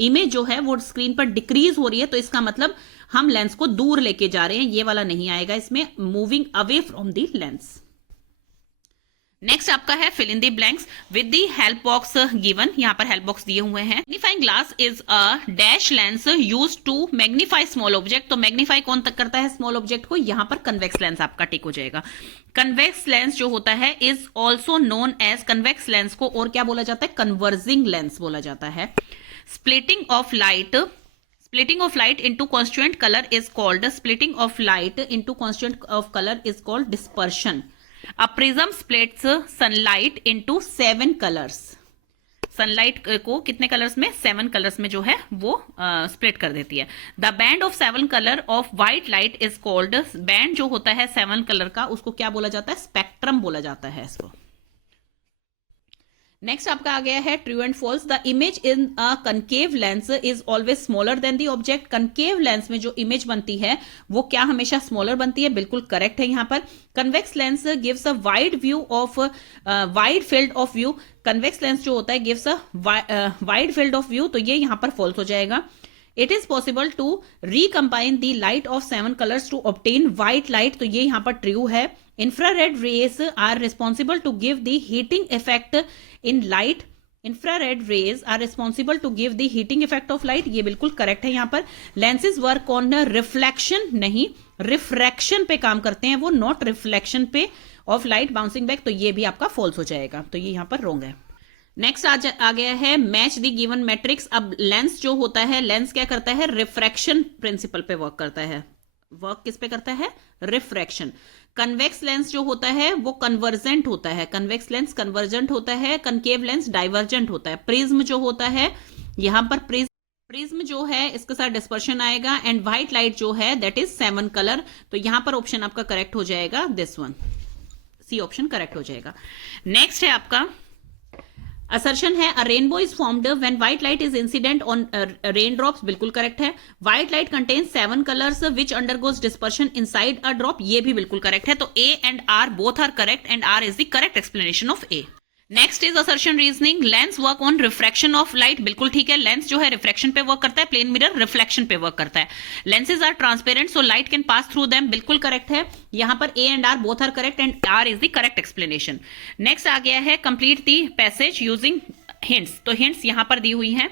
इमेज जो है वो स्क्रीन पर डिक्रीज हो रही है, तो इसका मतलब हम लेंस को दूर लेके जा रहे हैं, ये वाला नहीं आएगा इसमें, moving away from the lens. Next आपका है fill in the blanks with the help box given, यहां पर हेल्प बॉक्स दिए हुए हैं। Magnifying glass is a dash lens used to magnify small object, तो मैग्नीफाई कौन तक करता है स्मॉल ऑब्जेक्ट को, यहां पर कन्वेक्स लेंस आपका टिक हो जाएगा। कन्वेक्स लेंस जो होता है is also known as, convex lens को और क्या बोला जाता है, कन्वर्जिंग लेंस बोला जाता है। Splitting of light into constituent color is called, splitting of light into constituent of color is called dispersion. A prism splits sunlight into 7 colors. Sunlight को कितने कलर्स में, 7 कलर्स में जो है वो स्प्लिट कर देती है। The band of 7 colour of white light is called, band जो होता है 7 कलर का उसको क्या बोला जाता है, स्पेक्ट्रम बोला जाता है इसको। नेक्स्ट आपका आ गया है true and false. The image in a concave lens is always smaller than the object, concave lens में जो इमेज बनती है वो क्या हमेशा स्मॉलर बनती है, बिल्कुल करेक्ट है। यहां पर convex lens gives a wide view of wide field of view, convex lens जो होता है gives a wide field of view, तो ये यहां पर फॉल्स हो जाएगा। It is possible to recombine the light of 7 colours to obtain white light, तो ये यहां पर ट्रू है। Infrared rays are responsible to give the heating effect in light. Infrared rays are responsible to give the heating effect of light. ये बिल्कुल करेक्ट है। यहाँ पर lenses work on reflection, नहीं रिफ्रैक्शन पे काम करते हैं वो, नॉट रिफ्लेक्शन पे ऑफ लाइट बाउंसिंग बैक, तो ये भी आपका फॉल्स हो जाएगा, तो ये यहाँ पर रॉन्ग है। नेक्स्ट आ गया है मैच दी गिवन मैट्रिक्स। अब लेंस जो होता है, लेंस क्या करता है, रिफ्रैक्शन प्रिंसिपल पे वर्क करता है। वर्क किस पे करता है, रिफ्रैक्शन। कन्वेक्स लेंस जो होता है वो कन्वर्जेंट होता है, कन्वेक्स लेंस कन्वर्जेंट होता है, कनकेव लेंस डाइवर्जेंट होता है। प्रिज्म जो होता है, यहां पर प्रिज्म जो है इसके साथ डिस्पर्शन आएगा, एंड व्हाइट लाइट जो है दैट इज 7 कलर, तो यहां पर ऑप्शन आपका करेक्ट हो जाएगा, this one, C option correct हो जाएगा। नेक्स्ट है आपका असर्शन है, a rainbow is formed when white light is incident on rain drops, बिल्कुल करेक्ट है। White light contains 7 colours which undergoes dispersion inside a drop, ये भी बिल्कुल करेक्ट है। तो A and R both are correct, and R is the correct explanation of A. Next is assertion reasoning, lens work on refraction of light, बिल्कुल ठीक है। लेंस जो है रिफ्रैक्शन पे वर्क करता है, प्लेन मिरर रिफ्लेक्शन पे वर्क करता है। Lenses are transparent so light can pass through them, बिल्कुल करेक्ट है। यहां पर A and R both are correct, and R is the correct explanation. Next आ गया है complete the passage using hints, तो हिंट्स यहां पर दी हुई हैं।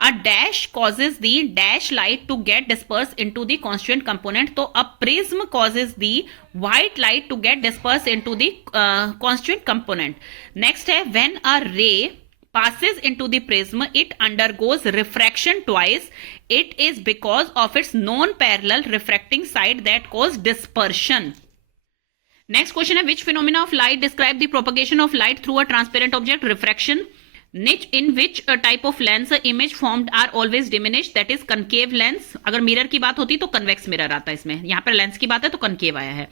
A dash causes the dash light to get disperse into the constituent component, तो a prism causes the white light to get disperse into the constituent component. Next है when a ray passes into the prism, it undergoes refraction twice. It is because of its non-parallel refracting side that cause dispersion. Next question है, which phenomena of light describe the propagation of light through a transparent object? Refraction. In which type of lens image formed are always diminished? That is concave lens. अगर मिरर की बात होती तो कन्वेक्स मिरर आता है इसमें, यहाँ पर लेंस की बात है तो कनकेव आया है.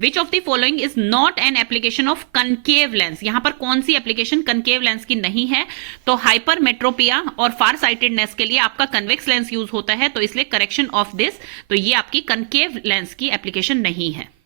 Which of the following is not an application of concave lens? यहाँ पर कौन सी एप्लीकेशन कनकेव लेंस की नहीं है? तो हाइपरमेट्रोपिया और फार साइटेडनेस के लिए आपका कन्वेक्स लेंस यूज होता है, तो इसलिए करेक्शन ऑफ दिस, तो ये आपकी कनकेव लेंस की एप्लीकेशन नहीं है.